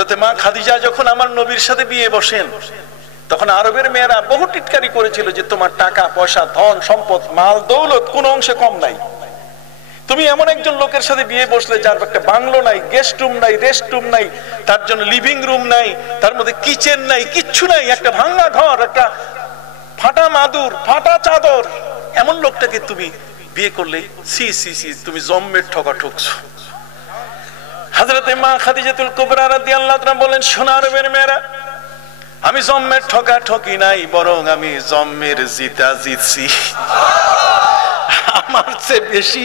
হযরত মা খাদিজা যখন আমার নবীর সাথে বিয়ে বসেন, তখন আরবের মেয়েরা বহু টিটকারি করেছিল যে তোমার টাকা পয়সা ধন সম্পদ মাল দৌলত কোন অংশে কম নাই, তুমি এমন একজন লোকের সাথে বিয়ে বসলে যার একটা বাংলো নাই, গেস্ট রুম নাই, রেস্ট রুম নাই, তার জন্য লিভিং রুম নাই, তার মধ্যে কিচেন নাই, কিচ্ছু নাই, একটা ভাঙা ঘর, একটা ফাটা মাদুর, ফাটা চাদর, এমন লোকটাকে তুমি বিয়ে করলে সি সি সি তুমি জম্মের ঠকা ঠকছো। হযরত মা খাদিজাতুল কুবরা রাদিয়াল্লাহু তাআলা বলেন, সোনা আরবের মেয়েরা, আমি জম্মের ঠকা ঠকি নাই, বরং আমি জম্মের জিতা জিতছি। আমার চেয়ে বেশি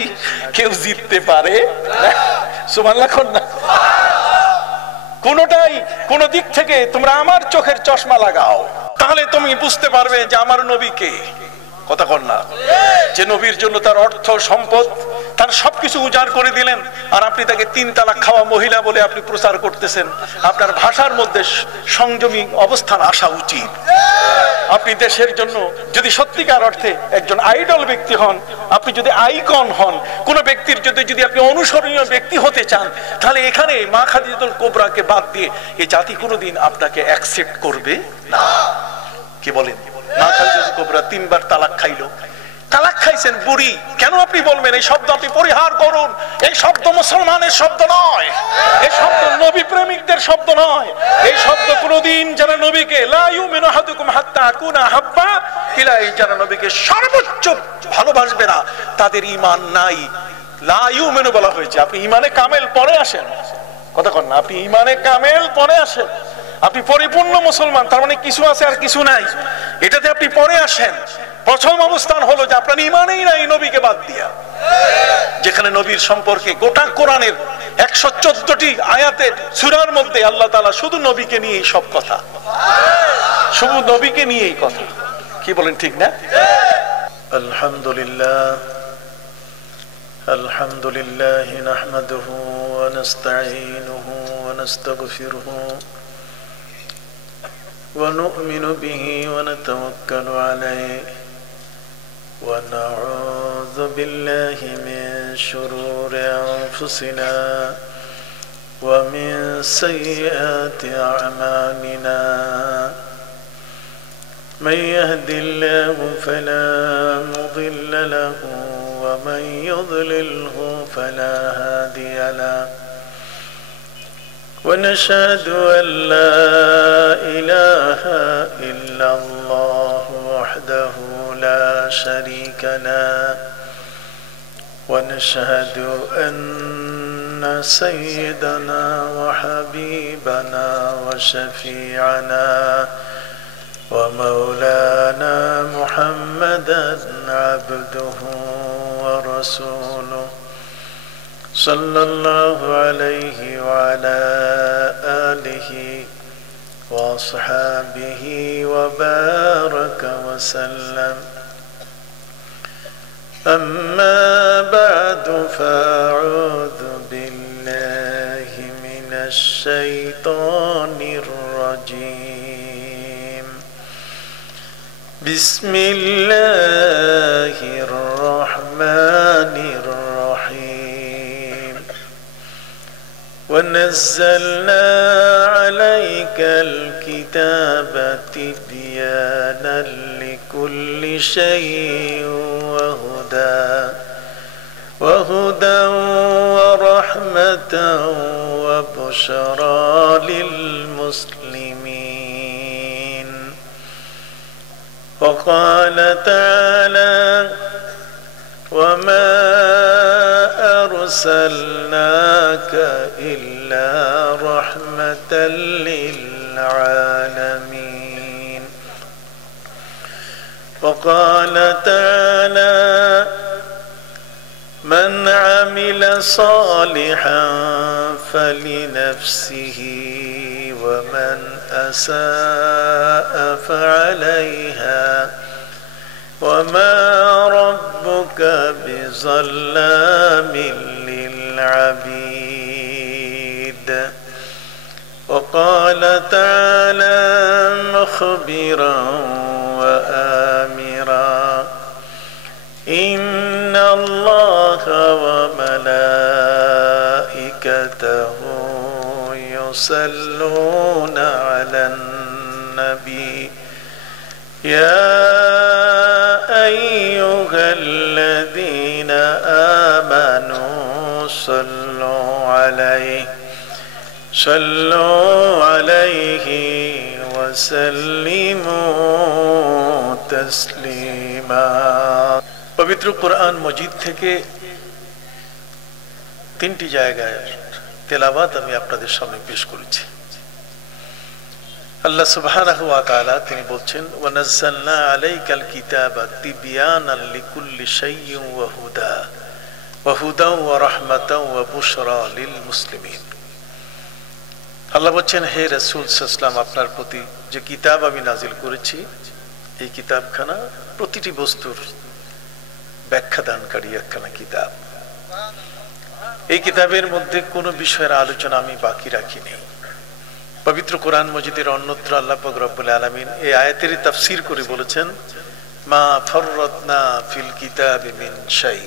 কেউ জিততে পারে সুবহানাল্লাহ না। কোনটাই কোন দিক থেকে তোমরা আমার চোখের চশমা লাগাও, তাহলে তুমি বুঝতে পারবে যে আমার নবী কে। কথা কর না, যে নবীর জন্য তার অর্থ সম্পদ তার সবকিছু উজাড় করে দিলেন, আর আপনি তাকে 3 তালাক খাওয়া মহিলা বলে আপনি প্রচার করতেছেন। আপনার ভাষার মধ্যে সংযমী অবস্থান আসা উচিত। আপনি দেশের জন্য যদি সত্যিকার অর্থে একজন আইডল ব্যক্তি হন, আপনি যদি আইকন হন, কোন ব্যক্তির যদি আপনি অনুসরণীয় ব্যক্তি হতে চান, তাহলে এখানে মা খাদিজাতুল কুবরাকে বাদ দিয়ে এই জাতি কোনোদিন আপনাকে অ্যাকসেপ্ট করবে না। কি বলেন? মা খাদিজাতুল কুবরা 3 বার তালাক খাইলো। তালাক খাইছেন বুড়ি, কেন আপনি বলবেন? এই শব্দ আপনি পরিহার করুন। এই শব্দ মুসলমানের শব্দ নয়, এই শব্দ নবী প্রেমিকদের শব্দ নয়। এই শব্দ কোনদিন যারা নবীকে লা ইউমিনু আহাদুকুম হাত্তা আকুনা হাব্বা ইলাইহি, যারা নবীকে সর্বোচ্চ ভালোবাসবে না তাদের ঈমান নাই। লা ইউমিনু বলা হয়েছে, আপনি ঈমানে কামেল পরে আসেন। কথা কন না, আপনি ঈমানে কামেল পরে আসেন। আপনি পরিপূর্ণ মুসলমান, তার মানে কিছু আছে আর কিছু নাই, এটাতে আপনি পরে আসেন। প্রথম অবস্থান হলো যে আপনার ঈমানেই নাই নবীকে বাদ দিয়া। যেখানে নবীর সম্পর্কে গোটা কোরআনের 114টি আয়াতের সূরার মধ্যে আল্লাহ তাআলা শুধু নবীকে নিয়েই সব কথা, শুধু নবীকে নিয়েই কথা। কি বলেন, ঠিক না? আলহামদুলিল্লাহ আলহামদুলিল্লাহ নাহমাদুহু ওয়া নাস্তাঈনুহু ওয়া নাস্তাগফিরুহু ওয়া নু'মিনু বিহি ওয়া নাতাওয়াক্কালু আলাইহি ওয়া নাউযু বিল্লাহি মিন শুরুরি আনফুসিনা ওয়া মিন সাইয়্যাতি আ'মালিনা। من يهد الله فلا مضل له ومن يضلله فلا هادي له ونشهد أن لا إله إلا الله وحده لا شريك له ونشهد أن سيدنا وحبيبنا وشفيعنا ومولانا محمدا عبده ورسوله صلى الله عليه وعلى آله وأصحابه وبارك وسلم. أما بعد فأعوذ بالله من الشيطان الرجيم. بسم الله الرحمن الرحيم. ونزلنا عليك الكتاب تبيانا لكل شيء وهدى ورحمة وبشرى للمسلمين. وقال تعالى: وما أرسلناك إلا رحمة للعالمين. وقال تعالى: من عمل صالحا فلنفسه ومن أساء فعليها وما ربك بظلام للعبيد. وقال تعالى مخبرا وآمرا: إن الله وملائكته يصلون على النبي يا أيها الذين آمنوا صلوا عليه وسلموا تسليما। পবিত্র কোরআন মজিদ থেকে তিনটি জায়গায় তেলাওয়াত আমি আপনাদের সামনে পেশ করেছি। আল্লাহ সুবহানাহু ওয়া তাআলা তিনি বলছেন, ওয়া নাযালনা আলাইকাল কিতাবা তিবয়ানান লিকুল্লি শাইইন ওয়া হুদা ওয়া রাহমাতাও ওয়া বুশরা লিল মুসলিমিন। আল্লাহ বলছেন, হে রাসূল সাল্লাল্লাহু আলাইহি ওয়াসাল্লাম, আপনার প্রতি যে কিতাব আমি নাজিল করেছি, এই কিতাবখানা প্রতিটি বস্তুর ব্যাখ্যা দানকারী একখানা কিতাব। এই কিতাবের মধ্যে কোনো বিষয়ের আলোচনা আমি বাকি রাখিনি। পবিত্র কোরআন মজিদের অন্যত্র আল্লাহ পাক রব্বুল আলামিন এই আয়াতের তাফসীর করে বলেছেন, মা ফাররাতনা ফিল কিতাবি মিন শাই,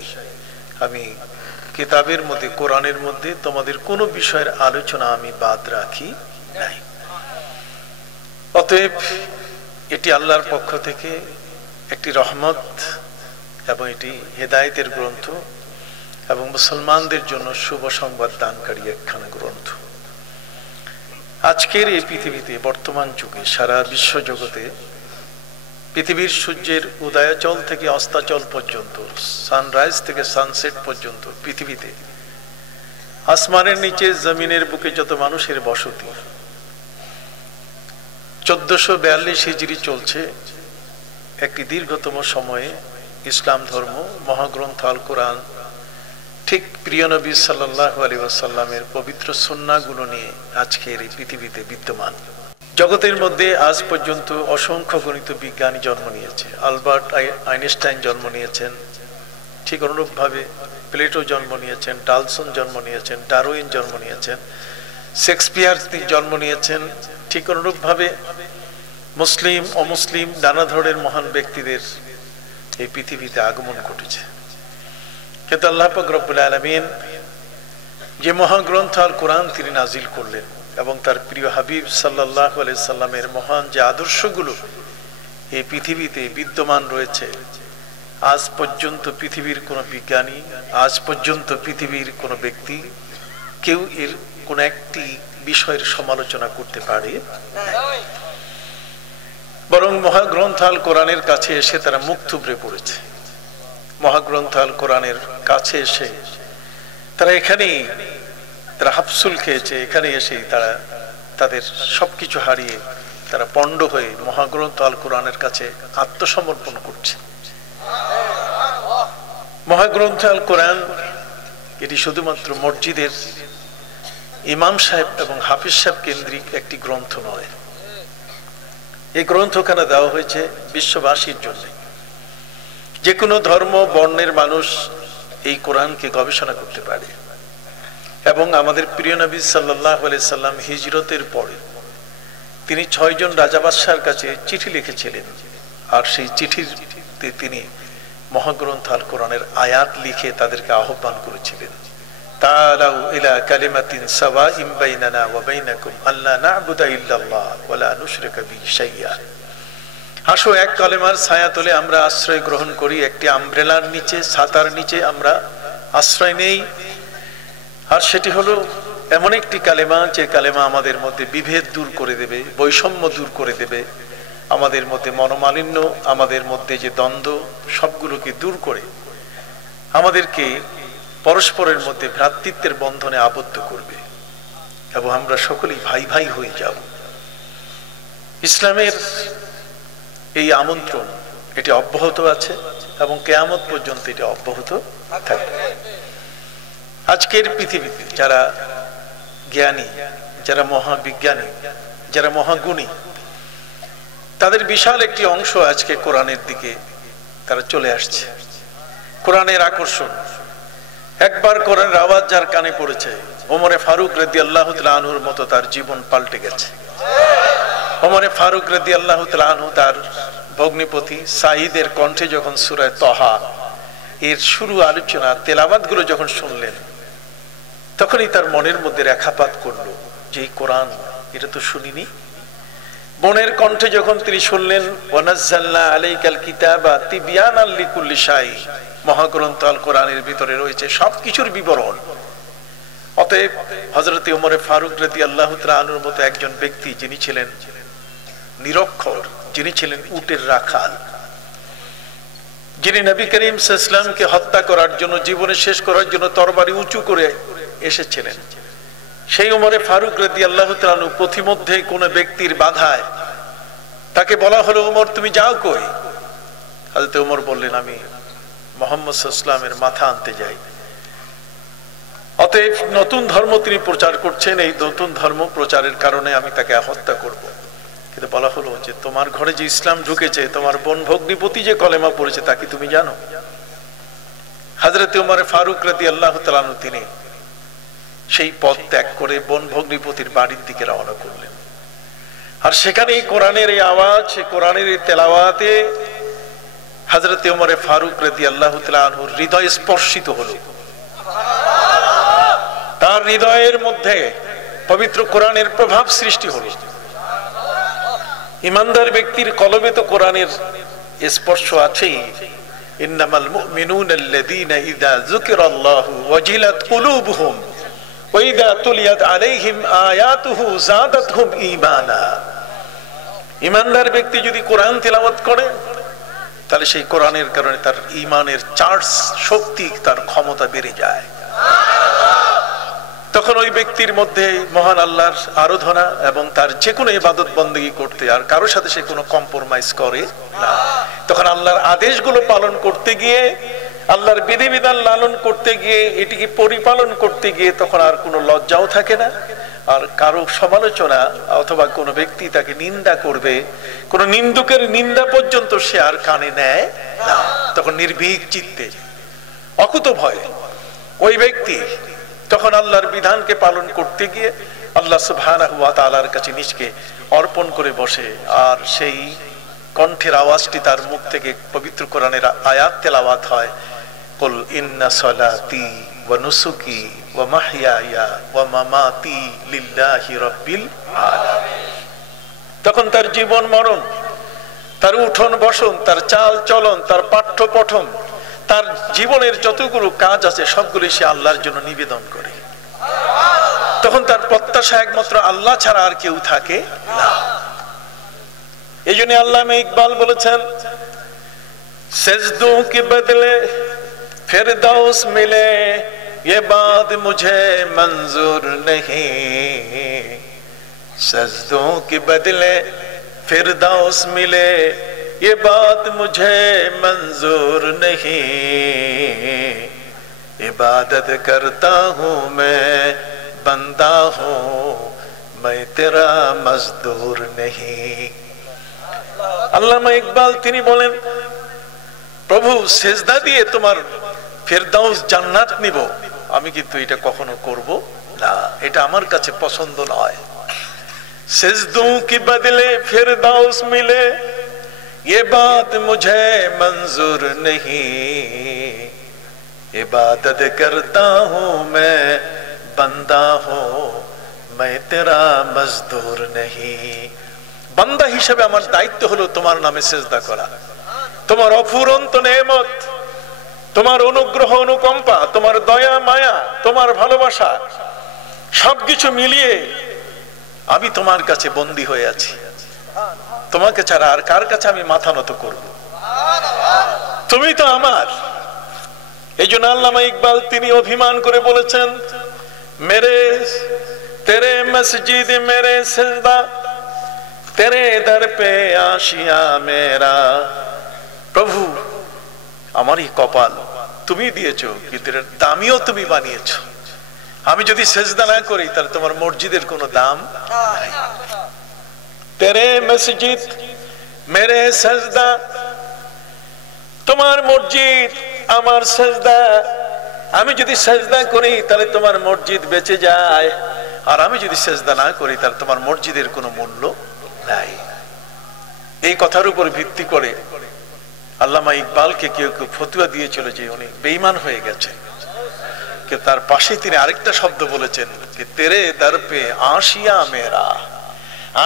আমি কিতাবের মধ্যে, কোরআনের মধ্যে তোমাদের কোনো বিষয়ের আলোচনা আমি বাদ রাখি নাই। অতএব এটি আল্লাহর পক্ষ থেকে একটি রহমত এবং এটি হেদায়েতের গ্রন্থ এবং মুসলমানদের জন্য শুভ সংবাদ দানকারী একখানা গ্রন্থ। আজকের এই পৃথিবীতে, বর্তমান যুগে, সারা বিশ্ব জগতে পৃথিবীর সূর্যের উদয়াচল থেকে অস্তাচল পর্যন্ত, সানরাইজ থেকে সানসেট পর্যন্ত পৃথিবীতে আসমানের নিচে, জমিনের বুকে যত মানুষের বসতি, 1442 হিজরি চলছে একটি দীর্ঘতম সময়ে ইসলাম ধর্ম, মহাগ্রন্থ আল কোরআন, ঠিক প্রিয় নবী সাল্লাল্লাহু আলাইহি ওয়াসাল্লামের পবিত্র সুন্নাহগুলো নিয়ে আজকের এই পৃথিবীতে বিদ্যমান। জগতের মধ্যে আজ পর্যন্ত অসংখ্য গণিত বিজ্ঞানী জন্ম নিয়েছে। আলবার্ট আইনস্টাইন জন্ম নিয়েছেন, ঠিক অনুরূপভাবে প্লেটো জন্ম নিয়েছেন, ডালসন জন্ম নিয়েছেন, ডারউইন জন্ম নিয়েছেন, শেক্সপিয়ার তিনি জন্ম নিয়েছেন। ঠিক অনুরূপভাবে মুসলিম অমুসলিম নানা ধরনের মহান ব্যক্তিদের এই পৃথিবীতে আগমন ঘটেছে। কিন্তু আল্লাহ পাক রব্বুল আলামিন যে মহাগ্রন্থ আল কোরআন তিনি নাজিল করলেন এবং তার প্রিয় হাবিব সাল্লাল্লাহু আলাইহি সাল্লামের মহান যে আদর্শগুলো এই পৃথিবীতে বিদ্যমান রয়েছে, আজ পর্যন্ত পৃথিবীর কোনো বিজ্ঞানী, আজ পর্যন্ত পৃথিবীর কোনো ব্যক্তি কেউ এর কোন একটি বিষয়ের সমালোচনা করতে পারে না। বরং মহাগ্রন্থ আল কোরআনের কাছে এসে তারা মুখ থুবড়ে পড়েছে। মহাগ্রন্থ আল কোরআনের কাছে এসে তারা এখানেই তারা হাফসুল খেয়েছে। এখানে এসে তারা তাদের সবকিছু হারিয়ে তারা পণ্ড হয়ে মহাগ্রন্থ আল কোরআনের কাছে আত্মসমর্পণ করছে। মহাগ্রন্থ আল কোরআন এটি শুধুমাত্র মসজিদের ইমাম সাহেব এবং হাফিজ সাহেব কেন্দ্রিক একটি গ্রন্থ নয়। এই গ্রন্থখানা দেওয়া হয়েছে বিশ্ববাসীর জন্য। যে কোনো ধর্ম বর্ণের মানুষ এই কোরআনকে গবেষণা করতে পারে। এবং আমাদের প্রিয় নবী সাল্লাল্লাহু আলাইহি সাল্লাম হিজরতের পরে তিনি 6 জন রাজা বাদশার কাছে চিঠি লিখেছিলেন, আর সেই চিঠিতে তিনি মহাগ্রন্থ আল কোরআনের আয়াত লিখে তাদেরকে আহ্বান করেছিলেন, তাআলাউ ইলা কালিমাতিন সাওয়াইন বাইনানা ওয়া বাইনাকুম আল্লা না'বুদা ইল্লাল্লাহ ওয়া লা নুশরিকা বিহি শাইয়্যা। আসো এক কালেমার ছায়াতলে আমরা আশ্রয় গ্রহণ করি, একটি আমব্রেলার নিচে, ছাতার নিচে আমরা আশ্রয় নেই। আর সেটি হলো এমন একটি কালেমা যে কালেমা আমাদের মধ্যে বিভেদ দূর করে দেবে, বৈষম্য দূর করে দেবে, আমাদের মধ্যে মনোমালিন্য, আমাদের মধ্যে যে দ্বন্দ্ব সবগুলোকে দূর করে আমাদেরকে পরস্পরের মধ্যে ভ্রাতৃত্বের বন্ধনে আবদ্ধ করবে এবং আমরা সকলেই ভাই ভাই হয়ে যাব। ইসলামের এই আমন্ত্রণ এটি অব্যাহত আছে এবং কিয়ামত পর্যন্ত এটি অব্যাহত থাকবে। আজকের পৃথিবীতে যারা জ্ঞানী, যারা মহাবিজ্ঞানী, যারা মহাগুণী, তাদের বিশাল একটি অংশ আজকে কোরআনের দিকে তারা চলে আসছে। কোরআনের আকর্ষণ, একবার কোরআনের আওয়াজ যার কানে পড়েছে, ওমরে ফারুক রাদিয়াল্লাহু তাআলা আনহুর মতো তার জীবন পাল্টে গেছে। ওমরে ফারুক রাদিয়াল্লাহু তাআলা আনহু তার ভগ্নিপতি সাঈদের কণ্ঠে যখন সূরা তাহা এর শুরু আলোচনা তেলাওয়াতগুলো যখন শুনলেন, তখনই তার মনের মধ্যে রেখাপাত করলো যে কোরআন, এটা তো শুনিনি। বোনের কণ্ঠে যখন তিনি শুনলেন, ওয়ানাজ্জালনা আলাইকাল কিতাবা তিবয়ানাল লিকুল্লি শাই, মহাগ্রন্থ আল কোরআনের ভিতরে রয়েছে সবকিছুর বিবরণ। অতএব হযরত ওমর ফারুক রাদিয়াল্লাহু তাআলা আনহুর মতো একজন ব্যক্তি, যিনি ছিলেন নিরক্ষর, যিনি ছিলেন উটের রাখাল, যিনি নবী করিম সাল্লাল্লাহু আলাইহি ওয়াসাল্লামকে হত্যা করার জন্য, জীবনে শেষ করার জন্য তরবারি উঁচু করে এসেছিলেন, সেই ওমরে ফারুক রাদিয়াল্লাহু তাআলা আনহু পথিমধ্যে কোন ব্যক্তির বাধায় তাকে বলা হলো, ওমর তুমি যাও কই? হযরত ওমর বললেন, আমি মুহাম্মদ সাল্লাল্লাহু আলাইহি ওয়াসাল্লামের মাথা আনতে যাই। অতএব নতুন ধর্ম তিনি প্রচার করছেন, এই নতুন ধর্ম প্রচারের কারণে আমি তাকে হত্যা করব। কিন্তু বলা হলো যে তোমার ঘরে যে ইসলাম ঢুকেছে, তোমার বোন ভগ্নিপতি যে কলেমা পড়েছে, তা কি তুমি জানো? হযরত ওমর ফারুক রাদিয়াল্লাহু তাআলা আনহু তিনি সেই পথ ত্যাগ করে বোন ভগ্নিপতির বাড়ির দিকে রওনা করলেন। আর সেখানে কোরআনের এই আওয়াজ, কোরআনের এই তেলাওয়াতে হযরত ওমর ফারুক রাদিয়াল্লাহু তাআলা আনহুর হৃদয় স্পর্শিত হলো। তার হৃদয়ের মধ্যে পবিত্র কোরআনের প্রভাব সৃষ্টি হলো। ইমানদার ব্যক্তির কলবে তো কোরআনের স্পর্শ আছেই। ইন্নামাল মুমিনুনা আল্লাযীনা ইযা যুকিরাল্লাহু ওয়াজিলাত কুলুবুহুম ওয়া ইযা তুলিয়াত আলাইহিম আয়াতুহু যাদাতহুম ঈমানা। ইমানদার ব্যক্তি যদি কোরআন তেলাওয়াত করে, তাহলে সেই কোরআনের কারণে তার ঈমানের চার্জ, শক্তি, তার ক্ষমতা বেড়ে যায়। তখন ওই ব্যক্তির মধ্যে মহান আল্লাহর আরাধনা এবং তার যে কোনো ইবাদত বন্দেগী করতে আর কারোর সাথে সে কোনো কম্প্রোমাইজ করে না। তখন আল্লাহর আদেশগুলো পালন করতে গিয়ে, আল্লাহর বিধিবিধান লালন করতে গিয়ে, এটিকে পরিপালন করতে গিয়ে তখন আর কোনো লজ্জাও থাকে না। আর কারো সমালোচনা অথবা কোনো ব্যক্তি তাকে নিন্দা করবে, কোনো নিন্দুকের নিন্দা পর্যন্ত সে আর কানে নেয় না। তখন নির্ভীক চিত্তে, অকুত ভয়ে ওই ব্যক্তি তখন আল্লাহর বিধানকে পালন করতে গিয়ে আল্লাহ সুবহানাহু ওয়া তাআলার কাছে নিজকে অর্পণ করে বসে। আর সেই কণ্ঠের আওয়াজটি তার মুখ থেকে পবিত্র কোরআনের আয়াত তেলাওয়াত হয়, কুল ইন্না সলাতি ওয়া নুসুকি ওয়া মাহইয়ায়া ওয়া মামাতি লিল্লাহি রাব্বিল আলামিন। তখন তার জীবন মরণ, তার উঠন বসন, তার চাল চলন, তার পাঠ্য পঠন, তার জীবনের যতগুলো কাজ আছে সবগুলো সে আল্লাহর জন্য নিবেদন করে। তখন তার প্রত্যাশা একমাত্র আল্লাহ ছাড়া আর কেউ থাকে না। এই জন্য আল্লামা ইকবাল বলেছেন, সেজদোं के बदले फिरदौस मिले ये बात मुझे मंजूर नहीं, सजदों के बदले फिरदौस मिले ये बात मुझे मंजूर नहीं, इबादत करता हूँ मैं बंदा हूँ मैं तेरा मजदूर नहीं। আল্লামা ইকবাল তিনি বলেন, প্রভু সেজদা দিয়ে তোমার ফেরদাউস জান্নাত নিব, আমি কিন্তু এটা কখনো করব না, এটা আমার কাছে পছন্দ নয়। সেজদোं के बदले फिरदौस मिले ये बात मुझे मंजूर नहीं, इबादत करता हूँ मैं बंदा हूँ मैं तेरा मजदूर नहीं। বান্দা হিসেবে আমার দায়িত্ব হলো তোমার নামে সেজদা করা। তোমার অফুরন্ত নেয়ামত, তোমার অনুগ্রহ অনুকম্পা, তোমার দয়া মায়া, তোমার ভালোবাসা সবকিছু মিলিয়ে আমি তোমার কাছে বন্দী হয়ে আছি। তোমাকে ছাড়া আর কার কাছে আমি মাথা নত করব? তুমি তো আমার। এই জন্য আল্লামা ইকবাল তিনি অভিমান করে বলেছেন, মেরে তেরে মসজিদ মেরে সেজদা তেরে দর পে আশিয়া মেরা। প্রভু আমারই কপাল তুমি দিয়েছো, কিন্তু এর দামিও তুমি বানিয়েছো। আমি যদি সেজদা না করি তাহলে তোমার মসজিদের কোনো দাম নাই। তেরে মসজিদ মেরে সেজদা, তোমার মসজিদ আমার সেজদা। আমি যদি সেজদা করি তাহলে তোমার মসজিদ বেঁচে যায়, আর আমি যদি সেজদা না করি তাহলে তোমার মসজিদের কোনো মূল্য নাই। এই কথার উপর ভিত্তি করে আল্লামা ইকবালকে কেউ কেউ ফতুয়া দিয়েছিল যে উনি বেঈমান হয়ে গেছে। কে তার পাশে তিনি আরেকটা শব্দ বলেছেন যে তেরে দর পে আশিয়া মেরা।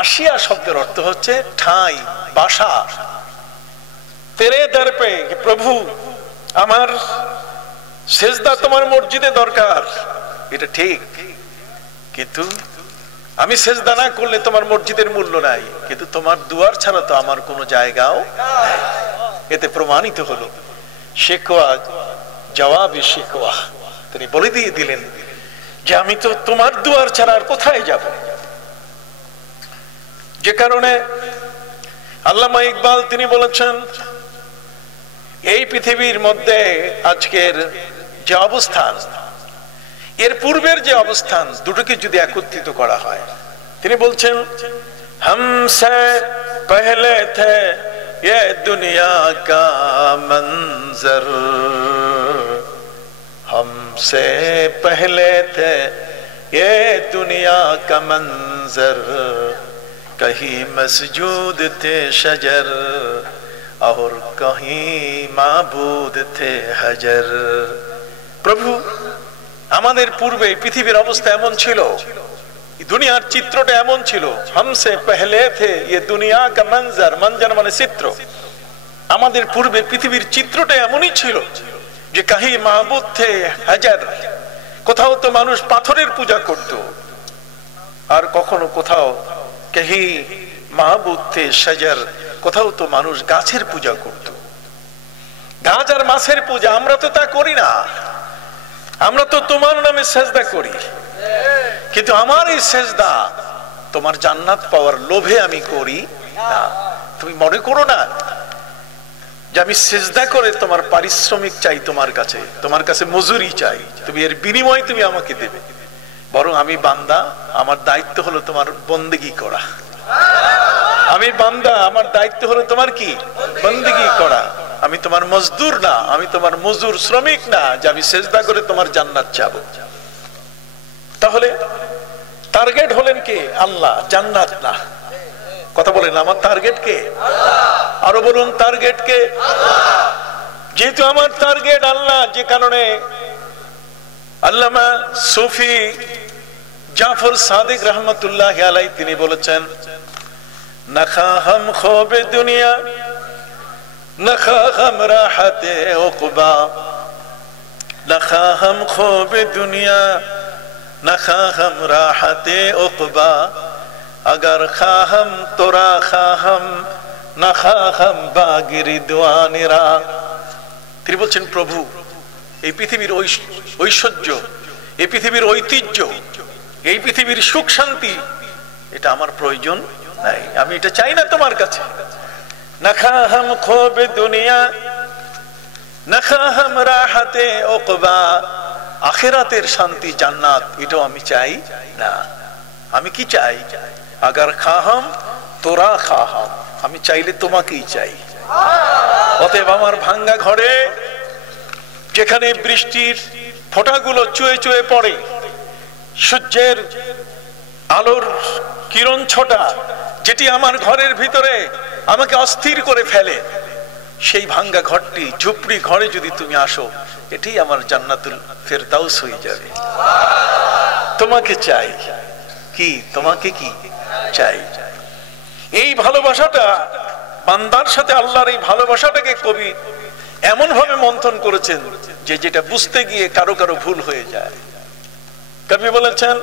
আশিয়া শব্দের অর্থ হচ্ছে ঠাঁই, বাসা। তেরে দর পে, প্রভু আমার সেজদা তোমার মসজিদে দরকার, এটা ঠিক, কিন্তু আমি সেজদা না করলে তোমার মসজিদের মূল্য নাই, কিন্তু তোমার দুয়ার ছাড়া তো আমার কোনো জায়গাও নাই। এতে প্রমাণিত হলো শিকওয়া জবাবে শিকওয়া। তিনি বলে দিয়ে দিলেন যে আমি তো তোমার দুয়ার ছাড়া আর কোথায় যাব। যে কারণে আল্লামা ইকবাল তিনি বলেছেন এই পৃথিবীর মধ্যে আজকের যে অবস্থান, এর পূর্বের যে অবস্থান, দুটোকে যদি একত্রিত করা হয়, তিনি বলছেন হামসে পহলে থে ये दुनिया का मंजर, हमसे पहले थे ये दुनिया का मंजर, कहीं मस्जूद थे शजर और कहीं माबूद थे हजर। প্রভু আমাদের পূর্বে পৃথিবীর অবস্থা এমন ছিল, দুনিয়ার চিত্রটা এমন ছিল, হামসে পহলে থে ये दुनिया का मंजर, मंजर মানে চিত্র। আমাদের পূর্বে পৃথিবীর চিত্রটা এমনই ছিল যে কাহি মাহবুদ থে হাজার, কোথাও তো মানুষ পাথরের পূজা করত, আর কখনো কোথাও কাহি মাহবুদ থে শাজার, কোথাও তো মানুষ গাছের পূজা করত। গাছ আর মাছের পূজা আমরা তো তা করি না, আমরা তো তোমার নামে সেজদা করি। কিন্তু আমার এই সেজদা তোমার জান্নাত পাওয়ার লোভে আমি করি না। তুমি মনে করো না যে আমি সেজদা করে তোমার পারিশ্রমিক চাই, তোমার কাছে মজুরি চাই, তুমি এর বিনিময়ে তুমি আমাকে দেবে। বরং আমি বান্দা, আমার দায়িত্ব হলো তোমার বন্দেগী করা। আমি বান্দা, আমার দায়িত্ব হলো তোমার কি? বন্দেগী করা। আমি তোমার মজদুর না, আমি তোমার মজুর শ্রমিক না যে আমি সেজদা করে তোমার জান্নাত চাবো। তাহলে টার্গেট হলেন কে? আল্লাহ, জান্নাত না। কথা বলেন, আমার টার্গেট কে? আরো বলুন, টার্গেট কে? যেহেতু আমার টার্গেট আল্লাহ, যে কারণে আল্লামা সুফি জাফর সাদিক রহমতুল্লাহ আলাইহি তিনি বলেছেন না খাহাম খোবে দুনিয়া না খাহাম রাহাতে উকবা, না খাহাম খোবে দুনিয়া না খাহাম রাহাতে উকবা, अगर खाहम तोरा खाहम ना खाहम बागिरी दुआनिरा। তিনি বলছেন প্রভু এই পৃথিবীর ঐশ্বর্য, এই পৃথিবীর ঐতিহ্য, এই পৃথিবীর সুখ শান্তি, এটা আমার প্রয়োজন নাই, আমি এটা চাই না তোমার কাছে। না খাহাম খোবে দুনিয়া না খাহাম রাহাতে উকবা, আখিরাতের শান্তি জান্নাত এটাও আমি চাই না। আমি কি চাই? আগার খাহাম তোরা খাহাম, আমি চাইলে তোমাকেই চাই। অতএব আমার ভাঙ্গা ঘরে যেখানে বৃষ্টির ফোঁটাগুলো চুয়ে চুয়ে পড়ে, সূর্যের আলোর কিরণ ছোটা যেটি আমার ঘরের ভিতরে আমাকে অস্থির করে ফেলে, সেই ভাঙ্গা ঘরটি, ঝুপড়ি ঘরে যদি তুমি আসো, এটাই আমার জান্নাতুল ফেরদাউস হয়ে যাবে। তোমাকে চাই কি? তোমাকে কি চাই? এই ভালোবাসাটা, বান্দার সাথে আল্লাহর এই ভালোবাসাটাকে কবি এমন ভাবে মন্থন করেছেন যে যেটা বুঝতে গিয়ে কারো কারো ভুল হয়ে যায়। কবি বলেছেন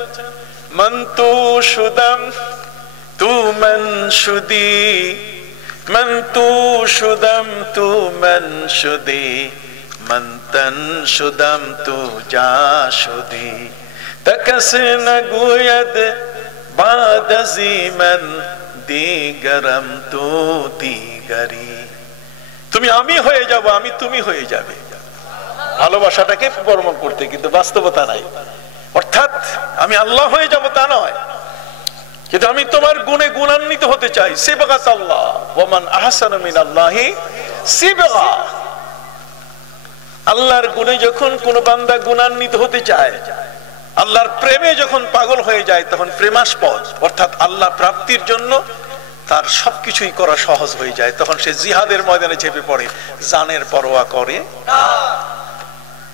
মন তু শুদম তু মন শুদি, মন তু শুদম তু মন শুদি, মন তন শুদম তু যা শুদি, তকস নগুয়দ বাদ জিমন দিগরম তু দিগরি। তুমি আমি হয়ে যাব, আমি তুমি হয়ে যাবে, ভালোবাসাটাকে বর্ণন করতে, কিন্তু বাস্তবতা নাই। অর্থাৎ আমি আল্লাহ হয়ে যাব তা নয়, কিন্তু আমি তোমার গুণে গুণান্বিত হতে চাই। সিবগাত আল্লাহ ওয়া মান আহসানু মিনাল্লাহি সিবগা। আল্লাহর গুণে যখন কোন বান্দা গুণান্বিত হতে চায়, আল্লাহর প্রেমে যখন পাগল হয়ে যায়, তখন প্রেমাস্পদ, অর্থাৎ আল্লাহ প্রাপ্তির জন্য তার সবকিছুই করা সহজ হয়ে যায়। তখন সে জিহাদের ময়দানে ঝেঁপে পড়ে, জানের পরোয়া করে না।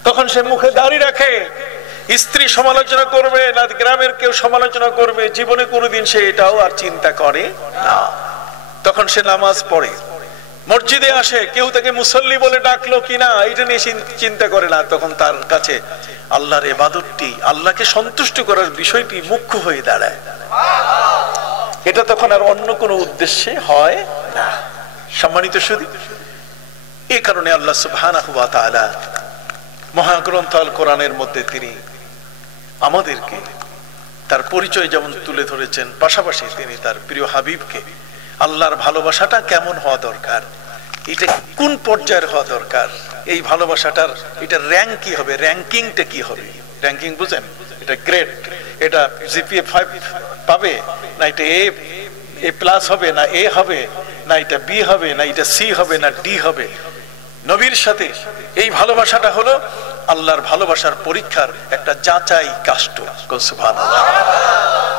তখন সে মুখে দাড়ি রাখে, স্ত্রী সমালোচনা করবে না গ্রামের কেউ সমালোচনা করবে, জীবনে কোনোদিন সে এটাও আর চিন্তা করে না। তখন সে নামাজ পড়ে, মসজিদে আসে, কেউ তাকে মুসল্লি বলে ডাকলো কিনা এটা নিয়ে চিন্তা করে না। তখন তার কাছে আল্লাহর ইবাদতটি, আল্লাহকে সন্তুষ্ট করার বিষয়টি মুখ্য হয়ে দাঁড়ায়। এটা তখন আর অন্য কোনো উদ্দেশ্যে হয় না। সম্মানিত সুধী, এই কারণে আল্লাহ সুবহানাহু ওয়া তাআলা মহাগ্রন্থ আল কোরআনের মধ্যে তিনি আমাদেরকে তার পরিচয় যেমন তুলে ধরেছেন, পাশাপাশি তিনি তার প্রিয় হাবিবকে আল্লাহর ভালোবাসাটা কেমন হওয়া দরকার, এটা কোন পর্যায়ের হওয়া দরকার, এই ভালোবাসাটার এটা র্যাঙ্ক কি হবে, র্যাঙ্কিংটা কি হবে। র্যাঙ্কিং বুঝেন? এটা গ্রেড, এটা জিপিএ 5 পাবে না, এটা এ প্লাস হবে না এ হবে না, এটা বি হবে না, এটা সি হবে না ডি হবে। নবীর সাথে এই ভালোবাসাটা হলো আল্লাহর ভালোবাসার পরীক্ষার একটা যাচাই কাষ্ট, সুবহানাল্লাহ,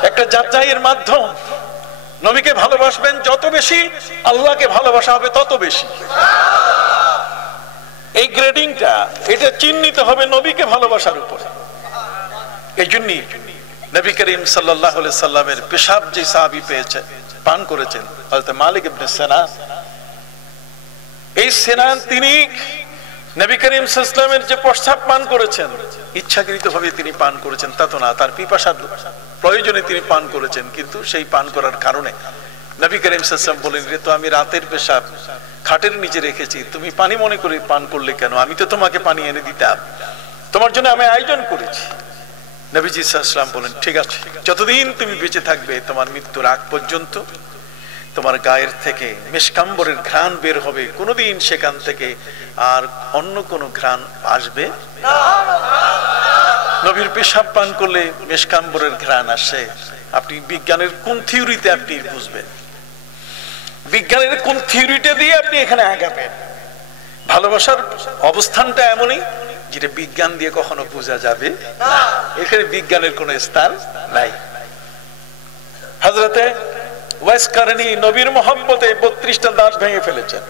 একটা যাচাইয়ের মাধ্যম। নবীকে ভালোবাসবেন যত বেশি, আল্লাহকে ভালোবাসা হবে তত বেশি। এই গ্রেডিংটা এটা চিহ্নিত হবে নবীকে ভালোবাসার উপর। এই জন্যই নবী করিম সাল্লাল্লাহু আলাইহি সাল্লামের পেশাব যে সাহাবী পেয়েছে, পান করেছেন, হযরত মালিক ইবনে সিনান, এই সিনান তিনি নবী করিম সাল্লাল্লাহু আলাইহি সাল্লামের যে প্রস্রাব পান করেছেন, ইচ্ছাকৃতভাবে তিনি পান করেছেন তা তো না, তার পিপাসার প্রয়োজনে তিনি পান করেছেন। কিন্তু সেই পান করার কারণে নবী করিম সাল্লাল্লাহু আলাইহি ওয়াসাল্লাম বলেন, রে তো আমি রাতের পেশাব খাটের নিচে রেখেছি, তুমি পানি মনে করে পান করলে কেন? আমি তো তোমাকে পানি এনে দিতাম, তোমার জন্য আমি আয়োজন করেছি। নবীজি সাল্লাল্লাহু আলাইহি ওয়াসাল্লাম বলেন, ঠিক আছে, যতদিন তুমি বেঁচে থাকবে, তোমার মৃত্যুর আগ পর্যন্ত তোমার গায়ের থেকে মেশকাম্বরের ঘ্রাণ বের হবে, কোনোদিন সেখান থেকে আর অন্য কোনো ঘ্রাণ আসবে না। নবীর পেশাব পান করলে মেশকাম্বরের ঘ্রাণ আসে। আপনি বিজ্ঞানের কোন থিওরিতে আপনি বুঝবেন? বিজ্ঞানের কোন থিওরিটা দিয়ে আপনি এখানে আগাবেন? ভালোবাসার অবস্থানটা এমনই যেটা বিজ্ঞান দিয়ে কখনো বোঝা যাবে না। এখানে বিজ্ঞানের কোনো স্থান নাই। হযরতে ওয়াইস কারনী নবীর মহব্বতে 32টা দাঁত ভেঙে ফেলেছেন।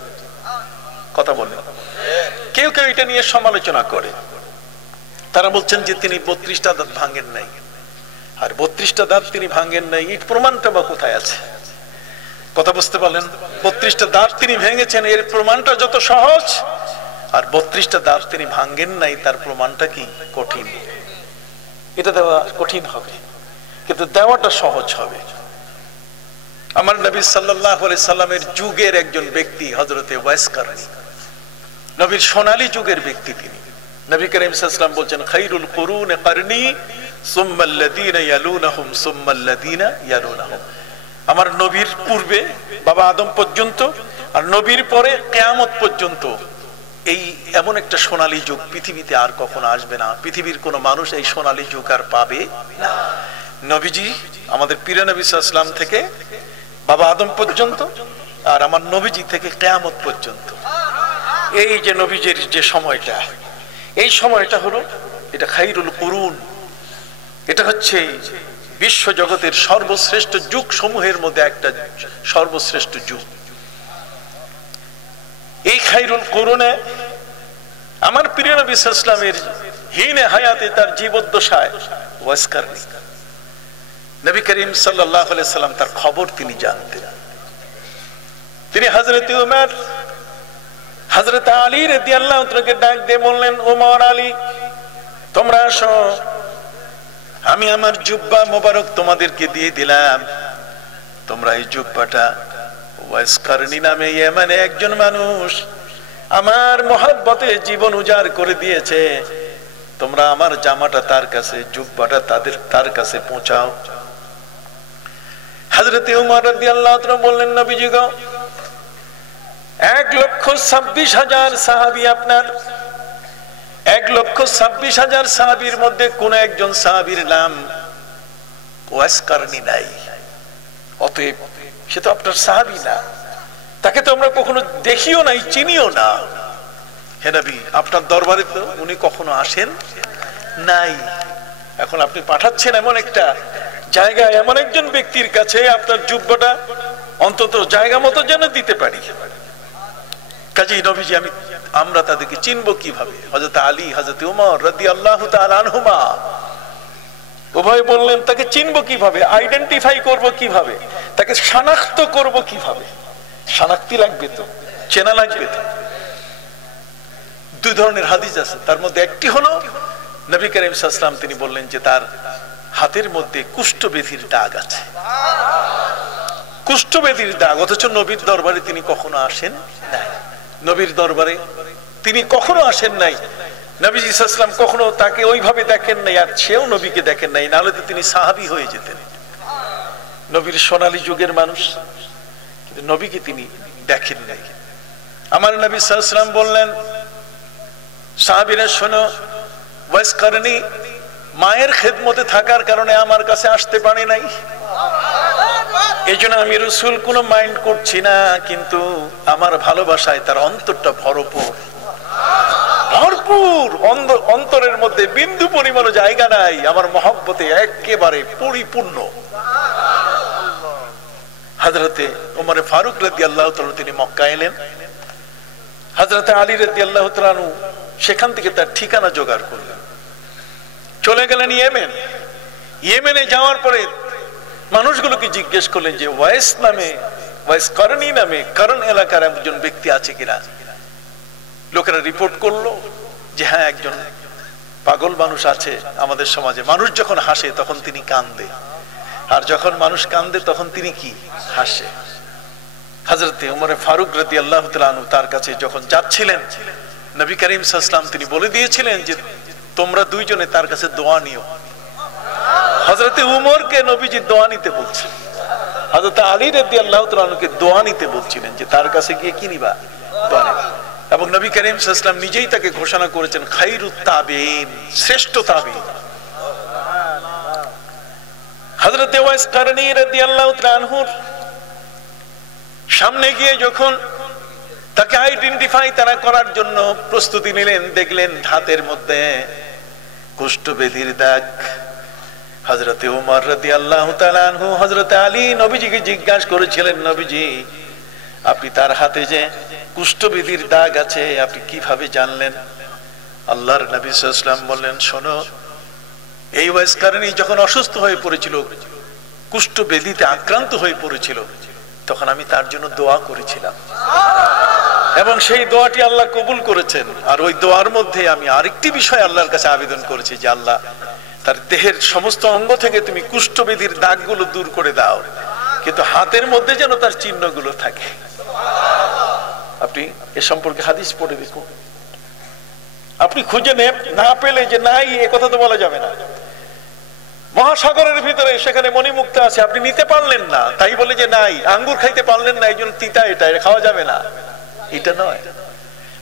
কথা বলেন, কেউ কেউ এটা নিয়ে সমালোচনা করে, তারা বলছেন যে তিনি 32টা দাঁত ভাঙেন নাই। আর 32টা দাঁত তিনি ভাঙেন নাই, এর প্রমাণটা বা কোথায় আছে? কথা বুঝতে পারলেন? 32টা দাঁত তিনি ভেঙেছেন, এর প্রমাণটা যত সহজ, আর 32টা দাঁত তিনি ভাঙেন নাই তার প্রমাণটা কি কঠিন। এটা দেওয়া কঠিন হবে, কিন্তু দেওয়াটা সহজ হবে। আমার নবী সাল্লাল্লাহু আলাইহি সাল্লামের যুগের একজন ব্যক্তি হযরতে ওয়াইস কারনী, নবীর সোনালী যুগের ব্যক্তি তিনি। নবী করিম সাল্লাল্লাহু আলাইহি ওয়াসাল্লাম বলেন, খায়রুল কুরুন কারনী সুম্মা আল্লাযীনা ইয়ালুনহুম সুম্মা আল্লাযীনা ইয়ালুনহুম। আমার নবীর পূর্বে বাবা আদম পর্যন্ত, আর নবীর পরে কিয়ামত পর্যন্ত এই এমন একটা সোনালী যুগ পৃথিবীতে আর কখনো আসবে না। পৃথিবীর কোনো মানুষ এই সোনালী যুগ আর পাবে না। নবীজি আমাদের প্রিয় নবী সাল্লাল্লাহু আলাইহি ওয়াসাল্লাম থেকে বাবা আদম পর্যন্ত, আর আমার নবীজি থেকে কিয়ামত পর্যন্ত, এই যে নবীজির যে সময়টা, এই সময়টা হলো এটা খায়রুল কুরুন। এটা হচ্ছে বিশ্ব জগতের সর্বশ্রেষ্ঠ যুগ সমূহের মধ্যে একটা সর্বশ্রেষ্ঠ যুগ। এই খায়রুল কুরুনে আমার প্রিয় নবী সাল্লাল্লাহু আলাইহি ওয়াসাল্লামের হিনে হায়াতে, তার জীবদ্দশায় ওয়াইস কারনী, নবী করিম সাল্লাল্লাহু আলাইহি সাল্লাম তার খবর তিনি জানতেন। তিনি হযরত উমর, হযরত আলী রাদিয়াল্লাহু তাআলাকে ডাক দিয়ে বললেন, ওমর, আলী, তোমরা আসো, আমি আমার জুব্বা মোবারক তোমাদেরকে দিয়ে দিলাম, তোমরা এই জুব্বাটা, ওয়াইস কারনী নামে ইয়েমেনে একজন মানুষ আমার মহব্বতে জীবন উজাড় করে দিয়েছে, তোমরা আমার জামাটা তার কাছে, জুব্বাটা তার কাছে পৌঁছাও। হযরত উমর রাদিয়াল্লাহু তাআলা বললেন, নবীজি গো, 1,26,000 সাহাবী, আপনার 1,26,000 সাহাবীর মধ্যে কোন একজন সাহাবীর নাম ওয়াইস কারনী নাই। অতএব সে তো আপনার সাহাবী না, তাকে তো আমরা কখনো দেখিও নাই, চিনিও না। হে নবী, আপনার দরবারে তো উনি কখনো আসেন নাই। এখন আপনি পাঠাচ্ছেন এমন একটা জায়গায়, এমন একজন ব্যক্তির কাছে, আপনার জুব্বাটা অন্তত জায়গা মতো যেন দিতে পারি। কাজেই নবীজি, আমরা তাদেরকে চিনবো কিভাবে? হযরত আলী, হযরত উমর রাদিয়াল্লাহু তাআলা আনহুমা উভয় বললেন তাকে চিনবো কিভাবে, আইডেন্টিফাই করব কিভাবে, তাকে শনাক্ত করব কিভাবে? শনাক্তি লাগবে তো, চেনা লাগবে তো। দুই ধরনের হাদিস আছে, তার মধ্যে একটি হলো নবী করিম সাল্লাল্লাহু আলাইহি ওয়াসাল্লাম তিনি বললেন যে তার হাতের মধ্যে কুষ্ঠব্যাধির দাগ আছে। কুষ্ঠব্যাধির দাগ, অথচ নবীর দরবারে তিনি কখনো আসেন নাই। নবীর দরবারে তিনি কখনো আসেন নাই। নবীজি সাল্লাল্লাহু আলাইহি ওয়াসাল্লাম কখনো তাকে ওইভাবে দেখেন নাই, আর সেও নবীকে দেখেন নাই, নাহলে তো তিনি সাহাবী হয়ে যেতেন। নবীর সোনালী যুগের মানুষ, কিন্তু নবীকে তিনি দেখেন নাই। আমার নবী সাল্লাল্লাহু আলাইহি ওয়াসাল্লাম বললেন, সাহাবীরা শোনো, ওয়াইস করনি মায়ের খেদমতে থাকার কারণে আমার কাছে আসতে পারে নাই, এই জন্য আমি রাসূল কোনো মাইন্ড করছি না, কিন্তু আমার ভালোবাসায় তার অন্তরটা ভরপুর, ভরপুর। অন্তরের মধ্যে বিন্দু পরিমাণ জায়গা নাই, আমার মহব্বতে একেবারে পরিপূর্ণ। হযরতে ওমর ফারুক রাদিয়াল্লাহু তাআলা তিনি মক্কা এলেন, হযরতে আলী রাদিয়াল্লাহু তাআলা সেখান থেকে তার ঠিকানা জোগাড় করলেন, চলে গেলেন ইয়েমেন। ইয়েমেনে যাওয়ার পরে মানুষগুলোকে জিজ্ঞেস করলেন যে ওয়াইস নামে, ওয়াইস করনি নামে করন এলাকার একজন ব্যক্তি আছে কিনা। লোকেরা রিপোর্ট করলো যে হ্যাঁ, একজন পাগল মানুষ আছে আমাদের সমাজে। মানুষ যখন হাসে তখন তিনি কান্দে, আর যখন মানুষ কান্দে তখন তিনি কি হাসে। হযরতে ওমর ফারুক রাদিয়াল্লাহু তাআলা আনহু তার কাছে যখন যাচ্ছিলেন, নবী করিম সাল্লাল্লাহু আলাইহি ওয়াসাল্লাম তিনি বলে দিয়েছিলেন যে তোমরা দুইজনে তার কাছে দোয়া নিও। হযরতে উমরকে নবীজি দোয়া নিতে বলছেন, হযরতে আলী রাদিয়াল্লাহু তাআলা আনহুকে দোয়া নিতে বলছিলেন যে তার কাছে গিয়ে কি নিবা, দোয়া নিবা। এবং নবী করিম সাল্লাল্লাহু আলাইহি ওয়াসাল্লাম নিজেই তাকে ঘোষণা করেছেন খায়রুত তাবিঈন, শ্রেষ্ঠ তাবিঈন। হযরতে ওয়াইস করনি রাদিয়াল্লাহু তাআলা আনহুর সামনে গিয়ে যখন তাকে আইডেন্টিফাই তারা করার জন্য প্রস্তুতি নিলেন, দেখলেন হাতের মধ্যে কুষ্ঠব্যাধির দাগ। হযরতে ওমর রাদিয়াল্লাহু তাআলা আনহু হযরতে আলী নবীজিকে জিজ্ঞাসা করেছিলেন, নবীজি আপনি তার হাতে যে কুষ্ঠব্যাধির দাগ আছে আপনি কিভাবে জানলেন? আল্লাহর নবী সাল্লাল্লাহু আলাইহি ওয়াসাল্লাম বললেন, শোনো, এই ওয়াইস করনি যখন অসুস্থ হয়ে পড়েছিল, কুষ্ঠব্যাধিতে আক্রান্ত হয়ে পড়েছিল, তখন আমি তার জন্য দোয়া করেছিলাম এবং সেই দোয়াটি আল্লাহ কবুল করেছেন। আর ওই দোয়ার মধ্যে আমি আরেকটি বিষয় আল্লাহর কাছে আবেদন করেছি যে আল্লাহ তার দেহের সমস্ত অঙ্গ থেকে তুমি কুষ্ঠব্যাধির দাগগুলো দূর করে দাও, কিন্তু হাতের মধ্যে যেন তার চিহ্নগুলো থাকে। আপনি এ সম্পর্কে হাদিস পড়ে দেখুন, আপনি খুঁজে না পেলে যে নাই এ কথা তো বলা যাবে না। মহাসাগরের ভিতরে সেখানে মণিমুক্তা আছে, আপনি নিতে পারলেন না তাই বলে যে নাই। আঙ্গুর খাইতে পারলেন না এই জন্য তিতা, এটা খাওয়া যাবে না, এটা নয়।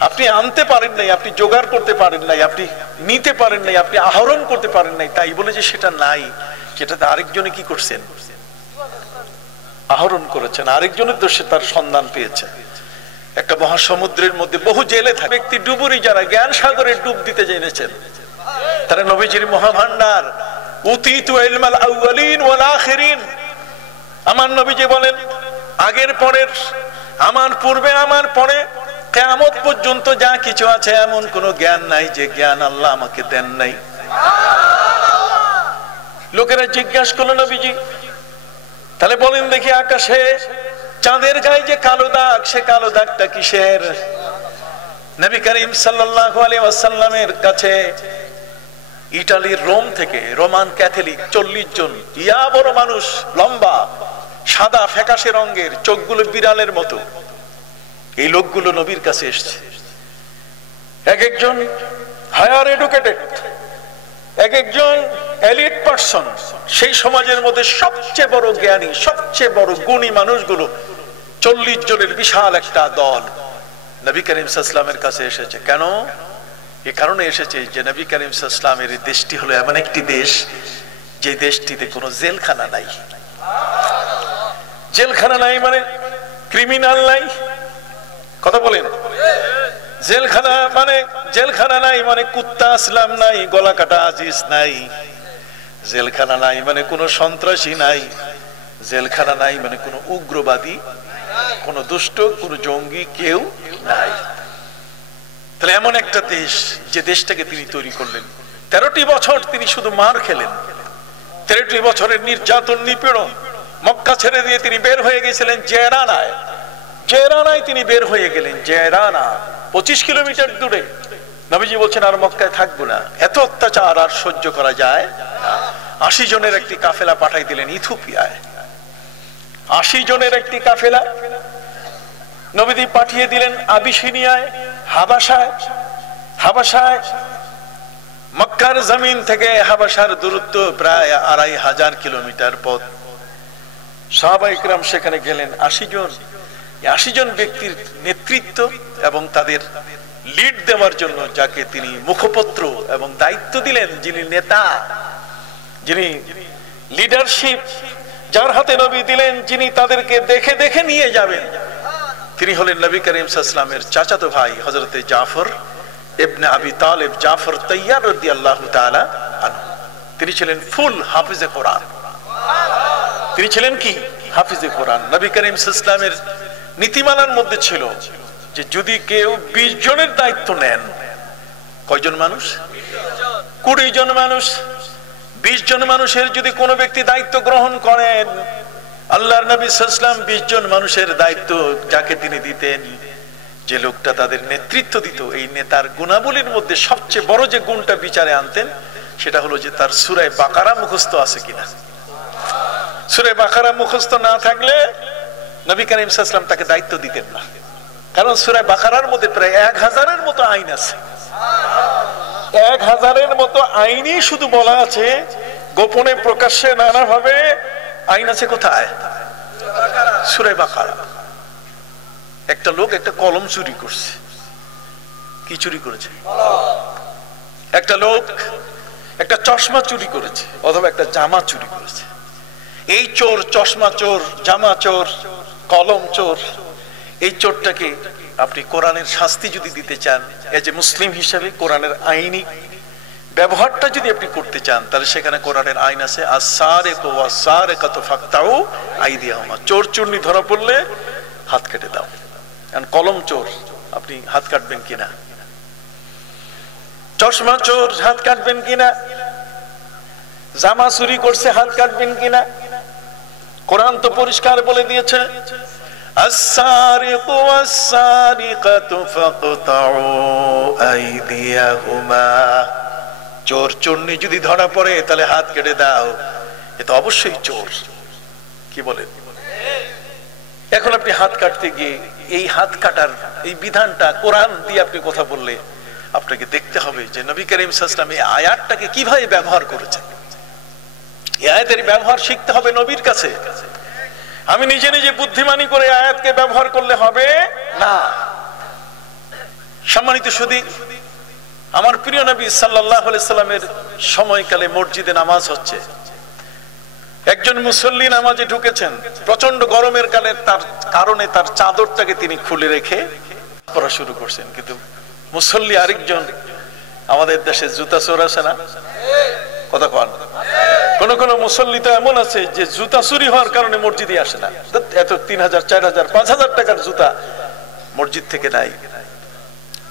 আপনি আনতে পারেন নাই, আপনি জোগাড় করতে পারেন নাই, আপনি নিতে পারেন নাই, আপনি আহরণ করতে পারেন নাই, তাই বলে যে সেটা নাই, সেটাতে আরেকজনে কি করছেন, আহরণ করেছেন, আরেকজনের দোষে তার সন্ধান পেয়েছেন। একটা মহাসমুদ্রের মধ্যে বহু জেলে থাকে ব্যক্তি, ডুবুরি যারা জ্ঞান সাগরে ডুব দিতে জেনেছেন, তারা নবীজির মহাভান্ডার উতীতু ইলমাল আউয়ালিন ওয়াল আখিরিন। আমার নবীজি বলেন, আগের পরের, আমার পূর্বে আমার পরে, কিয়ামত পর্যন্ত যা কিছু আছে এমন কোন জ্ঞান নাই যে জ্ঞান আল্লাহ আমাকে দেন নাই। লোকেরা জিজ্ঞাসা করলো, নবীজি তাহলে বলেন দেখি, আকাশে চাঁদের গায়ে যে কালো দাগ, সে কালো দাগটা কিসের? নবী করিম সাল্লাল্লাহু আলাইহি ওয়াসাল্লামের কাছে ইতালির রোম থেকে রোমান ক্যাথলিক 40 জন ইয়া বড় মানুষ, লম্বা, সাদা ফ্যাকাশে রঙের, চোখগুলো বিড়ালের মতো, এই লোকগুলো নবীর কাছে এসেছে। এক একজন হায়ার এডুকেটেড, এক একজন এলিট পারসন, সেই সমাজের মধ্যে সবচেয়ে বড় জ্ঞানী, সবচেয়ে বড় গুণী মানুষগুলো 40 জনের বিশাল একটা দল নবী করিম সাল্লাল্লাহু আলাইহি ওয়াসাল্লামের কাছে এসেছে। কেন? এ কারণে এসেছে যে নবী করিম সাল্লাল্লাহু আলাইহি ওয়াসাল্লামের এই দেশটি হলো এমন একটি দেশ যে দেশটিতে কোনো জেলখানা নাই। জেলখানা নাই মানে ক্রিমিনাল নাই, কথা বলেন। জেলখানা নাই মানে কুত্তা আসলাম নাই, গলা কাটা আজিজ নাই। জেলখানা নাই মানে কোনো সন্ত্রাসী নাই। জেলখানা নাই মানে কোনো উগ্রবাদী, কোনো দুষ্ট, কোনো জঙ্গি কেউ নাই। তাহলে এমন একটা দেশ, যে দেশটাকে তিনি তৈরি করলেন, 13টি বছর তিনি শুধু মার খেলেন, 63 বছরের নির্যাতন নিপীড়ন, মক্কা ছেড়ে দিয়ে তিনি বের হয়ে গেছিলেন জেরানায়। জেরানায় তিনি বের হয়ে গেলেন, জেরানা 25 কিলোমিটার দূরে। নবীজি বলছেন আর মক্কায় থাকবো না, এত অত্যাচার আর সহ্য করা যায় না। 80 জনের একটি কাফেলা পাঠাই দিলেন ইথিওপিয়ায়। 80 জনের একটি কাফেলা নবীজি পাঠিয়ে দিলেন আবিসিনিয়ায়, হাবাসায়। হাবাসায় মক্কার জমিন থেকে হাবাসার দূরত্ব প্রায় 2500 কিলোমিটার পথ। সাহাবায়ে কেরাম সেখানে গেলেন 80 জন। 80 জন ব্যক্তির নেতৃত্ব এবং তাদের লিড দেওয়ার জন্য যাকে তিনি মুখপত্র এবং দায়িত্ব দিলেন, যিনি নেতা, যিনি লিডারশিপ যার হাতে নবী দিলেন, যিনি তাদেরকে দেখে দেখে নিয়ে যাবেন, তিনি হলেন নবী করিম সাল্লাল্লাহু আলাইহি ওয়াসাল্লামের চাচাতো ভাই হযরতে জাফর ইবনে আবি তালেব, জাফর তাইয়ার রাদিয়াল্লাহু তাআলা আনহু। তিনি ছিলেন ফুল হাফিজে কোরআন। তিনি ছিলেন কি? হাফিজে কোরআন। নবী করিম সাল্লাল্লাহু আলাইহি ওয়াসাল্লামের নীতিমালার মধ্যে ছিল যে যদি কেউ 20 জনের দায়িত্ব নেন, কয়জন মানুষ? 20 জন মানুষ। 20 জন মানুষের যদি কোনো ব্যক্তি দায়িত্ব গ্রহণ করেন, আল্লাহর নবী সাল্লাল্লাহু আলাইহি ওয়াসাল্লাম 20 জন মানুষের দায়িত্ব যাকে তিনি দিতেন, যে লোকটা তাদের নেতৃত্ব দিত, এই নেতার গুণাবলীর মধ্যে সবচেয়ে বড় যে গুণটা বিচারে আনতেন সেটা হলো যে তার সূরা বাকারা মুখস্থ আছে কিনা। সূরা বাকারা মুখস্থ না থাকলে নবী করিম সাল্লাল্লাহু আলাইহি ওয়াসাল্লাম তাকে দায়িত্ব দিতেন না। কারণ সূরা বাকারার মধ্যে প্রায় 1000-এর মতো আইন আছে। 1000-এর মতো আইনই শুধু বলা আছে, গোপনে প্রকাশ্যে নানাভাবে আইন আছে। কোথায়? সূরা বাকারা। একটা লোক একটা কলম চুরি করছে। কি চুরি করেছে? একটা লোক একটা চশমা চুরি করেছে, অথবা একটা জামা চুরি করেছে। এই চোর, চশমা চোর, জামা চোর, কলম চোর, এই চোরটাকে আপনি কোরআনের শাস্তি যদি দিতে চান, এজ এ মুসলিম হিসেবে কোরআনের আইনি ব্যবহারটা যদি আপনি করতে চান, তাহলে সেখানে কোরআনের আইন আছে, আস-সারিকু ওয়াস-সারিকাতু ফাকতাউ আইদিয়াহুমা। চোর চুরনি ধরা পড়লে হাত কেটে দাও। কারণ কলম চোর, আপনি হাত কাটবেন কিনা? চশমা চোর, হাত কাটবেন কিনা? জামা চুরি করছে, হাত কাটবেন কিনা? কোরআন তো পরিষ্কার বলে দিয়েছে, আস-সারিকু ওয়াস-সারিকাতু ফাকতাউ আইদিয়াহুমা। চোর চোরনি যদি ধরা পড়ে তাহলে হাত কেটে দাও। এটা অবশ্যই চোর। কি বলেন? এখন আপনি হাত কাটতে গিয়ে এই হাত কাটার এই বিধানটা কোরআন দিয়ে আপনি কথা বললে আপনাকে দেখতে হবে যে নবী করিম সাল্লাল্লাহু আলাইহি ওয়াসাল্লাম এই আয়াতটাকে কিভাবে ব্যবহার করেছেন। এই আয়াতের ব্যবহার শিখতে হবে নবীর কাছে। আমি নিজে নিজে বুদ্ধিমানি করে আয়াতকে ব্যবহার করলে হবে না। সম্মানিত সুধী, আমার প্রিয় নবী সাল্লাল্লাহু আলাইহি সাল্লামের সময়কালে মসজিদে নামাজ হচ্ছে। একজন মুসল্লি নামাজে ঢুকেছেন, প্রচন্ড গরমের কারণে তার চাদরটাকে তিনি খুলে রেখে পড়া শুরু করছেন। কিন্তু মুসল্লি আরেকজন, আমাদের দেশে জুতা চোর আছে না? কথা কন। কোন কোন মুসল্লি তো এমন আছে যে জুতা চুরি হওয়ার কারণে মসজিদে আসে না। এত 3000, 4000, 5000 টাকার জুতা মসজিদ থেকে নাই।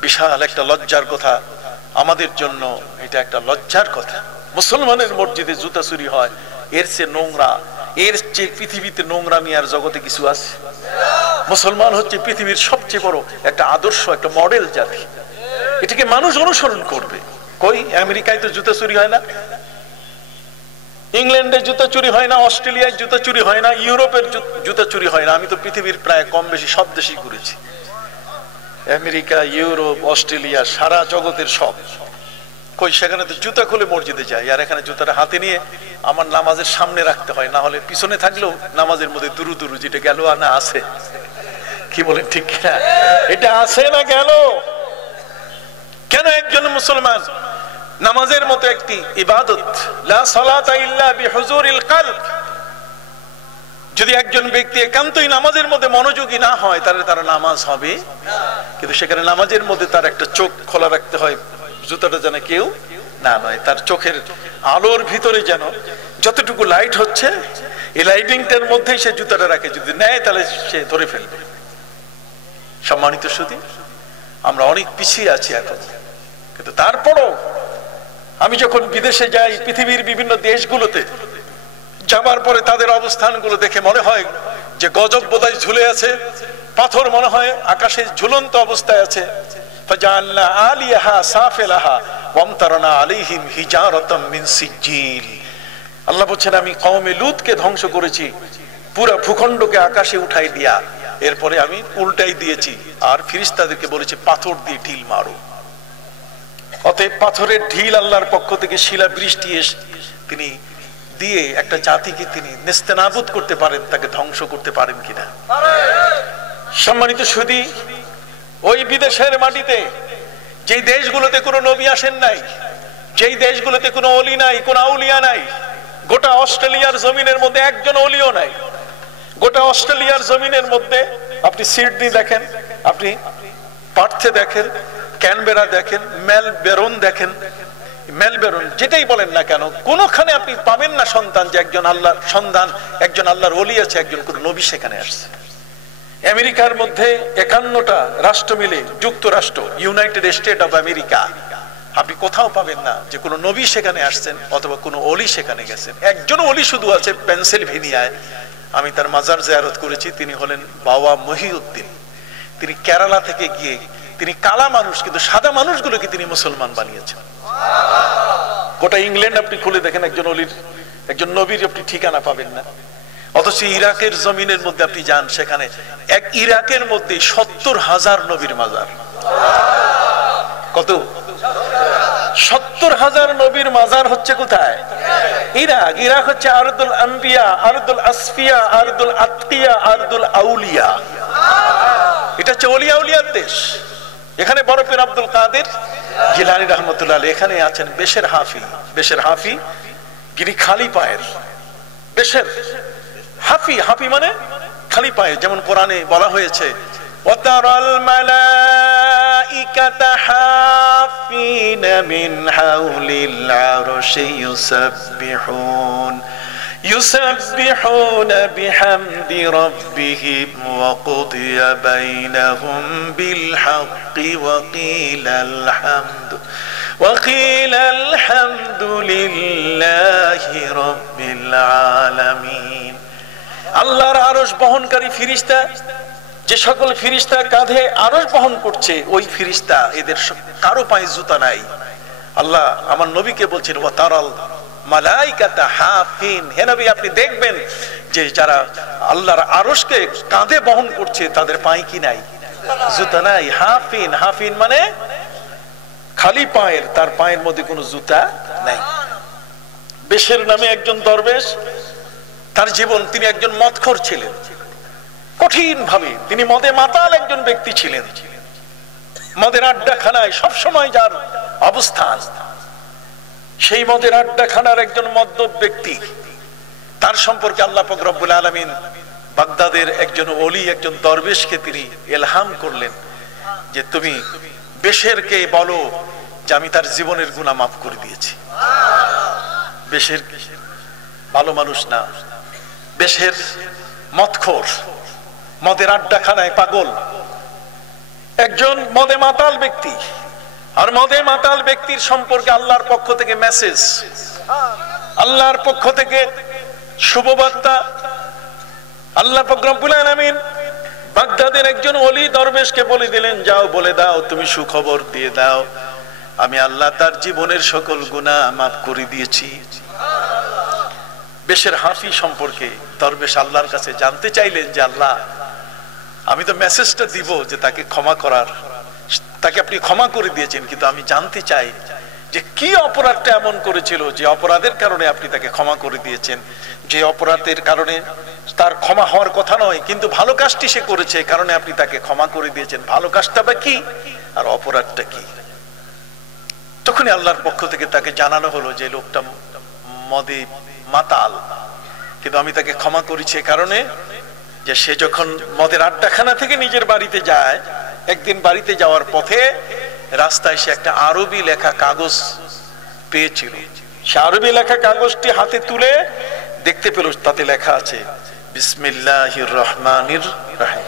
বিশাল একটা লজ্জার কথা আমাদের জন্য। এটা একটা লজ্জার কথা। মুসলমানের মসজিদে জুতা চুরি হয়, এর চেয়ে নোংরা, এর চেয়ে পৃথিবীতে নোংরামি আর জগতে কিছু আছে? মুসলমান হচ্ছে পৃথিবীর সবচেয়ে বড় একটা আদর্শ, একটা মডেল জাতি। এটাকে মানুষ অনুসরণ করবে। কই আমেরিকায় তো জুতা চুরি হয় না, ইংল্যান্ডে জুতা চুরি হয় না, অস্ট্রেলিয়ায় জুতা চুরি হয় না, ইউরোপের জুতা চুরি হয় না। আমি তো পৃথিবীর প্রায় কম বেশি সব দেশেই ঘুরেছি। আমেরিকা, ইউরোপ, অস্ট্রেলিয়া, সারা জগতের সব। কই সেখানে তো জুতা খুলে মসজিদে যায়, আর এখানে জুতাটা হাতে নিয়ে আমার নামাজের সামনে রাখতে হয়, না হলে পিছনে থাকলেও নামাজের মধ্যে দুরু দুরু যেটা গেল না আছে। কি বলেন ঠিক কিনা? এটা আছে না গেল? কেন একজন মুসলমান নামাজের মতো একটি ইবাদত, লা সালাতা ইল্লা বিহুজুরিল কলব, যদি একজন ব্যক্তি একান্তই নামাজের মধ্যে মনোযোগী না হয় তাহলে তার নামাজ হবে। কিন্তু সেখানে নামাজের মধ্যে তার একটা চোখ খোলা রাখতে হয়, জুতাটা যেন কেউ না নয়। তার চোখের আলোর ভিতরে যেন যতটুকু লাইট হচ্ছে, এই লাইটিংটার মধ্যেই সে জুতাটা রাখে। যদি নেয় তাহলে সে ধরে ফেলবে। সম্মানিত সুধী, আমরা অনেক পিছিয়ে আছি এখন। কিন্তু তারপরও আমি যখন বিদেশে যাই, পৃথিবীর বিভিন্ন দেশগুলোতে যাবার পরে তাদের অবস্থানগুলো দেখে মনে হয় যে গজব বোধহয় ঝুলে আছে, পাথর মনে হয় আকাশে ঝুলন্ত অবস্থায় আছে। ফাজাআলনা আলিয়াহা সাফিলাহা ওয়ামতারনা আলাইহিম হিজারাতাম মিন সিজিল। আল্লাহ বলছেন আমি কওমে লূতকে ধ্বংস করেছি পুরো ভূখণ্ডকে আকাশে উঠাই দিয়া, এরপরে আমি উল্টাই দিয়েছি আর ফেরেশতাদেরকে বলেছি পাথর দিয়ে ঢিল মারো। অতএব পাথরের ঢিল আল্লাহর পক্ষ থেকে শিলা বৃষ্টি তিনি দিয়ে একটা জাতিকে তিনি নেস্তেনাবুদ করতে পারেন, তাকে ধ্বংস করতে পারেন কিনা। সম্মানিত সুধী, ওই বিদেশের মাটিতে যেই দেশগুলোতে কোনো নবী আসেন নাই, যেই দেশগুলোতে কোনো অলি নাই, কোনো আউলিয়া নাই, গোটা অস্ট্রেলিয়ার জমিনের মধ্যে একজন অলিও নাই। গোটা অস্ট্রেলিয়ার জমিনের মধ্যে আপনি সিডনি দেখেন, আপনি পার্থে দেখেন, ক্যানবেরা দেখেন, মেলবোর্ন দেখেন, মেলবোর্ন যেটাই বলেন না কেন, কোনখানে আপনি পাবেন না সন্তান যে একজন আল্লাহর সন্তান, একজন আল্লাহর ওলি আছে, একজন কোন নবী সেখানে আসছে। আমেরিকার মধ্যে 51টা রাষ্ট্র মিলে যুক্তরাষ্ট্র, ইউনাইটেড স্টেট অফ আমেরিকা, আপনি কোথাও পাবেন না যে কোনো নবী সেখানে আসছেন অথবা কোনো অলি সেখানে গেছেন। একজন অলি শুধু আছে পেনসিলভেনিয়ায়, আমি তার মাজার জিয়ারত করেছি, তিনি হলেন বাবা মহিউদ্দিন। তিনি কেরালা থেকে গিয়ে, তিনি কালা মানুষ কিন্তু সাদা মানুষগুলোকে তিনি মুসলমান বানিয়েছেন। গোটা ইংল্যান্ড আপনি খুলে দেখেন একজন অলির, একজন নবীর আপনি ঠিকানা পাবেন না। অথচ ইরাকের জমিনের মধ্যে আপনি যান, সেখানে এক ইরাকের মধ্যে 70,000 নবীর মাজার। কত? 70,000 নবীর মাজার হচ্ছে কোথায়? ইরাক। ইরাক হচ্ছে আরদুল আম্বিয়া, আরদুল আসফিয়া, আরদুল আতকিয়া, আরদুল আউলিয়া। এটা হচ্ছে ওলিয়া উলিয়ার দেশ। এখানে বরফের আব্দুল কাদের জিলানী রহমতুল্লাহ আলাইহি এখানে আছেন। বেশের হাফি, বেশের হাফি যিনি খালি পায়ের, বেশের হাফি, হাফি মানে খালি পায়ে, যেমন কোরআনে বলা হয়েছে ওয়াতারাল মালাইকাতা হাফিনা মিন হাউলিল আরশি ইউসাব্বিহুনা বিহামদি রাব্বিহিম ওয়া কুদিয়া বাইনাহুম বিল হাক্কি ওয়া কিলাল হামদু লিল্লাহি রাব্বিল আলামিন। আল্লাহর আরশ বহনকারী ফেরেশতা, যে সকল ফেরেশতা কাঁধে আরশ বহন করছে, ওই ফেরেশতা এদের কারো পায়ে জুতা নাই। আল্লাহ আমার নবীকে বলছেন ওয়াতারাল মালাইকাতা হাফিন, হে নবী আপনি দেখবেন যে যারা আল্লাহর আরশকে কাঁধে বহন করছে তাদের পায়ে কি নাই? জুতা নাই। হাফিন, হাফিন মানে খালি পায়ের, তার পায়ের মধ্যে কোনো জুতা নাই। বেশের নামে একজন দরবেশ, তার জীবন, তিনি একজন মদখোর ছিলেন, কঠিন ভাবে তিনি মদে মাতাল একজন ব্যক্তি ছিলেন। মদের আড্ডাখানায় সবসময় যার অবস্থান, সেই মদের আড্ডাখানার একজন মদ্যপ ব্যক্তি, তার সম্পর্কে আল্লাহ পাক রব্বুল আলামিন বাগদাদের একজন ওলি, একজন দরবেশকে তিনি ইলহাম করলেন যে তুমি বেশেরকে বলো যে আমি তার জীবনের গুনাহ মাফ করে দিয়েছি। বেশের ভালো মানুষ না, বেশের মদখোর, মদের আড্ডাখানায় পাগল, একজন মদে মাতাল ব্যক্তি। আর মদে মাতাল ব্যক্তির সম্পর্কে আল্লাহর পক্ষ থেকে মেসেজ, আল্লাহর পক্ষ থেকে শুভবার্তা। আল্লাহ পাক রব্বুল আলামিন বাগদাদের একজন ওলি দরবেশকে বলে দিলেন, যাও বলে দাও, তুমি সুখবর দিয়ে দাও, আমি আল্লাহ তার জীবনের সকল গুনাহ মাফ করে দিয়েছি। বেশের হাফি সম্পর্কে দরবেশ আল্লাহর কাছে জানতে চাইলেন যে আল্লাহ আমি তো মেসেজটা দিব যে তাকে ক্ষমা করার, তাকে আপনি ক্ষমা করে দিয়েছেন, কিন্তু আমি জানতে চাই যে কি অপরাধটা এমন করেছিল যে অপরাধের কারণে আপনি তাকে ক্ষমা করে দিয়েছেন। যে অপরাধের কারণে তার ক্ষমা হওয়ার কথা নয়, কিন্তু ভালো কাজটি সে করেছে, এই কারণে আপনি তাকে ক্ষমা করে দিয়েছেন। ভালো কাজটা বা কি আর অপরাধটা কি? তখনই আল্লাহর পক্ষ থেকে তাকে জানানো হলো যে লোকটা মদে মাতাল, কিন্তু আমি তাকে ক্ষমা করেছি কারণে যে সে যখন মদের আড্ডাখানা থেকে নিজের বাড়িতে যায়, একদিন বাড়িতে যাওয়ার পথে রাস্তায় সে একটা আরবি লেখা কাগজ পেয়েছিল। সে আরবি লেখা কাগজটি হাতে তুলে দেখতে পেল, তাতে লেখা আছে বিসমিল্লাহির রহমানির রহিম,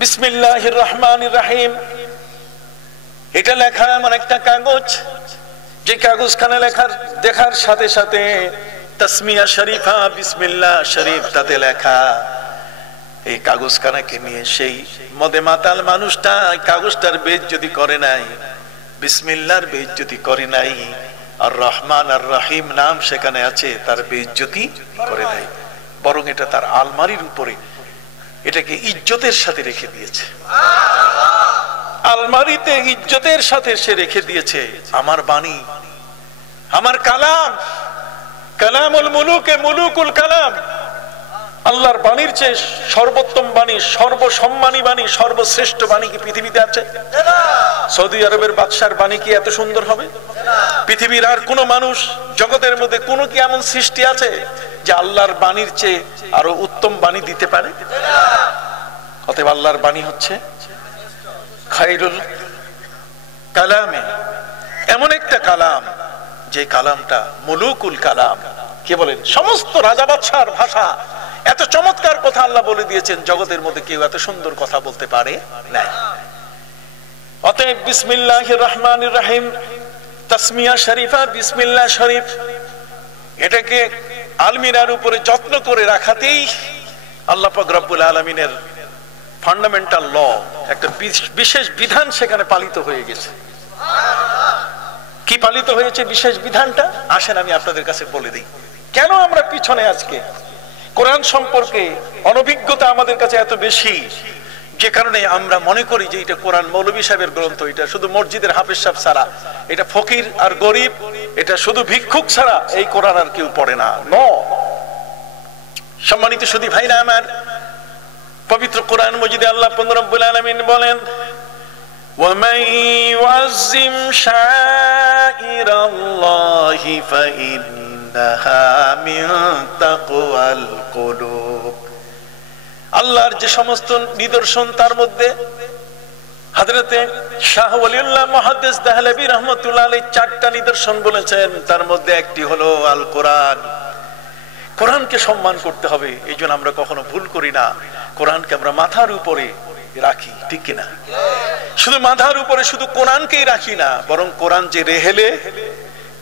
বিসমিল্লাহির রহমানির রহিম। এটা লেখা এমন একটা কাগজ, যে কাগজখানে লেখার দেখার সাথে সাথে তাসমিয়া শরীফা বিসমিল্লাহ শরীফ তাতে লেখা। এই কাগজখানাকে নিয়ে সেই মদে মাতাল মানুষটা কাগজটার বেইজ্জতি করে নাই, বিসমিল্লাহর বেইজ্জতি করে নাই, আর রহমান আর রহিম নাম সেখানে আছে তার বেইজ্জতি করে নাই, বরং এটা তার আলমারির উপরে এটাকে ইজ্জতের সাথে রেখে দিয়েছে। আলমারিতে ইজ্জতের সাথে সে রেখে দিয়েছে আমার বাণী, আমার কালাম, কালামুল মুলুকে মুলুকুল কালাম। আল্লাহর বাণীর চেয়ে সর্বোত্তম বাণী, সর্বসম্মানী বাণী, সর্বশ্রেষ্ঠ বাণী কি পৃথিবীতে আছে? সৌদি আরবের বাদশার বাণী কি এত সুন্দর হবে? পৃথিবীর আর কোন মানুষ জগতের মধ্যে কোন কি এমন সৃষ্টি আছে যে আল্লাহর বাণীর চেয়ে আরো উত্তম বাণী দিতে পারে? অতএব আল্লাহর বাণী হচ্ছে খায়রুল কালামে, এমন একটা কালাম যে কালামটা মুলুকুল কালাম। কে বলেন? সমস্ত রাজা বাদশার ভাষা। এত চমৎকার কথা আল্লাহ বলে দিয়েছেন, জগতের মধ্যে কেউ এত সুন্দর কথা বলতে পারে না। অতএব বিসমিল্লাহির রহমানির রহিম, তাসমিয়া শরীফা বিসমিল্লাহ শরীফ, এটাকে আলমিরার উপরে যত্ন করে রাখাতেই আল্লাহ পাক রব্বুল আলামিনের ফান্ডামেন্টাল ল, একটা বিশেষ বিধান সেখানে পালিত হয়ে গেছে। কি পালিত হয়েছে বিশেষ বিধানটা? আসেন আমি আপনাদের কাছে বলে দিই। কেন আমরা পিছনে আজকে কোরআন সম্পর্কে অনভিজ্ঞতা আমাদের কাছে এত বেশি, যে কারণে আমরা মনে করি যে এটা কোরআন মৌলভী সাহেবের গ্রন্থ, এটা শুধু মসজিদের হাফেজ সাহেব ছাড়া, এটা ফকির আর গরিব, এটা শুধু ভিক্ষুক ছাড়া এই কোরআন আর কেউ পড়ে না। সম্মানিত সুধী ভাইরা আমার, পবিত্র কোরআন মজিদে আল্লাহ রব্বুল আলামিন বলেন, وَمَن يُعَظِّمْ شَعَائِرَ اللَّهِ فَإِنَّهَا مِن تَقْوَى الْقُلُوبِ। আল্লাহর যে সমস্ত নিদর্শন তার মধ্যে হযরতে শাহ ওয়ালিউল্লাহ মুহাদ্দিস দেহলভী রাহমাতুল্লাহ আলাইহি 4টা নিদর্শন বলেছেন, তার মধ্যে একটি হলো আল কোরআন। কোরআনকে সম্মান করতে হবে। এইজন্য আমরা কখনো ভুল করি না, কোরআনকে আমরা মাথার উপরে রাখি, ঠিক কিনা? শুধু মাথার উপরে শুধু কোরআনকেই রাখি না, বরং কোরআন যে রেহেলে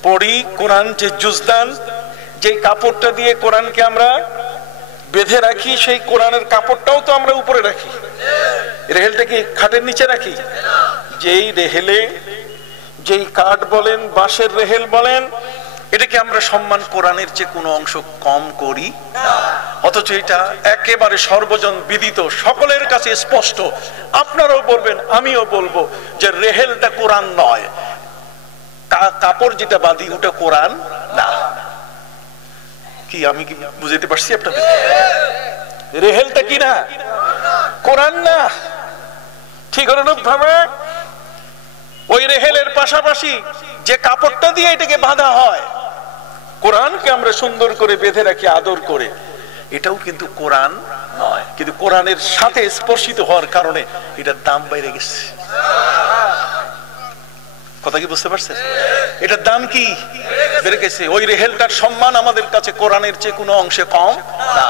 পড়ি, কোরআন যে জুজদান, যে কাপড়টা দিয়ে কোরআনকে আমরা বেঁধে রাখি, সেই কোরআনের কাপড়টাও তো আমরা উপরে রাখি। রেহেলটা কি খাটের নিচে রাখি? যেই রেহেলে, যেই কাঠ বলেন, বাঁশের রেহেল বলেন, এটাকে আমরা সম্মান কোরআনের চেয়ে কোনো অংশ কম করি না। অথচ এটা একেবারে সর্বজন বিদিত, সকলের কাছে স্পষ্ট। আপনারাও বলবেন, আমিও বলবো যে রেহেলটা কোরআন নয়, কাপড় যেটা বাঁধি ওটা কোরআন না। কি আমি কি বুঝাতে পারছি আপনাদের? রেহেলটা কি না? কোরআন না। ঠিক অনুরূপ ভাবে ওই রেহেলের পাশাপাশি যে কাপড়টা দিয়ে এটাকে বাঁধা হয়, কোরআনকে আমরা সুন্দর করে বেঁধে রাখি আদর করে, এটাও কিন্তু কোরআন নয়। কিন্তু কোরআনের সাথে স্পর্শিত হওয়ার কারণে এটার দাম বেড়ে গেছে। কথা কি বুঝতে পারছেন? এটার দাম কি বেড়ে গেছে। ওই রেহেলটার সম্মান আমাদের কাছে কোরআনের চেয়ে কোনো অংশে কম না,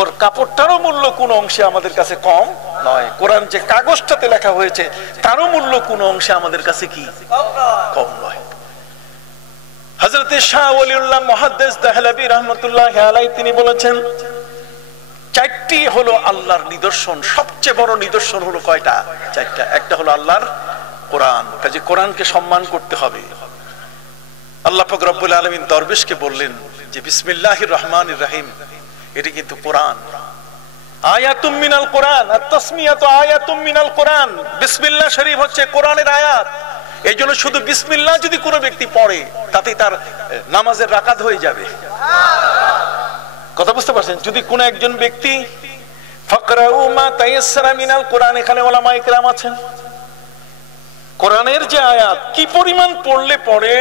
ওর কাপড়টারও মূল্য কোনো অংশে আমাদের কাছে কম নয়। কোরআন যে কাগজটাতে লেখা হয়েছে তারও মূল্য কোনো অংশে আমাদের কাছে কি কম নয়। হযরতে শাহ ওয়ালিউল্লাহ মুহাদ্দিস দেহলভী রাহমাতুল্লাহি আলাইহি তিনি বলেছেন, 4টি হলো আল্লাহর নিদর্শন। সবচেয়ে বড় নিদর্শন হলো কয়টা? 4টা। একটা হলো আল্লাহর কোরআন, কাজে কোরআনকে সম্মান করতে হবে। আল্লাহ পাক রব্বুল আলামিন দরবেশকে বললেন যে বিসমিল্লাহির রহমানির রহিম, এটি কিন্তু কোরআন, আয়াতুম মিনাল কোরআন, আত-তাসমিয়াতু আয়াতুম মিনাল কোরআন। বিসমিল্লাহ শরীফ হচ্ছে কোরআনের আয়াত। এইজন্য শুধু বিসমিল্লাহ যদি কোনো ব্যক্তি পড়ে তাতেই তার নামাজের রাকাত হয়ে যাবে। কথা বুঝতে পারছেন? যদি কোনো একজন ব্যক্তি ফাকরাউ মা তায়াসসারা মিনাল কোরআন, এখানে উলামায়ে কেরাম আছেন, কোরআনের যে আয়াত কি পরিমাণ পড়লে পড়ে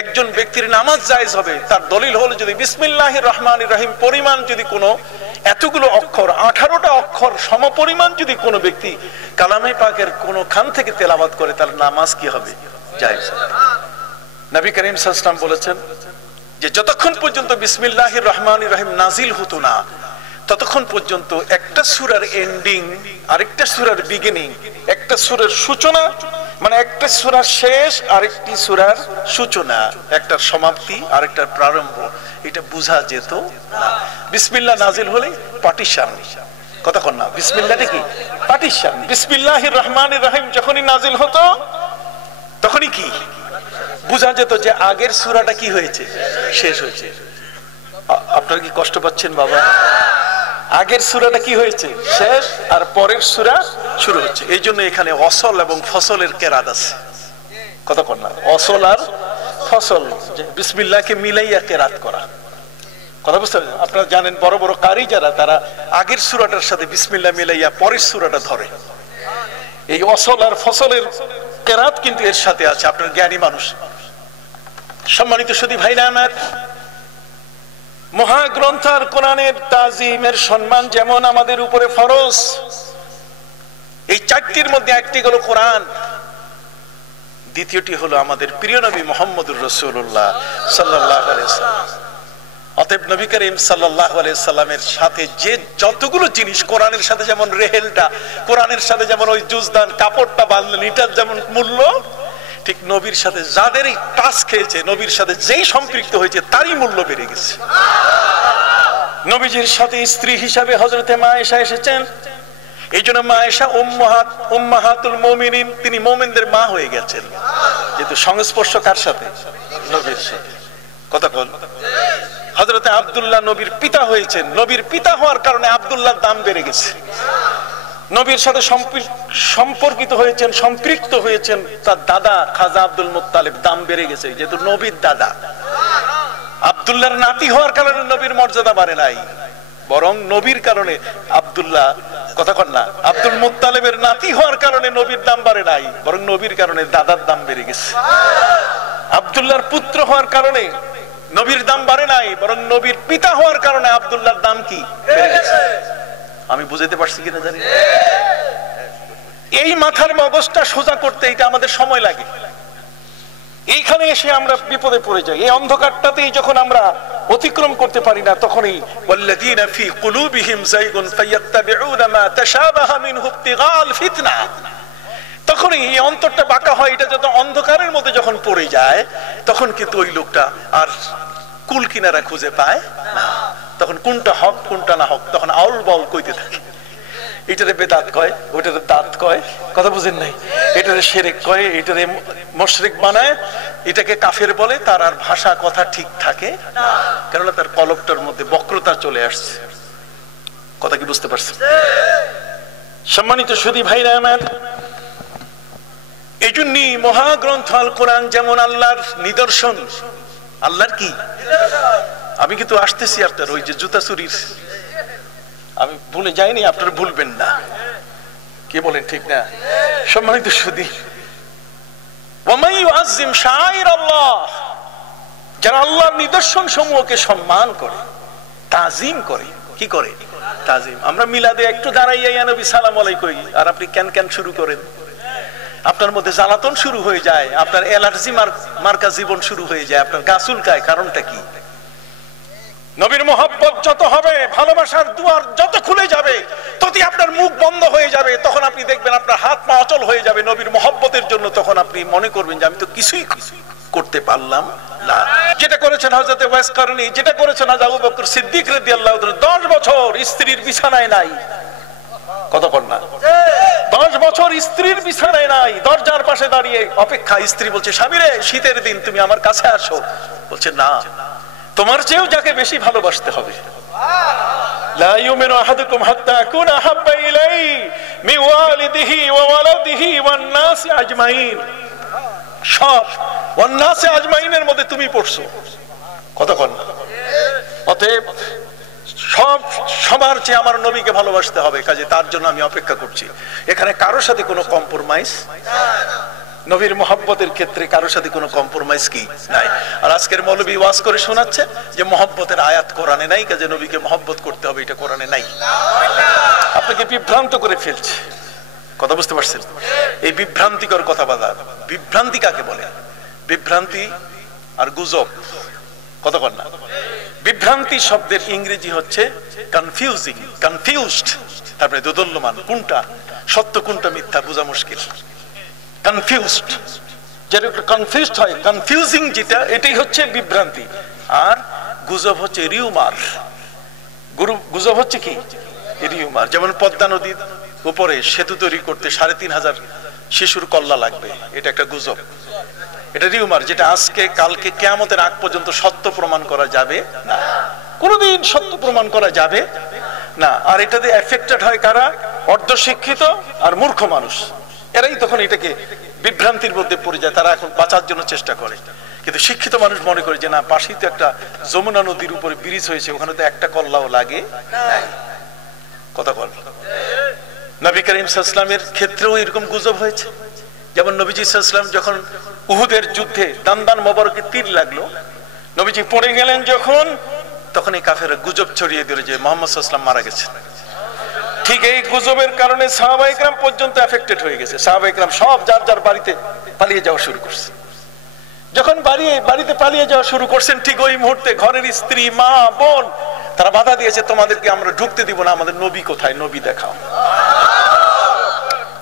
একজন ব্যক্তির নামাজ জায়েজ হবে, তার দলিল হলো যদি বিসমিল্লাহির রহমানির রহিম পরিমাণ যদি কোনো এতগুলো অক্ষর 18টা অক্ষর সমপরিমাণ যদি কোনো ব্যক্তি কালামে পাকের কোনো খান থেকে তেলাওয়াত করে, তার নামাজ কি হবে? জায়েজ। নবী করিম সাল্লাল্লাহু আলাইহি ওয়াসাল্লাম বলেছেন যে যতক্ষণ পর্যন্ত বিসমিল্লাহির রহমানির রহিম নাজিল হতো না, ততক্ষণ পর্যন্ত একটা সূরার এন্ডিং আরেকটা সূরার বিগিনিং, একটা সূরার সূচনা মানে একটা সূরার শেষ আরেকটি সূরার সূচনা, একটার সমাপ্তি আরেকটার প্রারম্ভ, এটা বোঝা যেত না। বিসমিল্লাহ নাজিল হলে পার্টিশন, কথা কন না, বিসমিল্লাহটা কি পার্টিশন। বিসমিল্লাহির রহমানির রহিম যখনই নাজিল হতো তখনই কি বোঝা যেত যে আগের সূরাটা কি হয়েছে, শেষ হয়েছে। আপনারা কি কষ্ট পাচ্ছেন বাবা? আগের সূরাটা কি হয়েছে, শেষ, আর পরের সূরা শুরু হচ্ছে। এই জন্য এখানে অসল এবং ফসলের কেরাত আছে, কথা কন না, অসল আর ফসল, বিসমিল্লাহকে মিলাইয়া কেরাত করা, কথা বুঝতে পারছেন? আপনারা জানেন বড় বড় কারি যারা, তারা আগের সূরাটার সাথে বিসমিল্লাহ মিলাইয়া পরের সূরাটা ধরে। এই অসল আর ফসলের কেরাত কিন্তু এর সাথে আছে। আপনার জ্ঞানী মানুষ। সম্মানিত সুধী ভাইরা আমার, মহাগ্রন্থ আর কোরআনের তাজিমের সম্মান যেমন আমাদের উপরে ফরজ, এই চারটির মধ্যে একটি হলো কোরআন, দ্বিতীয়টি হলো আমাদের প্রিয় নবী মুহাম্মদুর রাসূলুল্লাহ সাল্লাল্লাহু আলাইহি ওয়াসাল্লাম। অতএব নবী করিম সাল্লাল্লাহু আলাইহি সাল্লামের সাথে যে যতগুলো জিনিস, কোরআনের সাথে যেমন রেহেলটা, কোরআনের সাথে যেমন ওই জুজদান কাপড়টা বাঁধলেন, এটার যেমন মূল্য, ঠিক নবীর সাথে যাদের এই টাচ খেয়েছে, নবীর সাথে যেই সম্পৃক্ত হয়েছে তারই মূল্য বেড়ে গেছে। নবীজির সাথে স্ত্রী হিসাবে হযরতে মা আয়েশা এসেছেন, এই জন্য মা আয়েশা উম্মাহাতুল মুমিনিন, তিনি মুমিনদের মা হয়ে গেছেন, যেহেতু সংস্পর্শ কার সাথে, নবীর সাথে, কথা বল। হযরতে আব্দুল্লাহ নবীর পিতা হয়েছেন, নবীর পিতা হওয়ার কারণে আব্দুল্লাহর দাম বেড়ে গেছে। নবীর সাথে সম্পর্কিত হয়েছেন, সম্পৃক্ত হয়েছেন তার দাদা খাজা আব্দুল মুত্তালিব, দাম বেড়ে গেছে, যেহেতু নবীর দাদা। আব্দুল্লাহর নাতি হওয়ার কারণে নবীর মর্যাদা বাড়ে নাই, বরং নবীর কারণে আব্দুল্লাহ, কথা কন না, আব্দুল মুত্তালিবের নাতি হওয়ার কারণে নবীর দাম বাড়ে নাই, বরং নবীর কারণে দাদার দাম বেড়ে গেছে। আব্দুল্লাহর পুত্র হওয়ার কারণে নবীর দাম বাড়ে নাই, বরং নবীর পিতা হওয়ার কারণে আব্দুল্লাহর দাম কি বেড়ে গেছে। আমি বুঝাতে পারছি কিনা জানি। এই মাথার মগজটা সোজা করতে এটা আমাদের সময় লাগে। এইখানে এসে আমরা বিপদে পড়ে যাই। এই অন্ধকারটাতেই যখন আমরা অতিক্রম করতে পারি না, তখনই ওয়াল্লাযীনা ফী কুলূবিহিম যায়গুন ফায়াত্তাবিউনা মা তাশাবাহা মিনহু ইবতিগাল ফিতনা, তখনই এই অন্তরটা বাঁকা হয়। এটা যত অন্ধকারের মধ্যে যখন পড়ে যায়, তখন কিন্তু ওই লোকটা আর কুল কিনারা খুঁজে পায় না। তখন কোনটা হক কোনটা না হক, তখন আউল বাউল কইতে থাকে। এটারে বেদাত কয়, ওইটারে দাঁত কয়, কথা বুঝেন নাই, এটারে শিরক কয়, এটারে মুশরিক বানায়, এটাকে কাফের বলে। তার আর ভাষা কথা ঠিক থাকে না, কেননা তার কলবটার মধ্যে বক্রতা চলে আসছে। কথা কি বুঝতে পারছেন? সম্মানিত সুধী ভাইরা আমার, এই জন্যই মহাগ্রন্থ আল কোরআন যেমন আল্লাহর নিদর্শন, আল্লাহর কি, আমি কিন্তু আসতেছি আপনার ওই যে জুতা চুরির, আমি ভুলে যাইনি, আপনারা ভুলবেন না, কি বলেন ঠিক না? সম্মানিত সুধী, ওয়ামান ইউআযযিম শাআইরাল্লাহ, যারা আল্লাহর নিদর্শন সমূহকে সম্মান করে, তাজিম করে, কি করে, তাজিম। আমরা মিলাদে একটু দাঁড়াইয়া ইয়া নবী সালাম আলাইকুম কই, আর আপনি কেন কেন শুরু করেন, আপনার মধ্যে জ্বালাতন শুরু হয়ে যায়, আপনার অ্যালার্জি মার্কা জীবন শুরু হয়ে যায়, আপনার গা চুলকায়, কারণটা কি? নবীর মহব্বত যত হবে, ভালোবাসার দুয়ার যত খুলে যাবে, ততই আপনার মুখ বন্ধ হয়ে যাবে। তখন আপনি দেখবেন আপনার হাত পা অচল হয়ে যাবে নবীর মহব্বতের জন্য। তখন আপনি মনে করবেন যে আমি তো কিছুই করতে পারলাম না। যেটা করেছেন হযরত ওয়াইস করনী, যেটা করেছেন হযরত আবু বকর সিদ্দিক রাদিয়াল্লাহু তাআলা, 10 বছর স্ত্রীর বিছানায় নাই, কত কর না, 10 বছর স্ত্রীর বিছানায় নাই, দরজার পাশে দাঁড়িয়ে অপেক্ষা। স্ত্রী বলছে, স্বামী রে, শীতের দিন তুমি আমার কাছে আসো। বলছে, না, তোমার চেয়েও যাকে বেশি ভালোবাসতে হবে। লা ইউমিনু আহাদুকুম হাত্তা আকুনা আহাব্বা ইলাইহি মিন ওয়ালিদিহি ওয়া ওয়ালাদিহি ওয়ান নাসি আজমাইন। সব ওয়ান নাসি আজমাইনের মধ্যে তুমি পড়ছো, কত কর না। অতএব সবার চেয়ে আমার নবীকে ভালোবাসতে হবে, কাজে তার জন্য আমি অপেক্ষা করছি। এখানে কারোর সাথে কোনো কম্প্রোমাইজ, নবীর মহব্বতের ক্ষেত্রে কারোর সাথে কোনো কম্প্রোমাইজ কি নাই। আর আজকের মৌলবী ওয়াজ করে শোনাচ্ছে যে মহব্বতের আয়াত কোরআনে নাই, কাজে নবীকে মহব্বত করতে হবে, এটা কোরআনে নাই। আপনাকে বিভ্রান্ত করে ফেলছে, কথা বুঝতে পারছেন? এই বিভ্রান্তিকর কথা বলা, বিভ্রান্তি কাকে বলে? বিভ্রান্তি আর গুজব, কথা বল না। বিভ্রান্তি শব্দের ইংরেজি হচ্ছে কনফিউজিং, কনফিউজড, তারপরে দোদুল্যমান, কোনটা সত্য কোনটা মিথ্যা বোঝা মুশকিল। কনফিউজড, যেটা কনফিউজড হয়, কনফিউজিং যেটা, এটাই হচ্ছে বিভ্রান্তি। আর গুজব হচ্ছে রিউমার। গুজব হচ্ছে কি? রিউমার। যেমন পদ্মা নদীর উপরে সেতু তৈরি করতে ৩৫০০ শিশুর কল্লা লাগবে, এটা একটা গুজব, এটা রিউমার, যেটা আজকে কালকে কিয়ামতের আগ পর্যন্ত সত্য প্রমাণ করা যাবে না, কোনোদিন সত্য প্রমাণ করা যাবে না। আর এটাতে এফেক্টেড হয় কারা? অর্ধশিক্ষিত আর মূর্খ মানুষ, এরাই তখন এটাকে বিভ্রান্তির মধ্যে পড়ে যায়, তারা এখন বাঁচার জন্য চেষ্টা করে। কিন্তু শিক্ষিত মানুষ মনে করে যে না, পাশেই তো একটা যমুনা নদীর উপরে ব্রিজ হয়েছে, ওখানে তো একটা কল্লাও লাগে নাই। কথা বল। নবী করিম সাল্লাল্লাহু আলাইহি ওয়াসাল্লামের ক্ষেত্রেও এরকম গুজব হয়েছে। যেমন নবীজি সাল্লাল্লাহু আলাইহি ওয়াসাল্লাম যখন উহুদের যুদ্ধে দান্দান মোবারকে তীর লাগলো, নবীজি পড়ে গেলেন যখন, তখন এই কাফেররা গুজব ছড়িয়ে দিল যে মুহাম্মদ সাল্লাল্লাহু আলাইহি ওয়াসাল্লাম মারা গেছেন। ঠিক এই গুজবের কারণে সাহাবায়ে কেরাম পর্যন্ত এফেক্টেড হয়ে গেছে। সাহাবায়ে কেরাম সব যার যার বাড়িতে পালিয়ে যাওয়া শুরু করছে। যখন বাড়িতে পালিয়ে যাওয়া শুরু করছেন, ঠিক ওই মুহূর্তে ঘরের স্ত্রী, মা, বোন তারা বাধা দিয়েছে, তোমাদেরকে আমরা ঢুকতে দিব না, আমাদের নবী কোথায়, নবী দেখাও।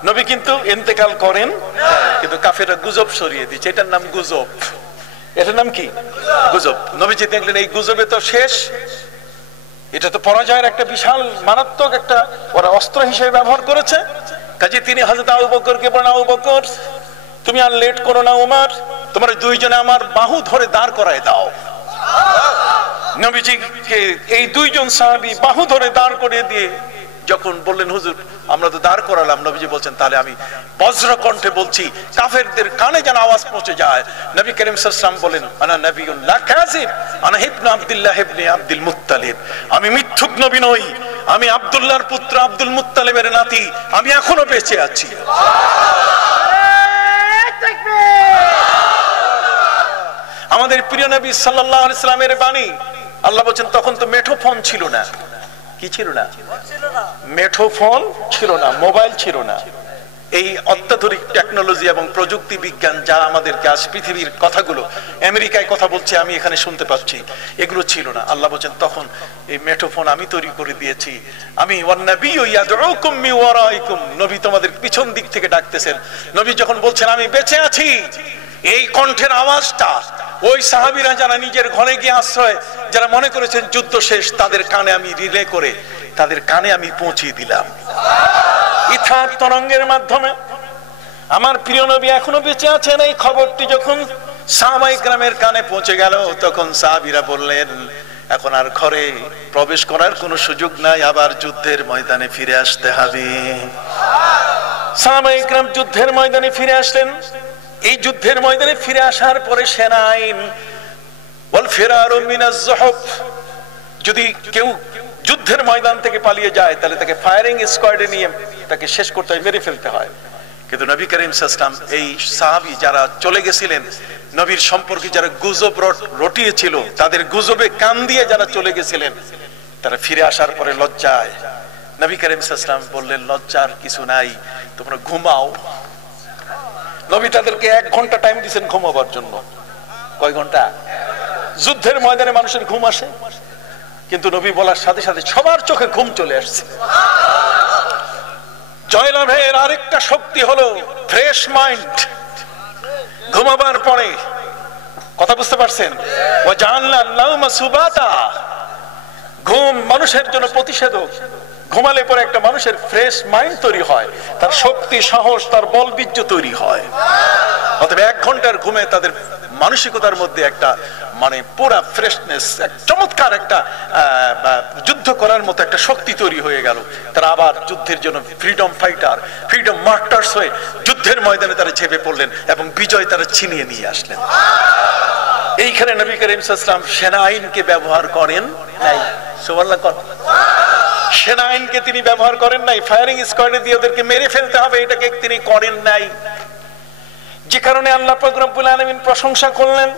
নবী কিন্তু ইন্তেকাল করেন, কিন্তু কাফেররা গুজব ছড়িয়ে দিচ্ছে, এটার নাম গুজব। এটার নাম কি? গুজব। নবীজি দেখলেন এই গুজবে তো শেষ, এটা তো পরাজয়ের একটা বিশাল মারাত্মক একটা ওরা অস্ত্র হিসেবে ব্যবহার করেছে। কাজে তিনি হযরত আবু বকরকে বলেন, আবু বকর তুমি আর লেট করো না, ওমর তোমরা দুইজনে আমার বাহু ধরে দাঁড় করায় দাও। নবীজিকে এই দুইজন সাহাবী বাহু ধরে দাঁড় করিয়ে দিয়ে যখন বললেন, হুজুর আমরা তো দাঁড় করালাম, নবীজি বলছেন তাহলে আমি বজ্র কণ্ঠে বলছি, কাফেরদের কানে যেন আওয়াজ পৌঁছে যায়। নবী করিম সাল্লাল্লাহু আলাইহি ওয়াসাল্লাম বলেন, আনা নবিয়্যুন লা কাযিব, আনা ইবনু আব্দুল্লাহ ইবনে আব্দুল মুত্তালিব, আমি মিথ্যুক নবী নই, আমি আব্দুল্লাহর পুত্র আব্দুল মুত্তালিবের নাতি, আমি এখনো বেঁচে আছি। আমাদের প্রিয় নবী সাল্লাল্লাহু আলাইহি সাল্লামের বাণী। আল্লাহ বলেন তখন তো মেঠোফোন ছিল না। কি ছিল না? মেঠোফোন ছিল না, মোবাইল ছিল না। এই অত্যাধুনিক টেকনোলজি এবং প্রযুক্তি বিজ্ঞান যা আমাদেরকে আজ পৃথিবীর কথাগুলো, আমেরিকায় কথা বলছে আমি এখানে শুনতে পাচ্ছি, এগুলো ছিল না। আল্লাহ বলেন তখন এই মেঠোফোন আমি তৈরি করে দিয়েছি। আমি ওয়ান্নাবিয়্যু ইয়াদউকুম মিন ওয়ারাইকুম, নবী তোমাদের পিছন দিক থেকে ডাকতেছেন। নবী যখন বলছেন আমি বেঁচে আছি, এই কণ্ঠের আওয়াজটা ওই সাহাবীরা যারা নিজের ঘরে গিয়ে আশ্রয়, যারা মনে করেছেন যুদ্ধ শেষ, তাদের কানে আমি রিলে করে তাদের কানে আমি পৌঁছে দিলাম ইথার তরঙ্গের মাধ্যমে। আমার প্রিয় নবী এখনো বেঁচে আছেন, এই খবরটি যখন সাহাবায়ে কেরামের কানে পৌঁছে গেল, তখন সাহাবীরা বললেন এখন আর ঘরে প্রবেশ করার কোনো সুযোগ নাই, আবার যুদ্ধের ময়দানে ফিরে আসতে হবে। সাহাবায়ে কেরাম যুদ্ধের ময়দানে ফিরে আসলেন। এই যুদ্ধের ময়দানে ফিরে আসার পরে সেনা আইন ওয়াল ফিরারু মিনাজ যুহুফ, যদি কেউ যুদ্ধের ময়দান থেকে পালিয়ে যায় তাহলে তাকে ফায়ারিং স্কোয়াডে নিয়ে তাকে শেষ করতে হয়, মেরে ফেলতে হয়। কিন্তু নবী করিম সাল্লাল্লাহু আলাইহি ওয়াসাল্লাম এই সাহাবী যারা চলে গেছিলেন, নবীর সম্পর্কে যারা গুজব রটিয়েছিল, তাদের গুজবে কান দিয়ে যারা চলে গেছিলেন, তারা ফিরে আসার পরে লজ্জায় নবী করিম সাল্লাল্লাহু আলাইহি ওয়াসাল্লাম বললেন লজ্জার কিছু নাই, তোমরা ঘুমাও। নবী তাদেরকে 1 ঘন্টা টাইম দিয়েছেন ঘুমাবার জন্য। কয় ঘন্টা? যুদ্ধের ময়দানে মানুষের ঘুম আসে, কিন্তু নবী বলার সাথে সাথে সবার চোখে ঘুম চলে আসছে। জয়লাভের আরেকটা শক্তি হলো ফ্রেশ মাইন্ড। ঘুমাবার পরে, কথা বুঝতে পারছেন? ওয়াজআলনা নাওমা সুবাতা, ঘুম মানুষের জন্য প্রতিষেধক। ঘুমালে পরে একটা মানুষের ফ্রেশ মাইন্ড তৈরি হয়, তার শক্তি, সাহস, তার বলবীর্য তৈরি হয়। অতএব 1 ঘন্টার ঘুমে তাদের মানসিকতার মধ্যে একটা মানে পুরা ফ্রেশনেস, এক চমৎকার একটা যুদ্ধ করার মতো একটা শক্তি তৈরি হয়ে গেল। তারা আবার যুদ্ধের জন্য ফ্রিডম ফাইটার, ফ্রিডম মার্টার্স হয়ে যুদ্ধের ময়দানে তারা ঝেঁপে পড়লেন এবং বিজয় তারা ছিনিয়ে নিয়ে আসলেন। এইখানে নবী করিম সাল্লাল্লাহু আলাইহি ওয়াসাল্লাম সেনা আইনকে ব্যবহার করেন নাই। সুবহানাল্লাহ। সেনা আইনকে তিনি ব্যবহার করেন নাই, ফায়ারিং স্কোয়াডে দিয়ে ওদেরকে মেরে ফেলতে হবে এটাকে তিনি করেন নাই। যে কারণে আল্লাহ পাক রব্বুল আলামিন প্রশংসা করলেন,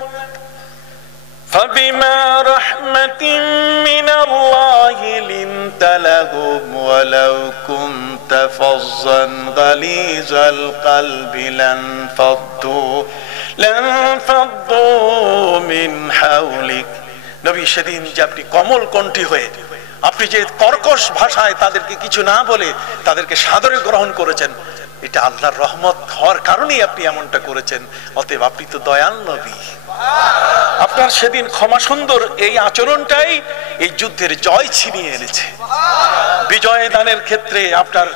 ফাবিমা রাহমাতিন মিনাল্লাহি লিনতা লাহুম ওয়ালাউ কুনতা ফাযযান গালিজাল কলবি লানফাদ্দু মিন হাওলিক। নবী সেদিন যে আপনি কমল কণ্ঠী হয়ে, আপনি যে কর্কশ ভাষায় তাদেরকে কিছু না বলে তাদেরকে সাদরে গ্রহণ করেছেন, এটা আল্লাহর রহমত হওয়ার কারণেই আপনি এমনটা করেছেন, অতএব আপনি তো দয়াল নবী। আপনার সেদিন ক্ষমা সুন্দর এই আচরণটাই এই যুদ্ধের জয় ছিনিয়ে এনেছে। বিজয় দানের ক্ষেত্রে আপনার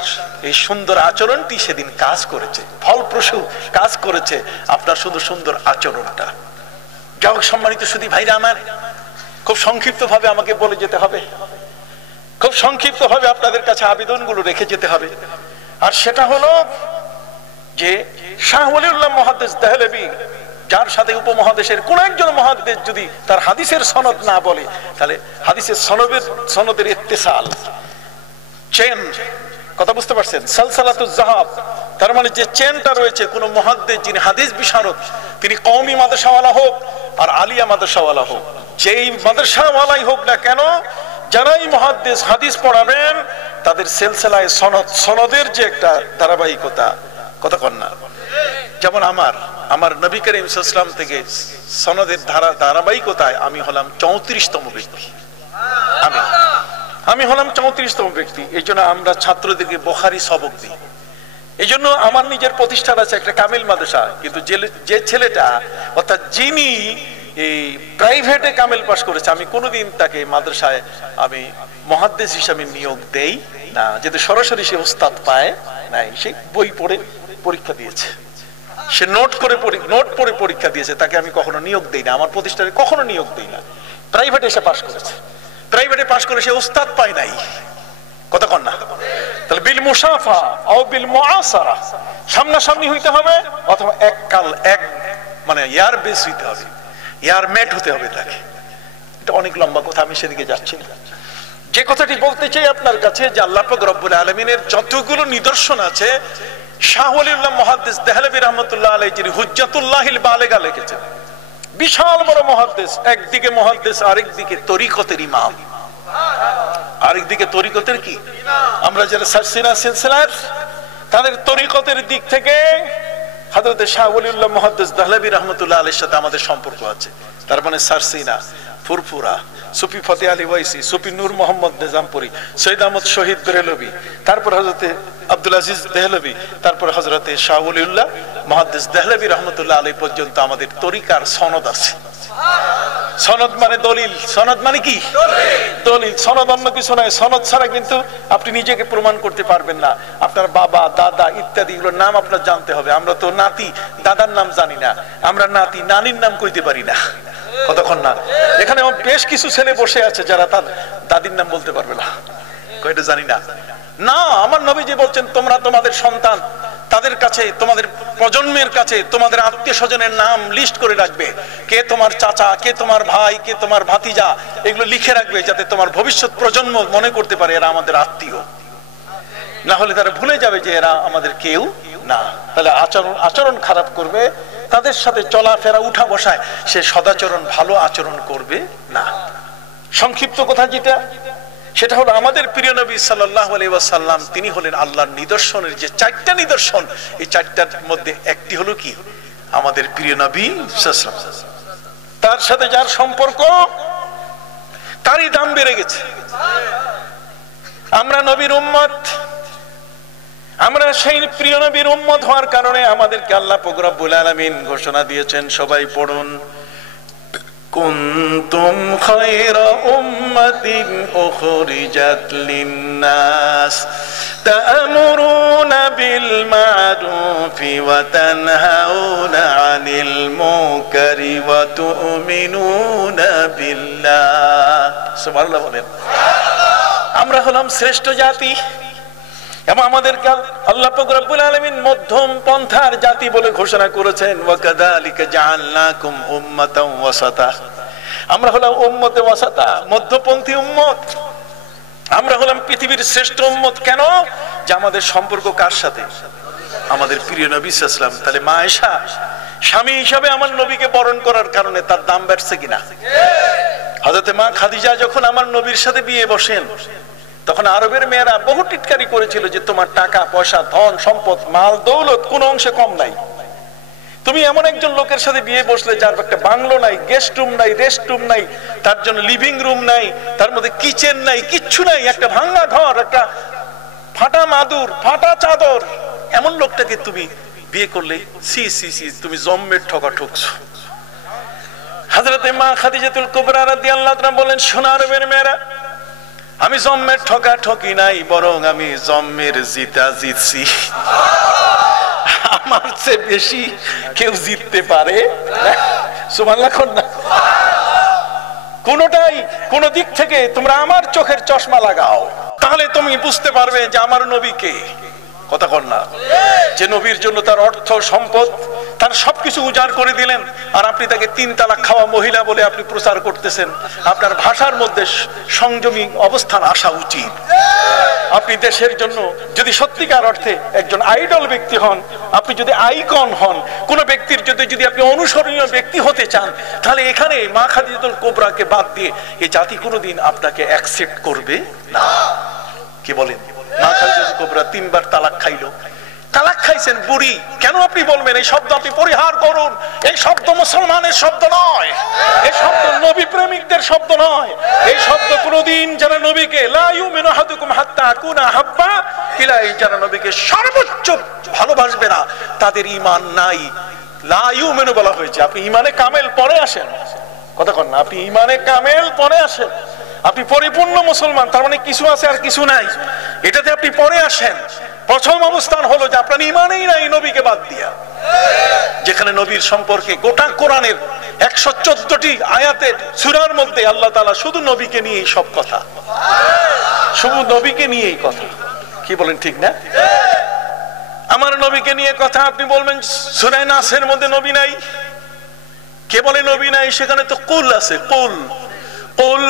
এই সুন্দর আচরণটি সেদিন কাজ করেছে, ফলপ্রসূ কাজ করেছে আপনার সুন্দর সুন্দর আচরণটা। যাও সম্মানিত সুধী ভাইরা আমার, খুব সংক্ষিপ্ত ভাবে আমাকে বলে যেতে হবে, খুব সংক্ষিপ্ত ভাবে আপনাদের কাছে আবেদনগুলো রেখে যেতে হবে। আর সেটা হলো যে শাহ ওলিউল্লাহ মুহাদ্দিস দেহলভী, যার সাথে উপমহাদেশের কোন একজন মুহাদ্দিস যদি তার হাদিসের সনদ না বলে, তাহলে হাদিসের সনদের ইত্তিসাল চেন, কথা বুঝতে পারছেন, সালসালাতুজ যাহাব, তার মানে যে চেনটা রয়েছে, কোন মুহাদ্দিস যিনি হাদিস বিশারদ, তিনি কওমি মাদ্রাসাওয়ালা হোক আর আলিয়া মাদ্রাসাওয়ালা হোক, যেই মাদ্রাসাওয়ালাই হোক না কেন, যারাই মুহাদ্দিস হাদিস পড়াবেন তাদের সিলসিলায় সনদের যে একটা ধারাবাহিকতা, কথা কন না, যেমন আমার নবী করিম সাল্লাল্লাহু আলাইহি ওয়াসাল্লাম থেকে সনদের ধারাবাহিকতায় আমি হলাম 34তম ব্যক্তি। আমি হলাম 34তম ব্যক্তি। এই জন্য আমরা ছাত্রদেরকে বুখারী সবক দিই। এই জন্য আমার নিজের প্রতিষ্ঠান আছে একটা কামিল মাদ্রাসা, কিন্তু যে ছেলেটা অর্থাৎ যিনি এই প্রাইভেটে কামিল পাস করেছে, আমি কোনোদিন তাকে মাদ্রাসায় আমি মুহাদ্দিস হিসেবে নিয়োগ দেই না, যেহেতু সরাসরি সে উস্তাদ পায় নাই, সে বই পড়ে পরীক্ষা দিয়েছে, সে নোট পড়ে পরীক্ষা দিয়েছে, তাকে আমি কখনো নিয়োগ দেই না, আমার প্রতিষ্ঠানে কখনো নিয়োগ দেই না। প্রাইভেটে এসে পাস করেছে, প্রাইভেটে পাস করে সে উস্তাদ পায় নাই, কথা কন না। তাহলে বিল মুসাফা ও বিল মুআসারা, সামনাসামনি হইতে হবে, অথবা এক মানে ইয়ার বেস হইতে হবে, ইয়ার মেট হতে হবে তাকে। এটা অনেক লম্বা কথা, আমি সেদিকে যাচ্ছি না। যে কথাটি বলতে চাই আপনার কাছে, যে আল্লাহ পাক রব্বুল আলামিনের যতগুলো নিদর্শন আছে, শাহ ওলিউল্লাহ মুহাদ্দিস দেহলভী রাহমাতুল্লাহ আলাইহি যিনি হুজ্জাতুল্লাহিল বালেগা লিখেছেন, বিশাল বড় মুহাদ্দিস, একদিকে মুহাদ্দিস, আরেকদিকে তরিকতের ইমাম, আরেকদিকে তরিকতের কি, আমরা যারা সারসিনা সিলসিলার, তাদের তরিকতের দিক থেকে হযরত শাহ ওলিউল্লাহ মুহাদ্দিস দেহলভী রাহমাতুল্লাহ আলাইহির সাথে আমাদের সম্পর্ক আছে। তার মানে সারসিনা, ফুরফুরা, সুফি ফতেহ আলী ওয়াইসি, সুফি নূর মোহাম্মদ নিজামপুরি, সৈয়দ আহমদ শহীদ বেরেলভী, তারপর হযরতে আব্দুল আজিজ দেহলভী, তারপর হযরতে শাহ ওলিউল্লাহ মুহাদ্দিস দেহলভী রাহমাতুল্লাহ আলাইহি পর্যন্ত আমাদের তরিকার সনদ আছে। সনদ মানে দলিল, সনদ মানে কি দলিল, সনদ অন্য কিছু নয়। সনদ ছাড়া কিন্তু আপনি নিজেকে প্রমাণ করতে পারবেন না। আপনার বাবা, দাদা ইত্যাদি এগুলোর নাম আপনার জানতে হবে। আমরা তো নাতি দাদার নাম জানি না, আমরা নাতি নানির নাম কইতে পারি না, কতক্ষণ না। এখানে বেশ কিছু ছেলে বসে আছে যারা তার দাদির নাম বলতে পারবে না, কয়টা জানি না। না, আমার নবীজি বলছেন তোমরা তোমাদের সন্তান, তাদের কাছে, তোমাদের প্রজন্মের কাছে তোমাদের আত্মীয় স্বজনের নাম লিস্ট করে রাখবে, কে তোমার চাচা, কে তোমার ভাই, কে তোমার ভাতিজা, এগুলো লিখে রাখবে, যাতে তোমার ভবিষ্যৎ প্রজন্ম মনে করতে পারে এরা আমাদের আত্মীয়। না হলে তারা ভুলে যাবে যে এরা আমাদের কেউ না। তাহলে আচরণ খারাপ করবে, তাদের সাথে চলাফেরা উঠা বসায় সে সদাচরণ ভালো আচরণ করবে না। সংক্ষিপ্ত কথা যেটা, সেটা হলো আমাদের প্রিয় নবী সাল্লাল্লাহু আলাইহি ওয়াসাল্লাম, তিনি হলেন আল্লাহর নিদর্শনের যে 4টা নিদর্শন, এই 4টার মধ্যে একটি হলো কি, আমাদের প্রিয় নবী সাল্লাল্লাহু আলাইহি ওয়াসাল্লাম। তার সাথে যার সম্পর্ক, তারই দাম বেড়ে গেছে। আমরা নবীর উম্মত, আমরা সেই প্রিয় নবীর উম্মত হওয়ার কারণে আমাদেরকে আল্লাহ পাক রব্বুল আলামিন ঘোষণা দিয়েছেন, সবাই পড়ুন, কুনতুম খায়রা উম্মাতিন উখরিজাত লিন-নাস তা'মুরুনা বিল মা'রুফি ওয়া তানহাউনা আনিল মুনকারি ওয়া তু'মিনুনা বিল্লাহ। সুবহানাল্লাহ বলেন। আমরা হলাম শ্রেষ্ঠ জাতি এবং আমাদেরকে আল্লাহ পাক রব্বুল আলামিন মধ্যম পন্থার জাতি বলে ঘোষণা করেছেন, ওয়া কাযালিকা জাআলনাকুম উম্মাতান ওয়াসাতা। আমরা হলাম উম্মতে ওয়াসাতা, মধ্যপন্থী উম্মত। আমরা হলাম পৃথিবীর শ্রেষ্ঠ উম্মত। কেন? যে আমাদের সম্পর্ক কার সাথে? আমাদের প্রিয় নবী সাল্লাল্লাহু আলাইহি ওয়াসাল্লাম। তাহলে মা আয়েশা স্বামী হিসাবে আমার নবীকে বরণ করার কারণে তার দাম বাড়ছে কিনা? হযরতে মা খাদিজা যখন আমার নবীর সাথে বিয়ে বসেন, তখন আরবের মেয়েরা বহু টিটকারি করেছিল যে তোমার টাকা পয়সা, ধন সম্পদ, মাল দৌলত কোন অংশে কম নাই। তুমি এমন একজন লোকের সাথে বিয়ে বসলে যার একটা বাংলো নাই, গেস্ট রুম নাই, রেস্ট রুম নাই, তার জন্য লিভিং রুম নাই, তার মধ্যে কিচেন নাই, কিচ্ছু নাই, একটা ভাঙা ঘর, একটা ফাটা মাদুর, ফাটা চাদর, এমন লোকটাকে তুমি বিয়ে করলে সি সি সি, তুমি জম্মের ঠকা ঠকছো। হযরতে মা খাদিজাতুল কুবরা রাদিয়াল্লাহু তাআলা বলেন, সোনার মেয়েরা, আমি জম্মের ঠকা ঠকি নাই, বরং আমি জম্মের জিতা জিতছি। আমার চেয়ে বেশি কেউ জিততে পারে সুবহানাল্লাহ না। কোনটাই কোন দিক থেকে তোমরা আমার চোখের চশমা লাগাও, তাহলে তুমি বুঝতে পারবে যে আমার নবী কে। কথা কর না, যে নবীর জন্য তার অর্থ সম্পদ তার সবকিছু উজাড় করে দিলেন, আর আপনি তাকে 3 তালাক খাওয়া মহিলা বলে আপনি প্রচার করতেছেন। আপনার ভাষার মধ্যে সংযমী অবস্থান আসা উচিত। আপনি দেশের জন্য যদি সত্যিকার অর্থে একজন আইডল ব্যক্তি হন, আপনি যদি আইকন হন, কোন ব্যক্তির যদি আপনি অনুসরণীয় ব্যক্তি হতে চান, তাহলে এখানে মা খাদিজাতুল কুবরাকে বাদ দিয়ে এই জাতি কোনোদিন আপনাকে অ্যাকসেপ্ট করবে না। কি বলেন? মা খাদিজাতুল কুবরা 3 বার তালাক খাইলো। তালাক খাইছেন বুড়ি, কেন আপনি বলবেন? এই শব্দ আপনি পরিহার করুন। এই শব্দ মুসলমানের শব্দ নয়, এই শব্দ নবী প্রেমিকদের শব্দ নয়। এই শব্দ কোনদিন যারা নবীকে লা ইউমিনু আহাদুকুম হাত্তা আকুনা হাব্বা ইলাইহি, যারা নবীকে সর্বোচ্চ ভালোবাসবে না তাদের ঈমান নাই। লা ইউমিনু বলা হয়েছে, আপনি ঈমানে কামেল পরে আসেন। কথা কন না, আপনি ঈমানে কামেল পরে আসেন। আপনি পরিপূর্ণ মুসলমান, তার মানে কিছু আছে আর কিছু নাই, এটাতে আপনি পরে আসেন। প্রথম অবস্থান হলো যে আপনার ঈমানেই নাই নবীকে বাদ দিয়া। যেখানে নবীর সম্পর্কে গোটা কোরআনের 114টি আয়াতের সূরার মধ্যে আল্লাহ তাআলা শুধু নবীকে নিয়েই সব কথা, শুধু নবীকে নিয়েই কথা। কি বলেন, ঠিক না? আমার নবীকে নিয়ে কথা। আপনি বলবেন সূরা নাসের মধ্যে নবী নাই। কে বলে নবী নাই? সেখানে তো কুল আছে। কুল কুল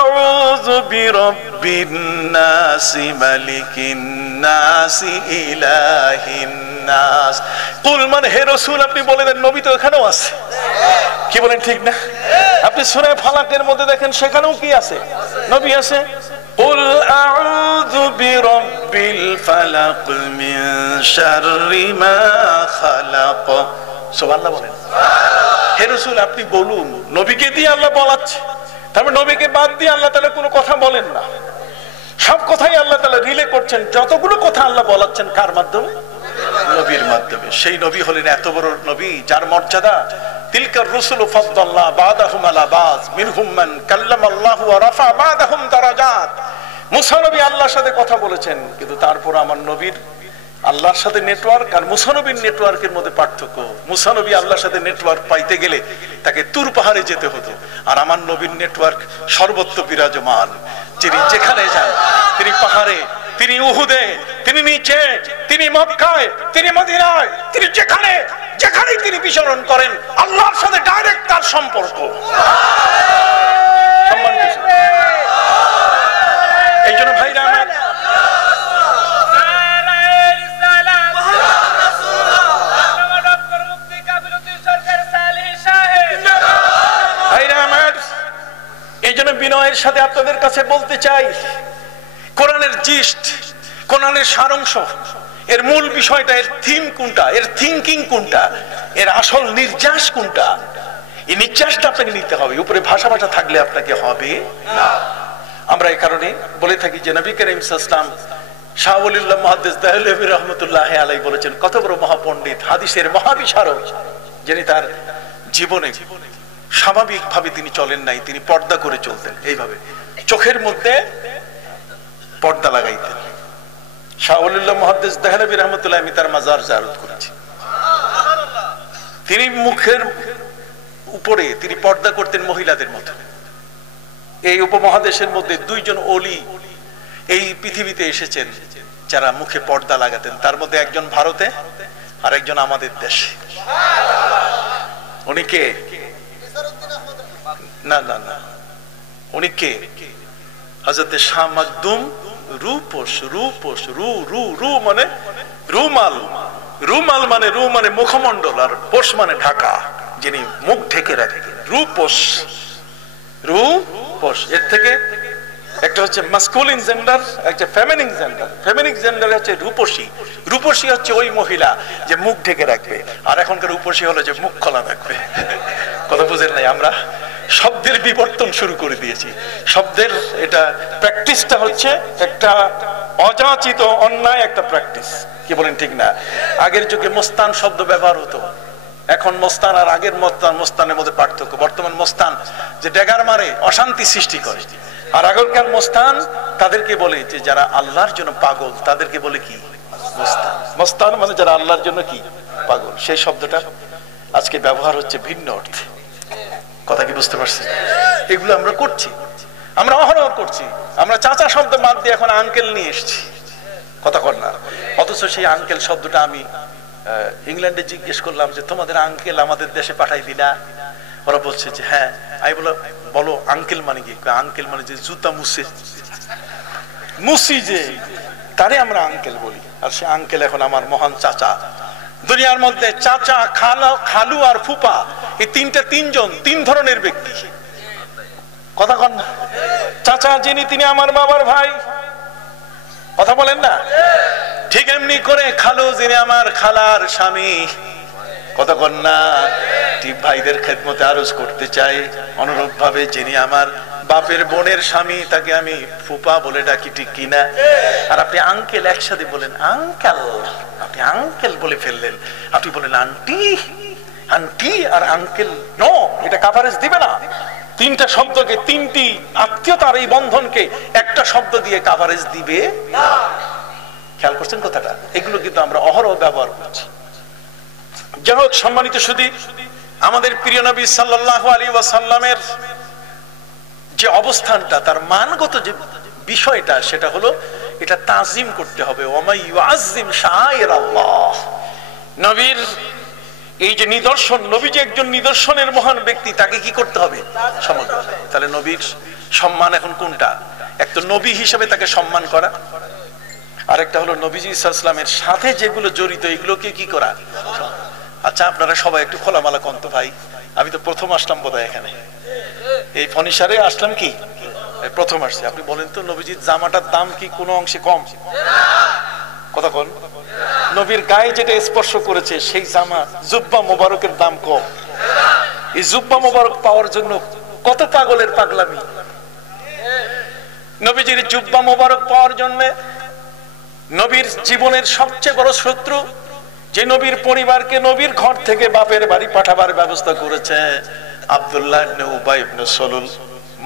আউযু বিরাব্বিন নাসি মালিকিন নাসি ইলাহিন নাস। কুল মানে হে রাসূল, আপনি বলে দেন নবী তো এখানেও আছে। কি বলেন, ঠিক না? আপনি সূরা ফালাকের মধ্যে দেখেন, সেখানেও কি আছে? নবী আছে। কুল আউযু বিরাব্বিল ফালাক মিন শাররি মা খালাক। সুবহানাল্লাহ বলেন। হে রাসূল, আপনি বলুন। নবীকে দিয়ে আল্লাহ বলাচ্ছে, তারপর নবীকে বাদ দিয়ে আল্লাহ তাআলা কোনো কথা বলেন না। সব কথাই আল্লাহ তাআলা রিলে করছেন। যতগুলো কথা আল্লাহ বলাচ্ছেন কার মাধ্যমে? নবীর মাধ্যমে। সেই নবী হলেন এত বড় নবী যার মর্যাদা তিলকার রুসুলু ফাদদাল্লাহ বাদাহুম আলা বাজ মিনহুম মান কাল্লামাল্লাহু ওয়া রাফা বাদাহুম দারাজাত। মুসা নবী আল্লাহর সাথে কথা বলেছেন, কিন্তু তারপর আমার নবীর আল্লাহর সাথে নেটওয়ার্ক আর মুসা নবীর নেটওয়ার্কের মধ্যে পার্থক্য। মুসা নবী আল্লাহর সাথে নেটওয়ার্ক পাইতে গেলে তাকে তুর পাহাড়ে যেতে হতো, আর আমার নবীর নেটওয়ার্ক সর্বত্র বিরাজমান। তিনি যেখানে যান, তিনি পাহাড়ে, তিনি উহুদে, তিনি নিচে, তিনি মক্কায়, তিনি মদিনায়, তিনি যেখানে যেখানেই তিনি বিচরণ করেন, আল্লাহর সাথে ডাইরেক্ট তার সম্পর্ক। এই জন্য ভাইরা আমার, এই জন্য বিনয়ের সাথে আপনাদের কাছে বলতে চাই, কোরআনের জিস্ট, কোরআনের সারাংশ, এর মূল বিষয়টা, এর থিম কোনটা, এর থিঙ্কিং কোনটা, এর আসল নির্যাস কোনটা, এই নির্যাসটা আপনাকে নিতে হবে। উপরে ভাষা ভাষা থাকলে আপনাকে হবে না। আমরা এই কারণে বলে থাকি যে নবী করিম সাল্লাল্লাহু আলাইহি ওয়াসাল্লাম, শাহ ওয়ালিউল্লাহ মুহাদ্দিস দেহলভী রাহমাতুল্লাহি আলাইহি বলেছেন, কত বড় মহাপণ্ডিত, হাদিসের মহাবিশারদ, যিনি তার জীবনে স্বাভাবিক ভাবে তিনি চলেন নাই, তিনি পর্দা করে চলতেন। এইভাবে চোখের মধ্যে পর্দা লাগাইতেন। শাহ ওয়ালিউল্লাহ মুহাদ্দিস দেহলভী রাহমাতুল্লাহ, আমি তার মাজার জিয়ারত করেছি। তিনি মুখের উপরে তিনি পর্দা করতেন মহিলাদের মতো। এই উপমহাদেশের মধ্যে 2 জন ওলি এই পৃথিবীতে এসেছেন যারা মুখে পর্দা লাগাতেন। তার মধ্যে একজন ভারতে আর একজন আমাদের দেশে। উনি কে? না না না, উনি কে? হযরত শাহ মাকদুম রূপোস। রূপোস, রু রু রু মানে রুমাল, রুমাল মানে রু মানে মুখমণ্ডল, আর পোষ মানে ঢাকা, যিনি মুখ ঢেকে রাখেন। রূপোস, রূপোস। এর থেকে একটা হচ্ছে মাস্কুলিন জেন্ডার, একটা ফেমিনিন জেন্ডার। ফেমিনিন জেন্ডার হচ্ছে রূপসী। রূপসী হচ্ছে ওই মহিলা যে মুখ ঢেকে রাখবে, আর এখনকার রূপসী হলো যে মুখ খোলা রাখবে। কথা বুঝেন নাই? আমরা শব্দের বিবর্তন শুরু করে দিয়েছি। শব্দের এটা প্র্যাকটিসটা হচ্ছে একটা অযাচিত অন্যায় একটা প্র্যাকটিস। কি বলেন ঠিক না? আগের যুগে মোস্তান শব্দ ব্যবহার হতো, এখন মোস্তান আর আগের মোস্তানের মধ্যে পার্থক্য। বর্তমান মোস্তান যে ডেগার মারে, অশান্তি সৃষ্টি করে, আর আগেরকার মোস্তান তাদেরকে বলে যে যারা আল্লাহর জন্য পাগল, তাদেরকে বলে কি মোস্তান। মোস্তান মানে যারা আল্লাহর জন্য কি পাগল। সেই শব্দটা আজকে ব্যবহার হচ্ছে ভিন্ন অর্থে। কথা কি বুঝতে পারছেন? এগুলো আমরা করছি, আমরা অহরহ করছি। আমরা চাচা শব্দ বাদ দিয়ে এখন আঙ্কেল নিয়ে এসেছি। কথা কর না। অথচ সেই আঙ্কেল শব্দটা আমি ইংল্যান্ডে জিজ্ঞেস করলাম যে তোমাদের আঙ্কেল আমাদের দেশে পাঠাই দিলা? ওরা বলছে যে হ্যাঁ। আমি বলো আঙ্কেল মানে কি? আঙ্কেল মানে যে জুতা মুসি যে, তারে আমরা আঙ্কেল বলি। আর সে আঙ্কেল এখন আমার মহান চাচা। দুনিয়ার মধ্যে চাচা, খালু আর ফুপা, এই তিনজন, তিন ধরনের ব্যক্তি। কথা কন না। চাচা যিনি, তিনি আমার বাবার ভাই, কথা বলেন না? ঠিক এমনি করে খালু যিনি আমার খালার স্বামী, কথা কন না? টিপ ভাইদের খেদমতে আরজ করতে চাই। অনুরূপ ভাবে যিনি আমার বাপের বোনের স্বামী, তাকে আমি ফুপা বলে ডাকি, ঠিক কিনা? আর আপনি আঙ্কেল একসাথে বলেন আঙ্কেল, আপনি আঙ্কেল বলে ফেললেন। আপনি বলেন আন্টি, আন্টি আর আঙ্কেল, নো, এটা কভারেজ দিবে না। তিনটা শব্দকে, তিনটি আত্মীয়তার এই বন্ধনকে একটা শব্দ দিয়ে কভারেজ দিবে না। খেয়াল করছেন কথাটা? এগুলো কিন্তু আমরা অহরহ ব্যবহার করছি। যাই হোক, সম্মানিত সুধী, আমাদের প্রিয় নবী সাল্লাল্লাহু আলাইহি ওয়াসাল্লামের যে অবস্থানটা, তার মানগত যে বিষয়টা, সেটা হলো এটা তাজিম করতে হবে। ওয়া ইউআযযিম শাআইরাল্লাহ। নবীর এই যে নিদর্শন, নবী যে একজন নিদর্শনের মহান ব্যক্তি, তাকে কি করতে হবে? সম্মান করতে হবে। তাহলে নবীর সম্মান এখন কোনটা? এক তো নবী হিসেবে তাকে সম্মান করা, আরেকটা হলো নবীজি সাল্লাল্লাহু আলাইহি ওয়াসাল্লামের সাথে যেগুলো জড়িত, এগুলোকে কি করা। আচ্ছা, আপনারা সবাই একটু খোলামেলা কন্ত ভাই। আমি তো প্রথম আসলাম বোধহয় এখানে, এই ফনিসারে আসলাম কি প্রথম আসছে। আপনি বলেন তো, নবীজির জামাটার দাম কি কোনো অংশে কম? কথা বল। নবীর গায়ে যেটা স্পর্শ করেছে সেই জামা, জুব্বা মোবারকের দাম কম? এই জুব্বা মোবারক পাওয়ার জন্য কত পাগলের পাগলামি। নবীজির জুব্বা মোবারক পাওয়ার জন্য নবীর জীবনের সবচেয়ে বড় শত্রু, যে নবীর পরিবারকে নবীর ঘর থেকে বাপের বাড়ি পাঠাবার ব্যবস্থা করেছে, আব্দুল্লাহ ইবনে উবাই ইবনে সলুল,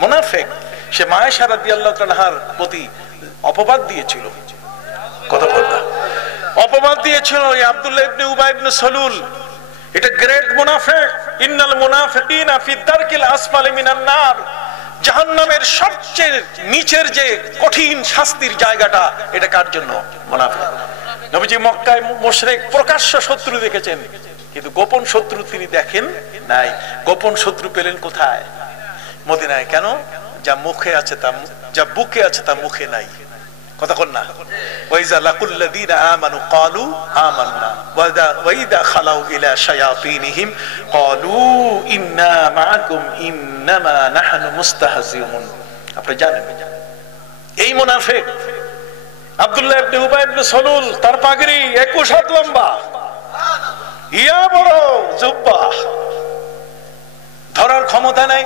মুনাফিক। সে মা আয়েশা রাদিয়াল্লাহু তাআলার প্রতি অপবাদ দিয়েছিল। কথা বল না। অপবাদ দিয়েছিল এই আব্দুল্লাহ ইবনে উবাই ইবনে সলুল। এটা গ্রেট মুনাফিক। ইন্নাল মুনাফিকিনা ফি দারকিল আসফালি মিনান নার। জাহান্নামের সবচেয়ে নিচের যে কঠিন শাস্তির জায়গাটা, এটা কার জন্য? মুনাফিক। নবীজি মক্কায় মুশরিক প্রকাশ্য শত্রু দেখেছেন, কিন্তু গোপন শত্রু তিনি দেখেন নাই। গোপন শত্রু পেলেন কোথায়? মদিনায়। কেন? যা মুখে আছে তা, যা বুকে আছে তা মুখে নাই। কথা কন না। ওয়াইজা লাকুল্লাযীনা আমানু ক্বালু আমান্না ওয়াইদা খালাউ ইলা শায়াতিনহিম ক্বালু ইন্না মাআকুম ইন্নামা নাহনু মুস্তাহজিউন। আপনি জানেন এই মুনাফিক আব্দুল্লাহ ইবনে উবাই ইবনে সলুল, তার পাগড়ি 21 হাত লম্বা, ইয়া বড় জুব্বা, ধরার ক্ষমতা নাই।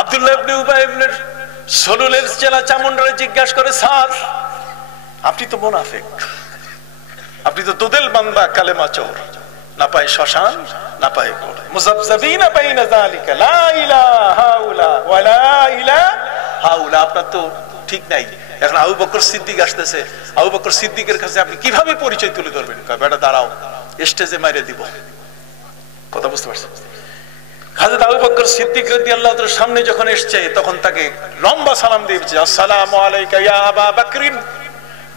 আব্দুল্লাহ ইবনে উবাই ইবনে সলুলের চেলা চামুন্ডারে জিজ্ঞাসা করে, স্যার আপনি তো মুনাফিক, আপনি তো দোদেল বান্দা, কালেমা চোর, না পায় শ্মশান না পায় গোড়, মুযাবযাবিনা বাইনা যালিকা লা ইলাহা ইল্লা ওয়া লা ইলাহা ইল্লা। আপনার তো ঠিক নাই। এখন আবু বকর সিদ্দিক আসতেছে, আবু বকর সিদ্দিকের কাছে আপনি কিভাবে পরিচয় তুলে ধরবেন? বেটা দাঁড়াও, স্টেজে মাইরে দিব। কথা বুঝতে পারছেন? হযরত আবু বকর সিদ্দিক রাদিয়াল্লাহু তাআলার সামনে যখন এসেছে, তখন তাকে লম্বা সালাম দিয়েছে, আসসালামু আলাইকা ইয়া আবা বকরিন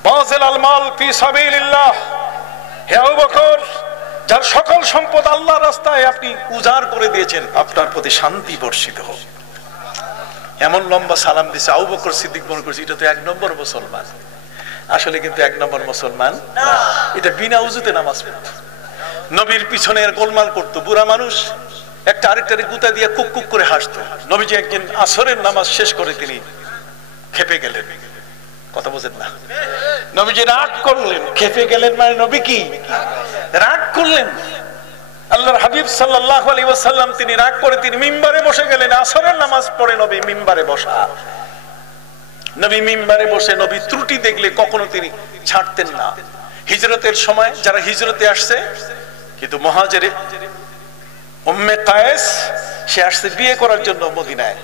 বাযিল আল মাল ফি সাবিলিল্লাহ। হে আবু বকর, যার সকল সম্পদ আল্লাহর রাস্তায় আপনি উজাড় করে দিয়েছেন, আপনার প্রতি শান্তি বর্ষিত হোক। এমন লম্বা সালাম দিয়েছে। আবু বকর সিদ্দিক মনে করছে এটা তো 1 নম্বর মুসলমান। আসলে কিন্তু 1 নম্বর মুসলমান না, এটা বিনা উযুতে নামাজ পড়তো, নবীর পিছনে গোলমাল করতো, বুড়া মানুষ, একটা আরেকটারে গুতা দিয়ে কুক কুক করে হাসতো। নবীজি একদিন আসরের নামাজ শেষ করে তিনি খেপে গেলেন। কথা বুঝেন না? নবীজি রাগ করলেন। খেপে গেলেন মানে নবী কি রাগ করলেন? আল্লাহর হাবিব সাল্লাল্লাহু আলাইহি ওয়াসাল্লাম তিনি রাগ করে তিনি মিম্বারে বসে গেলেন। আসরের নামাজ পড়ে নবী মিম্বারে বসা। নবী মিম্বারে বসে নবী ত্রুটি দেখলে কখনো তিনি ছাড়তেন না। হিজরতের সময় যারা হিজরতে আসছে, কিন্তু মুহাজিরে উম্মে কায়েস সে আসছে বিয়ে করার জন্য মদিনায়,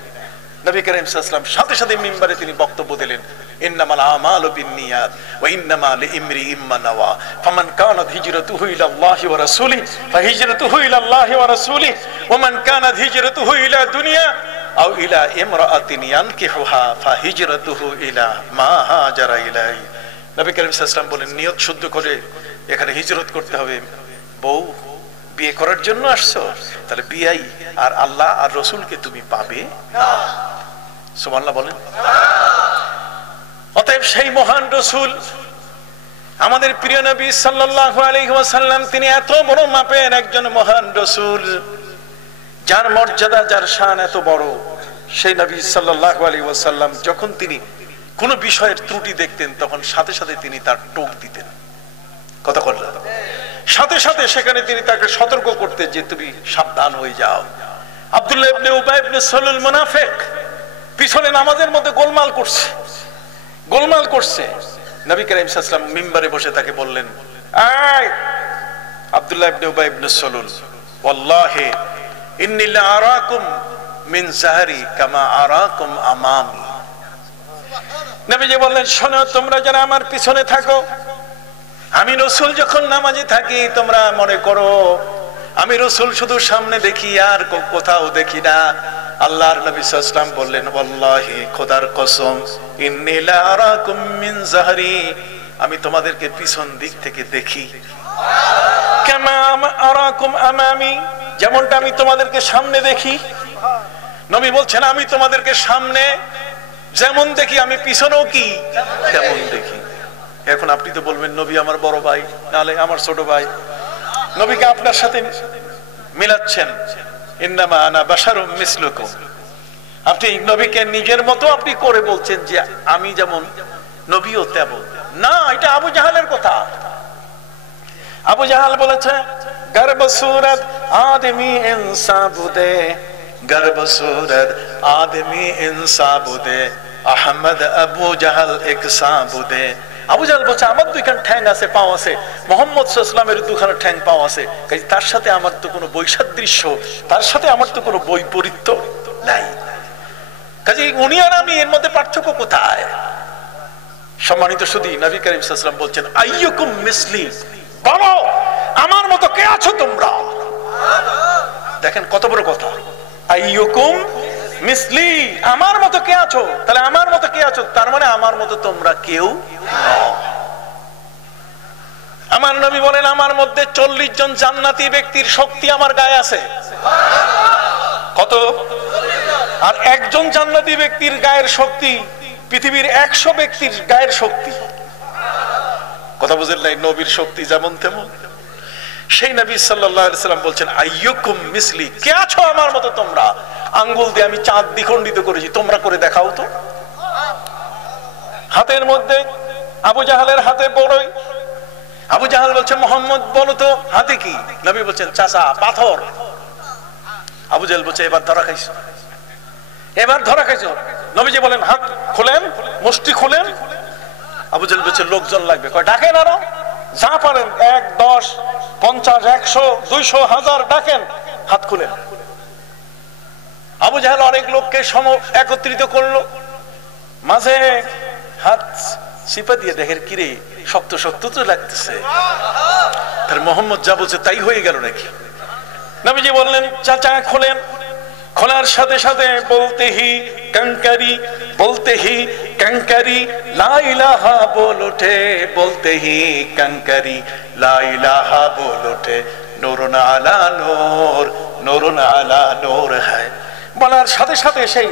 নবী করিম সাল্লাল্লাহু আলাইহি ওয়াসাল্লাম সাথে সাথে মিম্বারে তিনি বক্তব্য দিলেন, ইন্নামাল আমালু বিন্নিয়াত ওয়া ইন্নামা লিইমরিইম মা নাওয়া ফামান কানাত হিজরাতুহু ইলাল্লাহি ওয়া রাসূলিহি ফাহিজরাতুহু ইলাল্লাহি ওয়া রাসূলিহি ওয়া মান কানাত হিজরাতুহু ইলা দুনিয়া আও ইলা ইমরাআতিন ইয়ানকিহুহা ফাহিজরাতুহু ইলা মা হাজারা ইলাইহি। নবী করিম সাল্লাল্লাহু আলাইহি ওয়াসাল্লাম বলেন, নিয়ত শুদ্ধ করে এখানে হিজরত করতে হবে। বউ বিয়ে করার জন্য আসছো, তাহলে বিয়াই আর আল্লাহ আর রাসূলকে তুমি পাবে না। সুবহানাল্লাহ বলেন। অতএব সেই মহান রাসূল আমাদের প্রিয় নবী সাল্লাল্লাহু আলাইহি ওয়াসাল্লাম, তিনি এত বড় মাপের একজন মহান রাসূল, যার মর্যাদা যার শান এত বড়, সেই নবী সাল্লাল্লাহু আলাইহি ওয়াসাল্লাম যখন তিনি কোন বিষয়ের ত্রুটি দেখতেন তখন সাথে সাথে তিনি তার টোক দিতেন। কথা বললেন, সাথে সাথে সেখানে তিনি তাকে সতর্ক করতেন যে তুমি সাবধান হয়ে যাও। আব্দুল্লাহ ইবনে উবাই ইবনে সালুল মুনাফিক পিছনে নামাজের মধ্যে গোলমাল করছে। নবী করিম সাল্লাল্লাহু আলাইহি ওয়াসাল্লাম মিম্বারে বসে তাকে বললেন, এই আব্দুল্লাহ ইবনে উবাই ইবনে সালুল, ওয়াল্লাহি ইন্নী লা আরাকুম মিন যাহরি কামা আরাকুম আমামি। নবীজি বললেন, শোনো, তোমরা যারা আমার পিছনে থাকো, আমি রাসূল যখন নামাজে থাকি তোমরা মনে করো আমি রাসূল শুধু সামনে দেখি আর কোথাও দেখি না। আল্লাহর নবী সাল্লাল্লাহু আলাইহি ওয়াসাল্লাম বললেন, ওয়াল্লাহি, খোদার কসম, ইন্নী লা আরাকুম মিন যাহরি, আমি তোমাদেরকে পিছন দিক থেকে দেখি, কামা আরাকুম আমামি, যেমনটা আমি তোমাদেরকে সামনে দেখি। নবী বলছেন, আমি তোমাদেরকে সামনে যেমন দেখি আমি পিছনেও কি তেমন দেখি। এখন আপনি তো বলবেন, নবী আমার বড় ভাই, নালে আমার ছোট ভাই, নবীকে আপনার সাথে মিলাচ্ছেন। ইন্নামা আনা বাশারুম মিসলুকুম, আপনি নবীকে নিজের মতো আপনি করে বলছেন যে আমি যেমন নবীও তেমন না। এটা আবু জাহালের কথা। আবু জাহাল বলেছে, গর্ব সুরত আদমি ইনসান বুদে, গর্ব সুরত আদমি ইনসান বুদে, আহমদ আবু জাহাল এক সাবুদে। আবু জাহাল বলছে, আমার দুইখান ঠ্যাং আছে, পাও আছে, মুহাম্মদ সাল্লাল্লাহু আলাইহি ওয়াসাল্লামের দুখানা ঠ্যাং পাও আছে, তার সাথে আমার তো কোনো বৈসাদৃশ্য, তার সাথে আমার তো কোনো বৈপরীত্য নাই, কাজে উনি আর আমি এর মধ্যে পার্থক্য কোথায়? সম্মানিত সুধী, নবী করিম সাল্লাল্লাহু আলাইহি ওয়াসাল্লাম বলছেন, আইয়ুকুম মিসলি, বলো আমার মতো কে আছো তোমরা? দেখেন কত বড় কথা, আইয়ুকুম মিসলি, আমার মতো কে আছো? তাহলে আমার মতো কে আছো, তার মানে আমার মতো তোমরা কেউ নও। আমার নবী বলেন, আমার মধ্যে 40 জন জান্নাতি ব্যক্তির শক্তি আমার গায়ে আছে। কত? আর একজন জান্নাতি ব্যক্তির গায়ের শক্তি পৃথিবীর 100 ব্যক্তির গায়ের শক্তি। কথা বুঝেন নাই? নবীর শক্তি যেমন তেমন। সেই নবী সাল্লাল্লাহু আলাইহি ওয়াসাল্লাম বলছেন, আইয়ুকুম মিসলি, কে আছো আমার মতো তোমরা? আঙ্গুল দিয়ে আমি চাঁদ দ্বিখণ্ডিত করেছি, তোমরা করে দেখাও তো। হাতের মধ্যে আবু জাহালের হাতে বড়ই। আবু জাহাল বলছে, মোহাম্মদ বলো তো হাতে কি? নবী বলছেন, চাচা পাথর। আবু জাহাল বলছে, এবার ধরা খাইছো, এবার ধরা খাইছো। নবীজি বলেন, হাত খুলেন, মুষ্টি খুলেন। আবু জাহাল বলছে, লোকজন লাগবে, কয় ডাকেন আরো, যা পারেন, 1, 10, 50, 100, 200, 1000 ডাকেন, হাত খুলেন। আবু জাহাল অনেক লোককে একত্রিত করলো, মাঝে হাত চিপা দিয়ে দেখেন, কিরে শক্ত শক্ত তো লাগতেছে, তার মোহাম্মদ যা বলছে তাই হয়ে গেল নাকি? নবীজি বললেন, চাচা খোলেন। খোলার সাথে সাথে বলতে হি कंकरी ला इलाहा बोल उठे, बोलते ही कंकरी ला इलाहा बोल उठे, नूरुन आला नूर, नूरुन आला नूर है। বলার সাথে সাথে সেই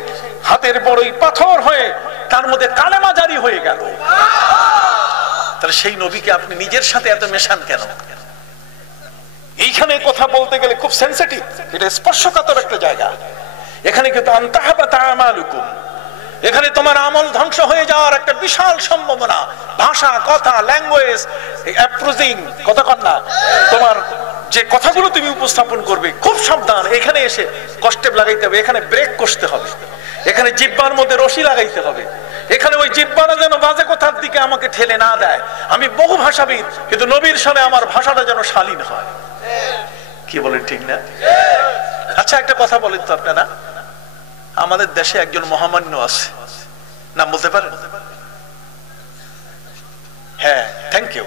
হাতের বড়ই পাথর হয়ে তার মধ্যে কালেমা জারি হয়ে গেল। তাহলে সেই নবীকে আপনি নিজের সাথে এত মেশান কেন? এইখানে কথা বলতে গেলে খুব সেনসিটিভ, এটা স্পর্শকাতর একটা জায়গা। এখানে কিন্তু আনতাহাবাতা আমালুকুম, এখানে তোমার আমল ধ্বংস হয়ে যাওয়ার একটা বিশাল সম্ভাবনা। ভাষা, কথা, ল্যাঙ্গুয়েজ, অ্যাপ্রোচিং, কথা কর না, তোমার যে কথাগুলো তুমি উপস্থাপন করবে খুব সাবধান। এখানে এসে কষ্টে লাগাইতে হবে, এখানে ব্রেক কষতে হবে, এখানে জিহ্বার মধ্যে রশি লাগাইতে হবে, এখানে ওই জিহ্বাটা যেন বাজে কথার দিকে আমাকে ঠেলে না দেয়। আমি বহু ভাষাবিদ, কিন্তু নবীর সামনে আমার ভাষাটা যেন শালীন হয়। কি বলেন, ঠিক না? আচ্ছা, একটা কথা বলেন তো আপনারা, আমাদের দেশে একজন মহামান্য আছে, নাম বলতে পারেন? হ্যাঁ, থ্যাংক ইউ।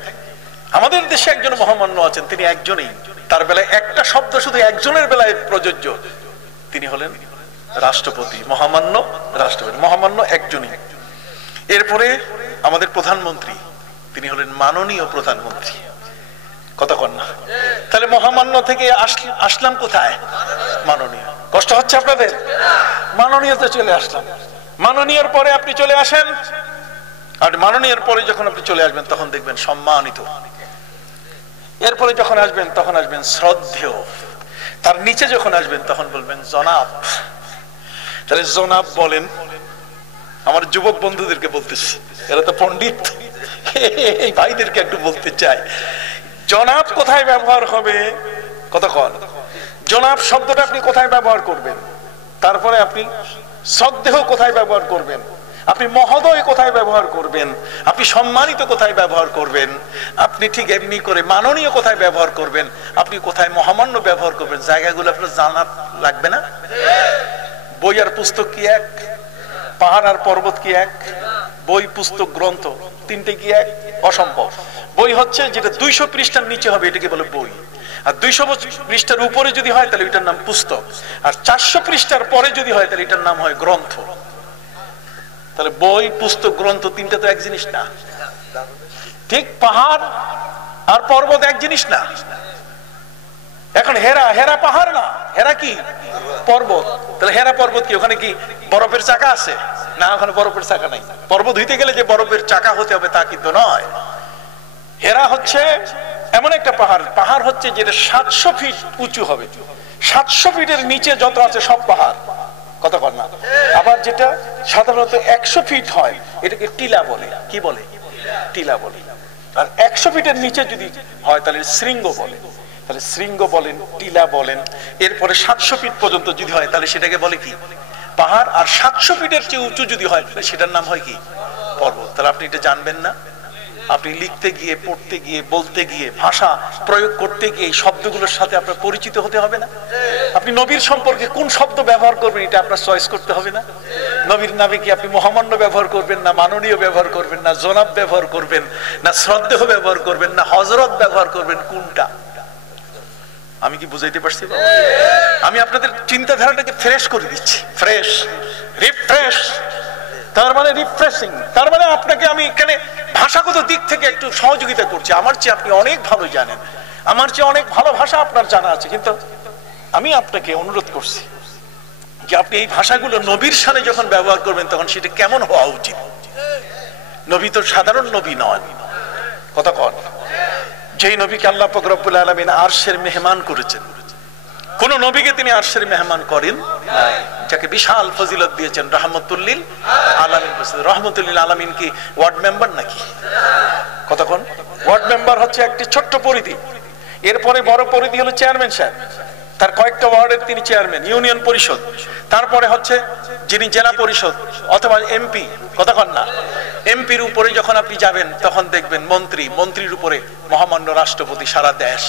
আমাদের দেশে একজন মহামান্য আছেন, তিনি একজনই, তার বেলায় একটা শব্দ শুধু একজনের বেলায় প্রযোজ্য, তিনি হলেন রাষ্ট্রপতি। মহামান্য রাষ্ট্রপতি, মহামান্য একজনই। এরপরে আমাদের প্রধানমন্ত্রী, তিনি হলেন মাননীয় প্রধানমন্ত্রী। কথা কন না? তাহলে মহামান্য থেকে আসলাম কোথায়? মাননীয়। কষ্ট হচ্ছে আপনাদের? মাননীয়তে চলে আসলাম। মাননীয়র পরে আপনি চলে আসেন, আর মাননীয়র পরে যখন আপনি চলে আসবেন তখন দেখবেন সম্মানিত। এরপরে যখন আসবেন তখন আসবেন শ্রদ্ধেয়। তার নিচে যখন আসবেন তখন বলবেন জনাব। তাহলে জনাব বলেন, আমার যুবক বন্ধুদেরকে বলতেছি, এরা তো পণ্ডিত, এই ভাইদেরকে একটু বলতে চাই, জনাব কোথায় ব্যবহার হবে? কতক্ষণ জনাব শব্দটা আপনি কোথায় ব্যবহার করবেন? তারপরে আপনি শ্রদ্ধেয় কোথায় ব্যবহার করবেন? আপনি মহোদয় কোথায় ব্যবহার করবেন? আপনি সম্মানিত কোথায় ব্যবহার করবেন? আপনি ঠিক এমনি করে মাননীয় কোথায় ব্যবহার করবেন? আপনি কোথায় মহামান্য ব্যবহার করবেন? জায়গাগুলো আপনার জানা লাগবে না? বই আর পুস্তক কি এক? পাহাড় আর পর্বত কি এক? বই, পুস্তক, গ্রন্থ তিনটে কি এক? অসম্ভব। বই হচ্ছে যেটা 200 পৃষ্ঠার নিচে হবে, এটাকে বলে বই। আর 200 পৃষ্ঠার উপরে যদি হয় তাহলে এটার নাম পুস্তক। আর 400 পৃষ্ঠার পরে যদি হয় তাহলে এটার নাম হয় গ্রন্থ। তাহলে বই, পুস্তক, গ্রন্থ তিনটা তো এক জিনিস না। ঠিক পাহাড় আর পর্বত এক জিনিস না। এখন হেরা, হেরা পাহাড় না, হেরা কি? পর্বত। তাহলে হেরা পর্বত কি? ওখানে কি বরফের চাকা আছে? না, ওখানে বরফের চাকা নাই। পর্বত হইতে গেলে যে বরফের চাকা হতে হবে তা কিন্তু নয়। হেরা হচ্ছে এমন একটা পাহাড়, পাহাড় হচ্ছে যেটা 700 ফিট উঁচু হবে। 700 ফিটের নিচে যত আছে সব পাহাড়। কথা বল না? আবার যেটা সাধারণত 100 ফিট হয় এটাকে টিলা বলে। কি বলে? টিলা বলে। আর 100 ফিটের নিচে যদি হয় তাহলে শৃঙ্গ বলে। তাহলে শৃঙ্গ বলেন, টিলা বলেন। এরপরে 700 ফিট পর্যন্ত যদি হয় তাহলে সেটাকে বলে কি? পাহাড়। আর 700 ফিটের চেয়ে উঁচু যদি হয় তাহলে সেটার নাম হয় কি? পর্বত। তাহলে আপনি এটা জানবেন না? আপনি লিখতে গিয়ে, পড়তে গিয়ে, বলতে গিয়ে, ভাষা প্রয়োগ করতে গিয়ে এই শব্দগুলোর সাথে আপনার পরিচিত হতে হবে না? আপনি নবীর সম্পর্কে কোন শব্দ ব্যবহার করবেন এটা আপনার চয়েস করতে হবে না? নবীর নামে কি আপনি মহামান্য ব্যবহার করবেন, না মাননীয় ব্যবহার করবেন, না জনাব ব্যবহার করবেন, না শ্রদ্ধেয় ব্যবহার করবেন, না হযরত ব্যবহার করবেন? কোনটা? আমি কি বুঝাইতে পারছি? আমি আপনাদের চিন্তাধারাটাকে ফ্রেশ করে দিচ্ছি। Fresh, refresh. তার মানে রিফ্রেশিং। তার মানে আপনাকে আমি এখানে ভাষাগত দিক থেকে একটু সহযোগিতা করছি। আমার চেয়ে আপনি অনেক ভালো জানেন, আমার চেয়ে অনেক ভালো ভাষা আপনার জানা আছে, কিন্তু আমি আপনাকে অনুরোধ করছি যে আপনি এই ভাষাগুলো নবীর সাথে যখন ব্যবহার করবেন তখন সেটা কেমন হওয়া উচিত। নবী তো সাধারণ নবী নন। কথা কন? যেই নবীকে আল্লাহ পাক রব্বুল আলামিন আরশের মেহমান করেছেন, কোন নবীকে তিনি আরশের মেহমান করেন নাই, যাকে বিশাল ফজিলত দিয়েছেন রাহমাতুল লিল আলামিন। রাহমাতুল লিল আলামিন কি ওয়ার্ড মেম্বার নাকি? কতক্ষণ? ওয়ার্ড মেম্বার হচ্ছে একটি ছোট্ট পরিধি, এরপরে বড় পরিধি হলো চেয়ারম্যান সাহেব, তার কয়েকটা ওয়ার্ডের তিনি চেয়ারম্যান, ইউনিয়ন পরিষদ, তারপরে হচ্ছে যিনি জেলা পরিষদ অথবা এমপি। কতক্ষণ না? এমপির উপরে যখন আপনি যাবেন তখন দেখবেন মন্ত্রী, মন্ত্রীর উপরে মহামান্য রাষ্ট্রপতি। সারা দেশ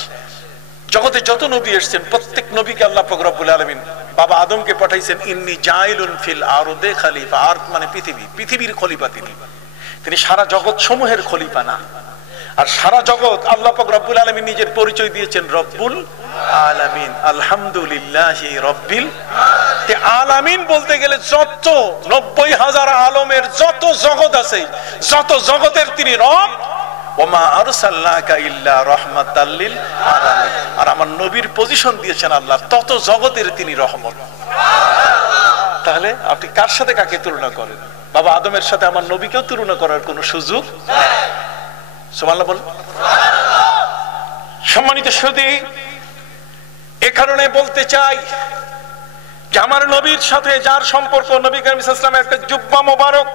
জগতে যত নবী এসেছেন প্রত্যেক নবীকে আল্লাহ পাক রব্বুল আলামিন বাবা আদমকে পাঠাইছেন ইন্নী জাইলুন ফিল আরদে খলিফা। আরদ মানে পৃথিবী, পৃথিবীর খলিফা তিনি। তিনি সারা জগৎ সমূহের খলিফা না। আর সারা জগৎ আল্লাহ পাক রব্বুল আলামিন নিজের পরিচয় দিয়েছেন রব্বুল আলামিন, আলহামদুলিল্লাহি রব্বিল আলামিন। বলতে গেলে যত 90,000 আলমের যত জগৎ আছে, যত জগতের তিনি রব। ওমা আরসালনাকা ইল্লা রাহমাতাল লিল আলামিন। আর আমার নবীর পজিশন দিয়েছেন আল্লাহ, তত জগতের তিনি রহমত। তাহলে আপনি কার সাথে কাকে তুলনা করেন? বাবা আদমের সাথে আমার নবীকেও তুলনা করার কোনো সুযোগ নাই। সুবহানাল্লাহ বল। সম্মানিত সুধী, এ কারণে বলতে চাই যে আমার নবীর সাথে যার সম্পর্ক, নবী করিম সাল্লাল্লাহু আলাইহি ওয়াসাল্লামের একটা জুব্বা মোবারক,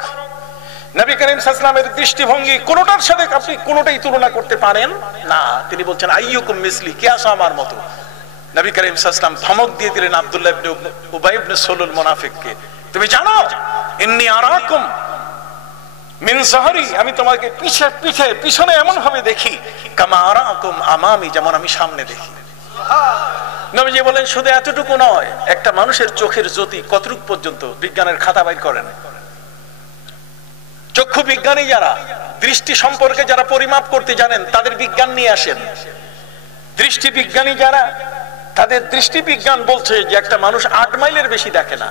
নবী করিম সাল্লাল্লাহু আলাইহি ওয়াসাল্লামের দৃষ্টিভঙ্গি, কোনটার সাথে আপনি কোনটাই তুলনা করতে পারেন না। তিনি বলছেন আইয়ুকুম মিসলি, কে আছে আমার মতো? নবী করিম সাল্লাল্লাহু আলাইহি ওয়াসাল্লাম ধমক দিয়ে দিলেন আব্দুল্লাহ ইবনে উবাই ইবনে সালুল মুনাফিককে, তুমি জানো ইন্নী আরাকুম মিন যাহরি, আমি তোমাকে পিছনে এমন ভাবে দেখি, কামা আরাকুম আমামি, যেমন আমি সামনে দেখি। নবীজি বলেন শুধু এতটুকু নয়, একটা মানুষের চোখের জ্যোতি কতটুকু পর্যন্ত, বিজ্ঞানের খাতা বাইর করেন, চক্ষু বিজ্ঞানী যারা, দৃষ্টি সম্পর্কে যারা পরিমাপ করতে জানেন তাদের বিজ্ঞান নিয়ে আসেন। দৃষ্টি বিজ্ঞানী যারা, তাদের দৃষ্টি বিজ্ঞান বলছে যে একটা মানুষ 8 মাইলের বেশি দেখে না।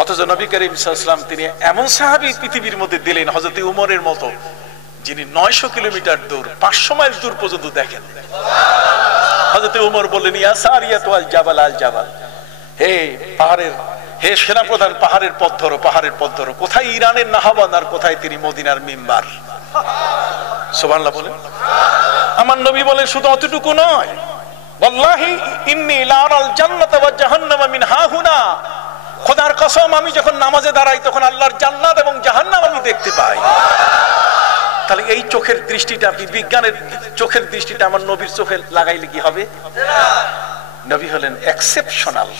অথচ নবী করিম সাল্লাল্লাহু আলাইহি ওয়াসাল্লাম তিনি এমন সাহাবী পৃথিবীর মধ্যে দিলেন, হযরত উমরের মতো, যিনি 900 কিলোমিটার দূর, 500 মাইল দূর পর্যন্ত দেখেন। হযরত উমর বললেন, ইয়া সারিয়াতু আল জাবাল, আল জাবাল, হে সেনাপ্রধান, পাহাড়ের পথ ধরো, পাহাড়ের পথ ধরো। কোথায় ইরানের নাহাবান আর কোথায় তিনি মদিনার মিম্বার। সুবহানাল্লাহ বলেন। আমার নবী বলেন শুধু অতটুকু নয়, ওয়াল্লাহি ইন্নী লা আরাল জান্নাতা ওয়া জাহান্নামা মিন হাহুনা, খোদার কসম আমি যখন নামাজে দাঁড়াই তখন আল্লাহর জান্নাত এবং জাহান্নাম আমি দেখতে পাই। তাহলে এই চোখের দৃষ্টিটা, আপনি বিজ্ঞানের চোখের দৃষ্টিটা আমার নবীর চোখে লাগাইলে কি হবে? নবী হলেন এক্সেপশনাল,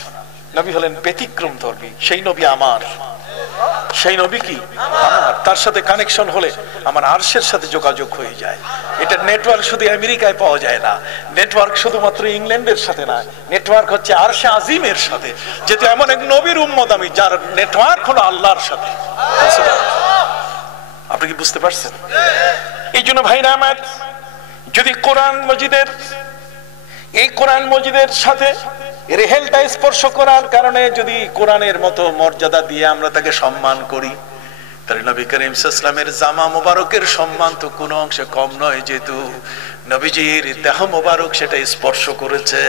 নবী হলেন ব্যতিক্রমধর্মী। সেই নবী আমার, সেই নবী কি আমার, তার সাথে কানেকশন হলে আমার আরশের সাথে যোগাযোগ হয়ে যায়। এটা নেটওয়ার্ক শুধু আমেরিকায় পাওয়া যায় না, নেটওয়ার্ক শুধুমাত্র ইংল্যান্ডের সাথে না, নেটওয়ার্ক হচ্ছে আরশে আজিমের সাথে। যেহেতু এমন এক নবীর উম্মত আমি, যার নেটওয়ার্ক হলো আল্লাহর সাথে। আপনি কি বুঝতে পারছেন? এই জন্য ভাইরা আমার, যদি কোরআন মজিদের, এই কোরআন মজিদের সাথে রেহেলটা স্পর্শ করার কারণে যদি কোরআনের মতো মর্যাদা দিয়ে আমরা তাকে সম্মান করি, তাহলে নবী করিম সাল্লাল্লাহু আলাইহি ওয়াসাল্লামের জামা মোবারকের সম্মান তো কোনো অংশে কম নয়, যেহেতু নবীজির দেহ মোবারক সেটা স্পর্শ করেছে।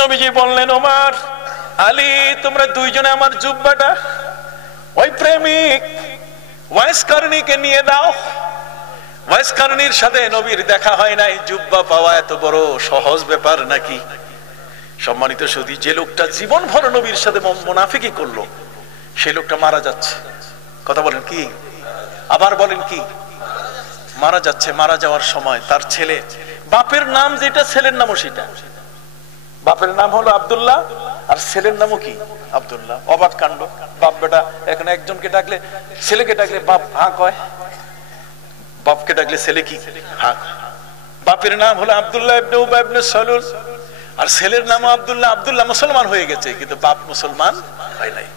নবীজি বললেন, ওমর, আলী, তোমরা দুইজনে আমার জুব্বাটা ওই প্রেমিক ওয়াইস কারণীকে নিয়ে দাও। ওয়াইস কারণীর সাথে নবীর দেখা হয় নাই, জুব্বা পাওয়া এত বড় সহজ ব্যাপার নাকি? সম্মানিত সুধী, যে লোকটা জীবন ভর নবীর সাথে মুনাফিকি করলো, সেই লোকটা মারা যাচ্ছে। কথা বলেন কি? আবার বলেন কি? মারা যাচ্ছে। মারা যাওয়ার সময় তার ছেলে, বাপের নাম যেটা, ছেলের নামও সেটা। বাপের নাম হলো আব্দুল্লাহ আর ছেলের নামও কি? আব্দুল্লাহ। অবাক কাণ্ড। বাপ বেটা, এখন একজনকে ডাকলে, ছেলেকে ডাকলে বাপ হা কয়, বাপকে ডাকলে ছেলে কি হা। বাপের নাম হলো আব্দুল্লাহ ইবনে উবাই ইবনে সালুল, আর ছেলের নাম আব্দুল্লাহ। আব্দুল্লাহ মুসলমান হয়ে গেছে, কিন্তু বাপ মুসলমান হয় নাই।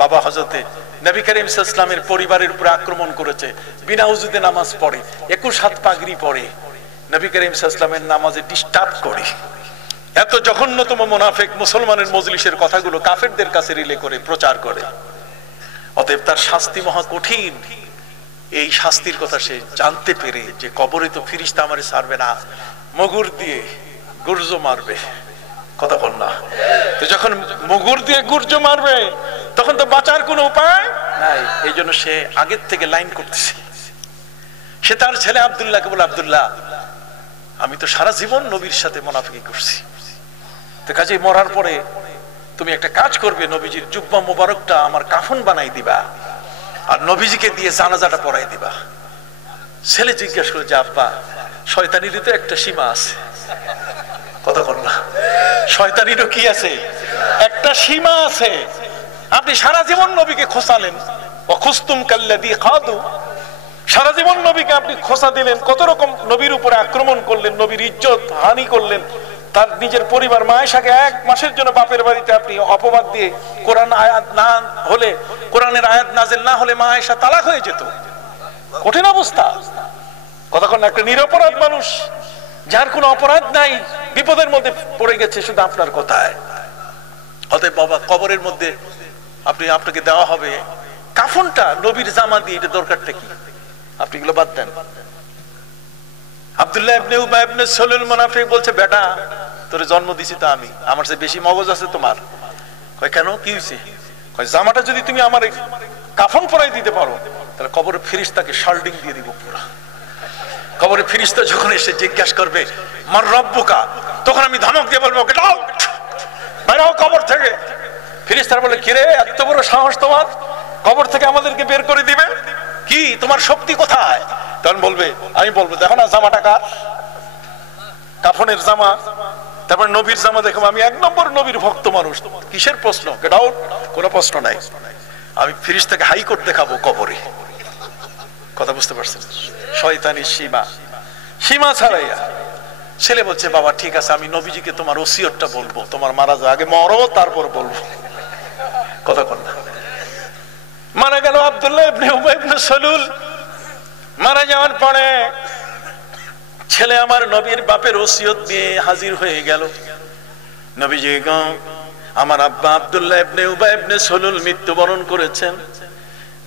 বাবা হযরতে নবী করিম সাল্লাল্লাহু আলাইহি ওয়াসাল্লামের পরিবারের উপর আক্রমণ করেছে, বিনা ওযুতে নামাজ পড়ে, 21 হাত পাগড়ি পড়ে, নবী করিম সাল্লাল্লাহু আলাইহি ওয়াসাল্লামের নামাজে ডিস্টার্ব করে। এত জঘন্যতম মুনাফিক মুসলমানের মজলিসের কথাগুলো কাফেরদের কাছে রিলে করে প্রচার করে। অতএব তার শাস্তি মহা কঠিন। এই শাস্তির কথা সে জানতে পেরে যে কবরে তো ফিরিস্তা আমারে ছাড়বে না, মুগুর দিয়ে গুর্জ মারবে। কথা বল না? তো যখন মুগুর দিয়ে গুর্জ মারবে তখন তো বাঁচার কোনো উপায় নাই। এই জন্য সে আগের থেকে লাইন করতেছে। সে তার ছেলে আব্দুল্লাহকে বলে, আব্দুল্লাহ, আমি তো সারা জীবন নবীর সাথে মুনাফিকি করছি, তো কাজে মরার পরে তুমি একটা কাজ করবে, নবীজির জুব্বা মোবারকটা আমার কাফন বানাই দিবা আর নবীজিকে দিয়ে জানাজাটা পড়াই দিবা। ছেলে জিজ্ঞাসা করে যে, আব্বা, শয়তানিরও তো একটা সীমা আছে। কথা বল না? শয়তানিরও কি আছে? একটা সীমা আছে। আপনি সারা জীবন নবীকে খোঁচালেন, ওয়াখুস্তুম কাল্লাযী খাদু, সারা জীবন নবীকে আপনি খোঁচা দিলেন, কত রকম নবীর উপরে আক্রমণ করলেন, নবীর ইজ্জত হানি করলেন, তার নিজের পরিবার মা আয়েশাকে 1 মাসের জন্য বাপের বাড়িতে আপনি অপবাদ দিয়ে, কোরআন আয়াত না হলে, কোরআনের আয়াত নাযিল না হলে মা আয়েশা তালাক হয়ে যেত। কঠিন অবস্থা। কতক্ষণ একটা নিরপরাধ মানুষ, যার কোনো অপরাধ নাই, বিপদের মধ্যে পড়ে গেছে শুধু আপনার কথায়। অতএব বাবা, কবরের মধ্যে আপনাকে দেওয়া হবে কাফনটা নবীর জামা দিয়ে, এটা দরকারটা কি? আপনি এগুলো বাদ দেন। আব্দুল্লাহ ইবনে উবাই ইবনে সালুল মুনাফিক বলছে, বেটা, তোরে জন্ম দিছি তো আমি, আমার চেয়ে বেশি মগজ আছে তোমার। কয়, কেন, কি হয়েছে? কয়, জামাটা যদি তুমি আমার কাফন পরাই দিতে পারো, তাহলে কবরে ফেরেশতাকে শাল্ডিং দিয়ে দিব পুরো। কবরে ফেরেশতা যখন এসে জিজ্ঞাসা করবে, মার রব্বুকা, তখন আমি ধমক দিয়ে বলবো, গেট আউট, বাইরে হও কবর থেকে। ফেরেশতারা বলে, কি রে, এত বড় সাহস তোমার, কবর থেকে আমাদেরকে বের করে দিবে? কি তোমার শক্তি কোথায়? তখন বলবে, আমি বলবো, দেখো না জামাটা কার, কাফনের জামা। তারপর নবীর জামা দেখো, আমি 1 নম্বর নবীর ভক্ত মানুষ, কিসের প্রশ্ন? Get out. কোনো প্রশ্ন নাই। আমি ফেরেশতাকে হাইকোর্ট দেখাবো কবরে। কথা বুঝতে পারছেন? শয়তানি সীমা, সীমা ছাড়াইয়া ছেলে বলছে, বাবা ঠিক আছে, আমি নবীজিকে তোমার ওসিয়তটা বলবো, তোমার মারা যাওয়ার আগে মরো, তারপর বলবো। কথা কর না। মারা গেল আব্দুল্লাহ ইবনে উবাই ইবনে সালুল। মারা যাওয়ার পরে ছেলে আমার নবীর বাপের ওসিয়ত নিয়ে হাজির হয়ে গেল। নবীজি, আমার আব্বা আব্দুল্লাহ ইবনে উবাই ইবনে সালুল মৃত্যুবরণ করেছেন।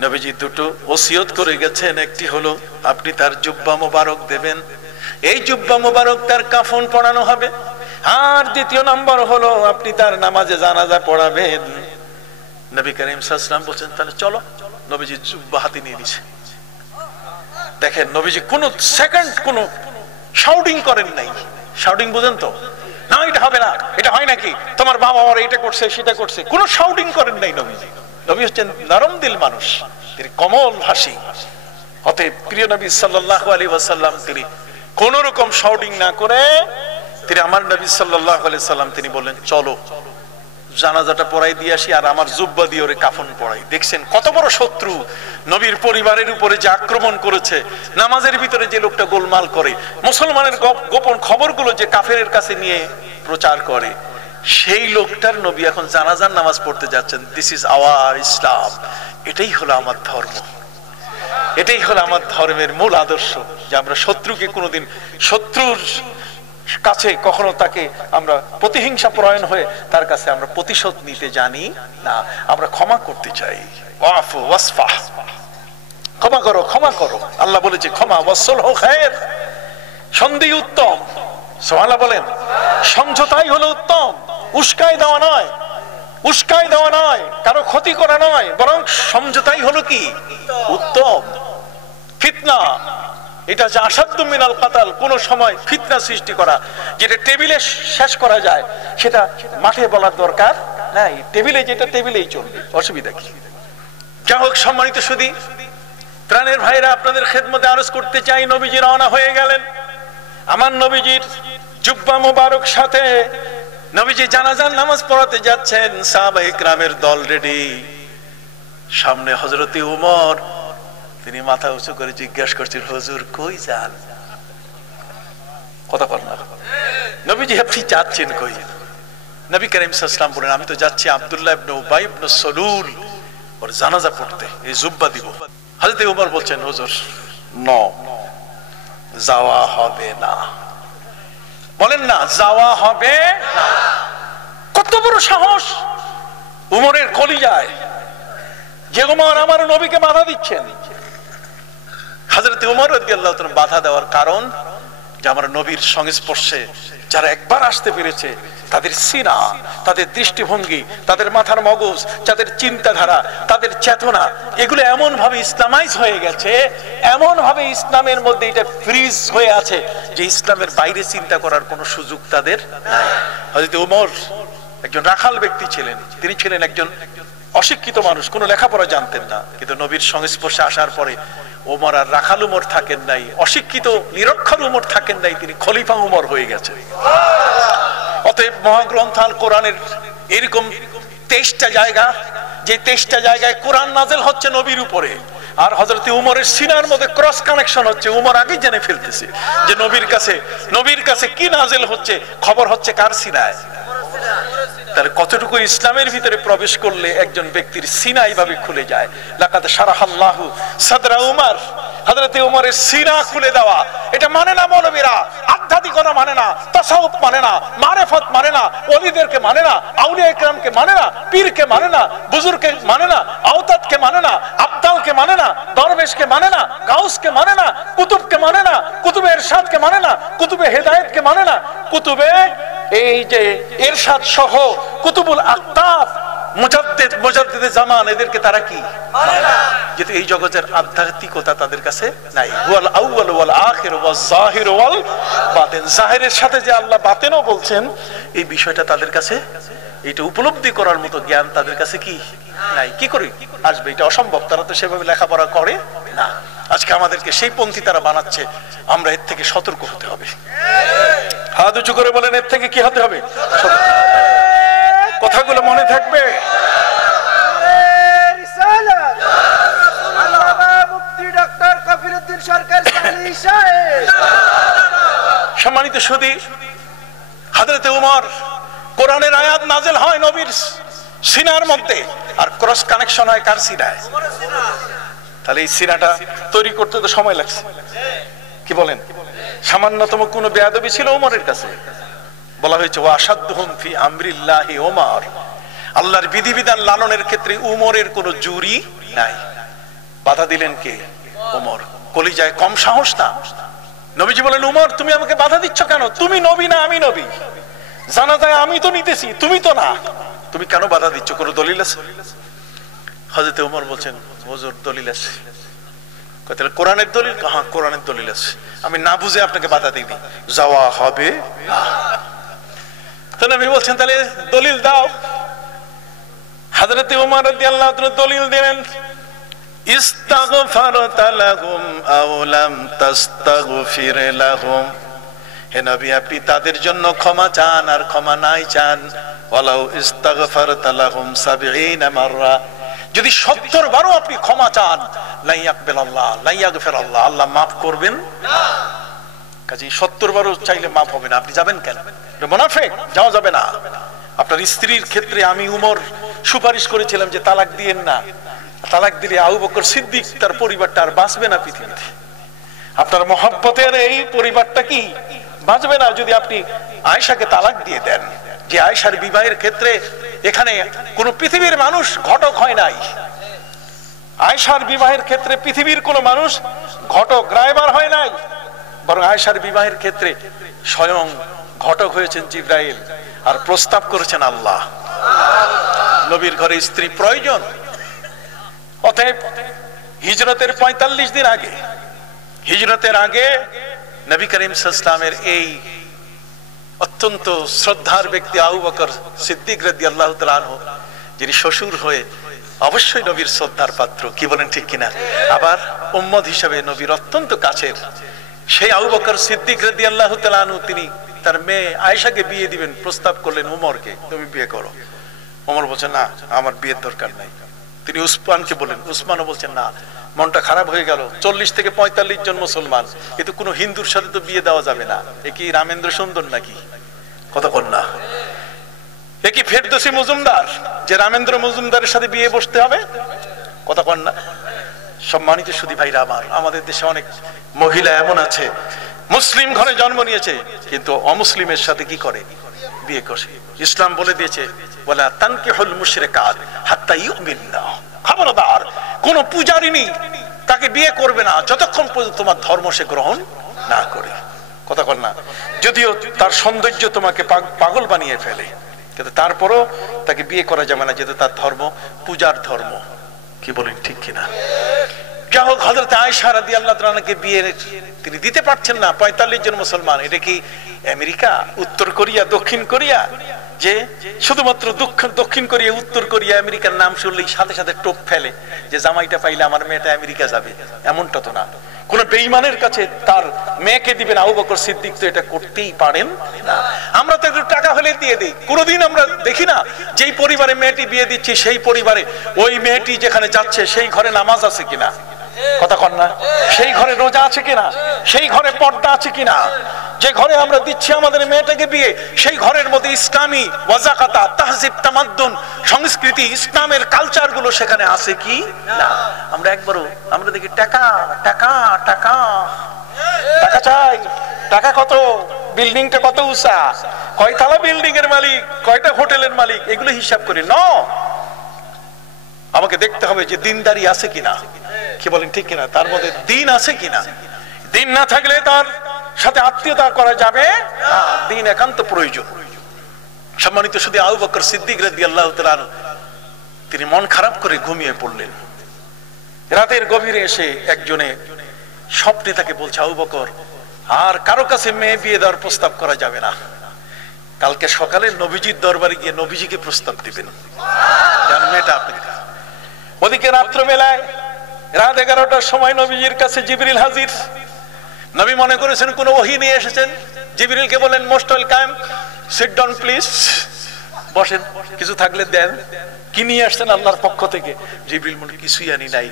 নবীজি দুটো ওসিয়ত করে গেছেন, একটি হলো আপনি তার জুব্বা মোবারক দেবেন, এই জুব্বা মোবারক তার কাফন পরানো হবে, আর দ্বিতীয় নাম্বার হলো আপনি তার নামাজে জানাজা পড়াবেন। নবী করিম সাল্লাল্লাহু আলাইহি ওয়াসাল্লাম বলেন, তাহলে চলো। নবীজি জুব্বা হাতে নিয়ে নিছে। দেখেন নবীজি কোন সেকেন্ড কোন শাউটিং করেন নাই। শাউটিং বুঝেন তো? না এটা হবে না, এটা হয় নাকি, তোমার বাবা আমার এটা করছে সেটা করছে, কোন শাউটিং করেন নাই নবীজি। নবী হচ্ছেন নরম দিল মানুষ, তিনি কমল ভাষী। অতএব প্রিয় নবী সাল্লাল্লাহু আলাইহি ওয়াসাল্লাম তিনি কোন রকম শাউটিং না করে তিনি আমার নবী সাল্লাল্লাহু আলাইহি ওয়াসাল্লাম তিনি বললেন, চলো জানাজাটা পড়াই দিয়ে আসি, আর আমার জুব্বা দিয়ে ওরে কাফন পড়াই। দেখছেন কত বড় শত্রু নবীর পরিবারের উপরে যে আক্রমণ করেছে, নামাজের ভিতরে যে লোকটা গোলমাল করে, মুসলমানের গোপন খবরগুলো যে কাফেরের কাছে নিয়ে প্রচার করে, সেই লোকটার নবী এখন জানাজার নামাজ পড়তে যাচ্ছেন। দিস ইজ আওয়ার ইসলাম। এটাই হলো আমার ধর্ম, এটাই হলো আমার ধর্মের মূল আদর্শ, যে আমরা শত্রুকে কোনোদিন শত্রুর কাছে কখনো তাকে আমরা প্রতিহিংসা পরায়ণ হয়ে তার কাছে আমরা প্রতিশোধ নিতে জানি না, আমরা ক্ষমা করতে চাই। ওয়াফু ওয়াসফাহ, ক্ষমা করো, ক্ষমা করো। আল্লাহ বলেছে ক্ষমা, ওয়াসলহু খায়র, সন্ধি উত্তম। সুবহানাল্লাহ বলেন। সমঝোতাই হলো উত্তম, উস্কাই দেওয়া নয়, উস্কাই দেওয়া নয়, কারো ক্ষতি করা নয়, বরং সমঝোতাই হলো কি উত্তম। ফিতনা এটা যে আসাদ্দু মিনাল কাতাল, কোন সময় ফিতনা সৃষ্টি করা, যেটা টেবিলে শেষ করা যায় সেটা মাঠে বলার দরকার নাই, টেবিলে যেটা টেবিলেই চলবে, অসুবিধা কি? যা হোক সম্মানিত সুধী, প্রাণের ভাইরা, আপনাদের খেদমতে আরজ করতে চাই, নবীজি রওনা হয়ে গেলেন। আমার নবীজির জুব্বা মুবারক সাথে নবীজি জানাজার নামাজ পড়াতে যাচ্ছেন। সাহাবায়ে কেরামের দল রেডি। সামনে হযরতে ওমর, তিনি মাথা উঁচু করে জিজ্ঞাসা করছেন, হুজুর কই যান? কথা বল না। নবীজি আপনি যাচ্ছেন কই? নবী করিম সাল্লাল্লাহু আলাইহি ওয়াসাল্লাম বলেন, আমি তো যাচ্ছি আব্দুল্লাহ ইবনে উবাই ইবনে সালুল ওর জানাজা পড়তে, এই জুব্বা দিব। হযরতে ওমর বলছেন, হুজুর নো, যাওয়া হবে না। বলেন না, যাওয়া হবে না। কত বড় সাহস উমরের কলিজায়, যে উমর আমার নবীকে বাধা দিচ্ছেন। হযরতে উমর রাদিয়াল্লাহু তাআলা বাধা দেওয়ার কারণ, যে আমার নবীর সংস্পর্শে যারা একবার আসতে পেরেছে, তাদের সিনা, তাদের দৃষ্টিভঙ্গি, তাদের মাথার মগজ, তাদের চিন্তাধারা, তাদের চেতনা, এগুলো এমন ভাবে ইসলামাইজ হয়ে গেছে, এমন ভাবে ইসলামের মধ্যে এটা ফ্রিজ হয়ে আছে যে ইসলামের বাইরে চিন্তা করার কোনো সুযোগ তাদের নাই। হযরত ওমর একজন রাখাল ব্যক্তি ছিলেন, তিনি ছিলেন একজন অশিক্ষিত মানুষ, কোনো লেখাপড়া জানতেন না, কিন্তু নবীর সংস্পর্শে আসার পরে ওমর আর রাখাল উমর থাকেন নাই, অশিক্ষিত নিরক্ষর উমর থাকেন নাই, তিনি খলিফা উমর হয়ে গেছেন। অতএব মহাগ্রন্থ আল কোরআনের এরকম 23টা জায়গা, যে 23টা জায়গায় কোরআন নাযিল হচ্ছে নবীর উপরে, আর হযরত উমরের সিনার মধ্যে ক্রস কানেকশন হচ্ছে। উমর আগে জেনে ফেলতেছে যে নবীর কাছে কি নাযিল হচ্ছে, খবর হচ্ছে কার সিনায়। তাহলে কতটুকু ইসলামের ভিতরে প্রবেশ করলে একজন ব্যক্তির সিনা এইভাবে খুলে যায়। লাকাদ শারাহাল্লাহু সাদরা উমর, হযরত উমরের সিনা খুলে দেওয়া। এটা মানে না মৌলবীরা, আধ্যাত্মিকতা মানে না, তাসাউফ মানে না, মারেফত মানে না, ওলিদেরকে মানে না, আউলিয়া ইকরামকে মানে না, পীরকে মানে না, বুজুর্গকে মানে না, আওতাদকে মানে না, আবদালকে মানে না, দরবেশকে মানে না, গাউসকে মানে না, কুতুবকে মানে না, কুতুবে ইরশাদকে মানে না, কুতুবে হেদায়েতকে মানে না, কুতুবে এই যে ইরশাদ সহ কুতুবুল আকতাব, মুজাদ্দিদে জামান, এদেরকে তারা কি মানে না। যেহেতু এই জগতের আধ্যাত্মিকতা তাদের কাছে নাই। হুয়াল আউয়াল ওয়াল আখির ওয়াজ জাহির ওয়াল বাতিন, জাহিরের সাথে যে আল্লাহ বাতিনও বলছেন, এই বিষয়টা তাদের কাছে, এটা উপলব্ধি করার মতো জ্ঞান তাদের কাছে কি নাই। কি করে আসবে? এটা অসম্ভব, তারা তো সেভাবে লেখাপড়া করে না। আজকে আমাদেরকে সেই পন্থী তারা বানাচ্ছে, আমরা এর থেকে সতর্ক হতে হবে। হাত উঁচু করে বলেন, এর থেকে কি হতে হবে? কথাগুলো মনে থাকবে। নাসির সরকার সানি সাহেব। সম্মানিত সুধী, হযরতে ওমর, কোরআনের আয়াত নাযিল হয় নবীর সিনার মধ্যে, আর ক্রস কানেকশন হয় কার সিনায়? তাহলে এই সিনাটা তৈরি করতে তো সময় লাগছে, কি বলেন? সামান্যতম কোন বেয়াদবি ছিল ওমরের কাছে? বলা হয়েছে ওয়া আশাদ্দুহুম ফি আমরিল্লাহি ওমর, আল্লাহর বিধিবিধান লালনের ক্ষেত্রে উমরের কোনো জুরি নাই। বাধা দিলেন কে? ওমর। কলিজায় কম সাহস না? নবীজি বলেন, উমর তুমি আমাকে বাধা দিচ্ছ কেন? তুমি নবী না আমি নবী? জানা যায় আমি তো নিতেছি, তুমি তো না, তুমি কেন বাধা দিচ্ছ? কোনো দলিল আছে? হযরত ওমর বলছেন, হুজুর দলিল আছে। তাহলে কোরআনের দলিল? হ্যাঁ কোরআনের দলিল আছে, আমি না বুঝে আপনাকে বাধা দিইনি, যাওয়া হবে না। তো নবী বলছেন তাহলে দলিল দাও। হযরত ওমর রাদিয়াল্লাহু তাআলা দলিল দিলেন, ইস্তাগফারতা লাহুম আও লাম তাস্তাগফির লাহুম, হে নবী আপনি তাদের জন্য ক্ষমা চান আর ক্ষমা নাই চান, ওয়ালাউ ইস্তাগফারতা লাহুম ৭০ মাররা, যদি ৭০ বারও আপনি ক্ষমা চান, লা ইয়াকবালাল্লাহ লা ইয়াগফিরাল্লাহ, আল্লাহ maaf করবেন না। কাজেই ৭০ বারও চাইলে maaf হবে না। আপনি যাবেন কেন? এটা মুনাফিক, যাওয়া যাবে না। আপনার স্ত্রীর ক্ষেত্রে আমি উমর সুপারিশ করেছিলাম যে তালাক দিয়েন না, তালাক দিলে আবু বকর সিদ্দিক তার পরিবারটা আর বাঁচবে না পৃথিবীতে। আপনার মহব্বতের এই পরিবারটা কি বাঁচবে না যদি আপনি আয়েশাকে তালাক দিয়ে দেন? যে আয়েশার বিবাহের ক্ষেত্রে এখানে কোন পৃথিবীর মানুষ ঘটক হয় নাই। আয়েশার বিবাহের ক্ষেত্রে পৃথিবীর কোন মানুষ ঘটক রায়বার হয় নাই, বরং আয়েশার বিবাহের ক্ষেত্রে স্বয়ং ঘটক হয়েছেন জিবরাইল, আর প্রস্তাব করেছেন আল্লাহ। নবীর ঘরে স্ত্রী প্রয়োজন। অতএব হিজরতের ৪৫ দিন আগে, হিজরতের আগে নবী করিম সাল্লাল্লাহু আলাইহি ওয়াসাল্লামের এই অত্যন্ত শ্রদ্ধার ব্যক্তি আবু বকর সিদ্দিক রাদিয়াল্লাহু তাআলা আনহু, যিনি শ্বশুর হয়ে অবশ্যই নবীর শ্রদ্ধার পাত্র, কি বলেন ঠিক কিনা? আবার উম্মত হিসেবে নবীর অত্যন্ত কাছের সেই আবু বকর সিদ্দিক রাদিয়াল্লাহু তাআলা আনহু, তিনি তার মেয়ে আয়েশাকে বিয়ে দিবেন, প্রস্তাব করলেন উমরকে, তুমি বিয়ে করো। ওমর বলছেন না, আমার বিয়ের দরকার নাই। তিনি উসমানকে বলেন, উসমানও বলছেন না, মনটা খারাপ হয়ে গেল, ৪০ থেকে ৪৫ জন মুসলমান, কিন্তু কোনো হিন্দুর সাথে তো বিয়ে দেওয়া যাবে না। এ কি রামেন্দ্র সুন্দর নাকি? কথা কন না। এ কি ফেরদৌসী মজুমদার যে রামেন্দ্র মজুমদারের সাথে বিয়ে বসতে হবে? কথা কন না। সম্মানিত সুধী ভাইরা আমার, আমাদের দেশে অনেক মহিলা এমন আছে মুসলিম ঘরে জন্ম নিয়েছে, কিন্তু অমুসলিমের সাথে কি করে? বিয়ে করে। ইসলাম বলে দিয়েছে, ওয়ালা তানকিহুল মুশরিকাত হাত্তা ইউমিননা, খবরদার কোন পূজারিনী তাকে বিয়ে করবে না যতক্ষণ পর্যন্ত তোমার ধর্ম সে গ্রহণ না করে। কথা বল না। যদিও তার সৌন্দর্য তোমাকে পাগল বানিয়ে ফেলে, কিন্তু তারপরও তাকে বিয়ে করা যাবে না, যেহেতু তার ধর্ম পূজার ধর্ম। কি বলেন ঠিক কিনা? যাই হোক, হযরত আয়েশা রাদিয়াল্লাহু তাআলা কে বিয়ে তিনি দিতে পারছেন না। ৪৫ জন মুসলমান, এটা কি আমেরিকা, উত্তর কোরিয়া, দক্ষিণ কোরিয়া, যে শুধুমাত্র দক্ষিণ কোরিয়া, উত্তর কোরিয়া, আমেরিকার নাম শুনলেই সাথে সাথে টোপ ফেলে যে জামাইটা পাইলে আমার মেয়েটা আমেরিকা যাবে? এমনটা তো না। কোন বেঈমানের কাছে তার মেয়েকে দিবেন আবু বকর সিদ্দিক তো এটা করতেই পারেন না। আমরা তো একটু টাকা হলে দিয়ে দিই। কোনোদিন আমরা দেখি না যেই পরিবারে মেয়েটি বিয়ে দিচ্ছি সেই পরিবারে ওই মেয়েটি যেখানে যাচ্ছে সেই ঘরে নামাজ আছে কিনা? কথা কন না। সেই ঘরে রোজা আছে কিনা? সেই ঘরে পর্দা আছে কিনা? যে ঘরে আমরা দিচ্ছি আমাদের মেয়েটাকে বিয়ে, সেই ঘরের মধ্যে ইসলামী ওয়াজাকাতা, তাহজিব, তামাদ্দুন, সংস্কৃতি, ইসলামের কালচার গুলো সেখানে আছে কি না? আমরা একবারও আমরা দেখি টাকা টাকা টাকা টাকা চাই। টাকা কত? বিল্ডিংটা কত উঁচা, কয়তলা বিল্ডিং এর মালিক, কয়টা হোটেলের মালিক, এগুলো হিসাব করি ন। আমাকে দেখতে হবে যে দিনদারি আছে কিনা। কি বলেন ঠিক কিনা? তার মধ্যে দিন আছে কিনা। দিন না থাকলে তার সাথে আত্মীয়তা করা যাবে না। দিন একান্ত প্রয়োজন। সম্মানিত শুধু আবু বকর সিদ্দিক রাদিয়াল্লাহু তাআলা আনহু তিনি মন খারাপ করে ঘুমিয়ে পড়লেন। রাতের গভীরে এসে একজনে স্বপ্নে তাকে বলছে, আবু বকর আর কারো কাছে মেয়ে বিয়ে দেওয়ার প্রস্তাব করা যাবে না। কালকে সকালে নবীজির দরবারে গিয়ে নবীজিকে প্রস্তাব দিবেন, যার মেয়েটা আপনাকে। ওদিকে রাত্রবেলায় রাত 11টার সময় নবীজির কাছে জিবরিল হাজির। নবী মনে করেছেন কোন ওহী নিয়ে এসেছেন। জিবরিলকে বলেন, most welcome, sit down please, বসেন, কিছু থাকলে দেন। কি নিয়ে আসছেন আল্লাহর পক্ষ থেকে? জিবরিল বলেন, কিছুই আনি নাই,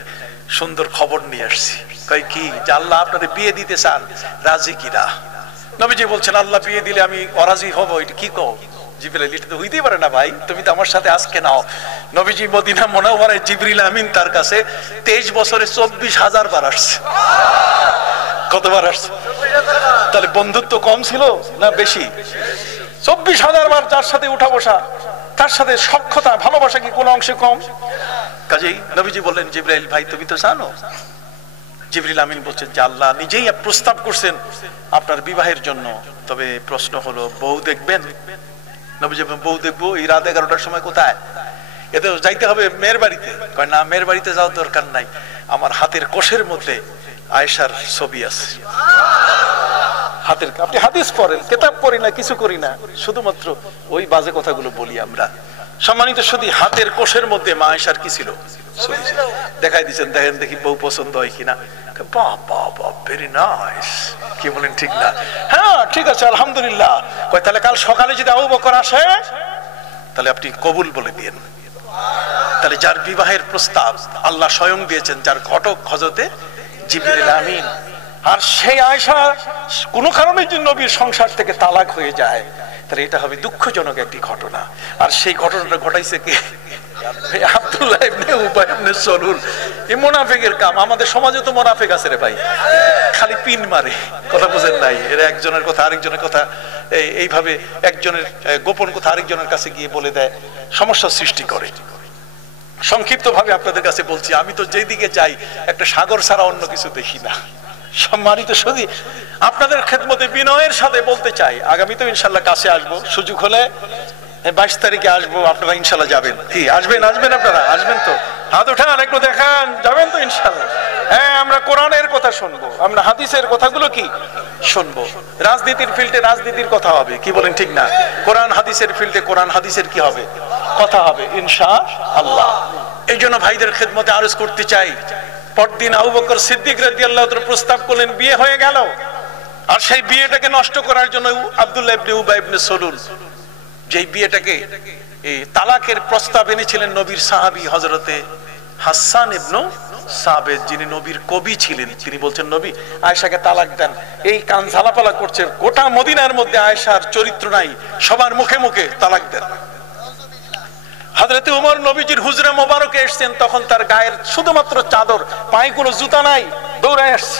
সুন্দর খবর নিয়ে আসছি। কয় কি, যে আল্লাহ আপনাদের বিয়ে দিতে চান, রাজি কিনা? নবীজি বলছেন আল্লাহ বিয়ে দিলে আমি অরাজি হব, এটা কি কও? জিবরাইল, এটা তো হইতেই পারে না ভাই, তুমি তো আমার সাথে আজকে নাও। নবীজি মদিনা মুনাওয়ারায় জিবরিল আমিন তার কাছে 23 বছরে 24,000 বার আসছে। কতবার আসছে? তাহলে বন্ধুত্ব কম ছিল না বেশি? 24,000 বার যার সাথে উঠা বসা, তার সাথে সখ্যতা ভালোবাসা কি কোনো অংশে কম? কাজেই নবীজি বললেন জিবরাইল ভাই তুমি তো জানো। জিবরিল আমিন বলছেন যে আল্লাহ নিজেই প্রস্তাব করছেন আপনার বিবাহের জন্য, তবে প্রশ্ন হলো বউ দেখবেন? নবীজি বউ দেখবো এই রাত 11টার সময় কোথায়? এতে যাইতে হবে মেয়ের বাড়িতে। কয় না, মেয়ের বাড়িতে যাওয়ার দরকার নাই, আমার হাতের কোষের মধ্যে আয়েশার ছবি আছে। হাতের, আপনি হাদিস পড়েন, কিতাব পড়ি না, কিছু করি না, শুধুমাত্র ওই বাজে কথাগুলো বলি আমরা। সম্মানিত শুধু হাতের কোষের মধ্যে মা আয়েশার কি ছিল? ছবি ছিল। দেখাই দিচ্ছেন, দেখেন দেখি বউ পছন্দ হয় কিনা। বাহ বাহ বাহ, ভেরি নাইস। কি বলেন, ঠিক না? হ্যাঁ ঠিক আছে আলহামদুলিল্লাহ। কয় তাহলে কাল সকালে যদি আবু বকর আসে তাহলে আপনি কবুল বলে দিয়েন। তাহলে যার বিবাহের প্রস্তাব আল্লাহ স্বয়ং দিয়েছেন, যার ঘটক হযরতে জিবরিল আমিন, আর সেই আয়েশা কোনো কারণে যদি নবীর সংসার থেকে তালাক হয়ে যায় তাহলে এটা হবে দুঃখজনক একটি ঘটনা। আর সেই ঘটনাটা ঘটাইছে কে? আব্দুল্লাহ ইবনে উবাই ইবনে সলুল। এই মুনাফিকের কাম। আমাদের সমাজে তো মুনাফিক আছে রে ভাই, খালি পিন মারে, কথা বুঝেন নাই? এরা একজনের কথা আরেকজনের কথা এইভাবে একজনের গোপন কথা আরেকজনের কাছে গিয়ে বলে দেয়, সমস্যা সৃষ্টি করে। সংক্ষিপ্ত ভাবে আপনাদের কাছে বলছি, আমি তো যেদিকে যাই একটা সাগর ছাড়া অন্য কিছু দেখি না। সম্মানিত সুধী, আপনাদের খেদমতে বিনয়ের সাথে বলতে চাই, আগামী তো ইনশাল্লাহ কাছে আসবো, সুযোগ হলে 22 তারিখে আসবো, আপনারা ইনশাল্লাহ যাবেন। কি আসবেন? আসবেন আপনারা? আসবেন তো? হাত উঠান, একটু দেখান, যাবেন তো ইনশাল্লাহ? হ্যাঁ, আমরা কোরআনের কথা শুনবো, আমরা হাদিসের কথাগুলো কি শুনবো। রাজনীতির ফিল্ডে রাজনীতির কথা হবে, কি বলেন, ঠিক না? কোরআন হাদিসের ফিল্ডে কোরআন হাদিসের কি হবে? কথা হবে ইনশাআল্লাহ। এই জন্য ভাইদের খেদমতে আরজ করতে চাই, পরদিন আবু বকর সিদ্দিক রাদিয়াল্লাহু তাআলা প্রস্তাব করলেন, বিয়ে হয়ে গেল। আর সেই বিয়েটাকে নষ্ট করার জন্য আব্দুল্লাহ ইবনে উবাই ইবনে সলুল, যেই বিয়েটাকে এই তালাকের প্রস্তাব এনেছিলেন নবীর সাহাবী হযরতে হাসান ইবনে সাবিত, যিনি নবীর কবি ছিলেন, তিনি বলছেন নবী আয়েশাকে তালাক দেন। এই কান ঝালাপালা করছে, গোটা মদিনার মধ্যে আয়েশার চরিত্র নাই, সবার মুখে মুখে তালাক দেন। হযরতে ওমর নবীজির হুজরা মোবারকে এসেছেন, তখন তার গায়ের শুধুমাত্র চাদর, পায়ে কোনো জুতা নাই, দৌড়ায় আসছে।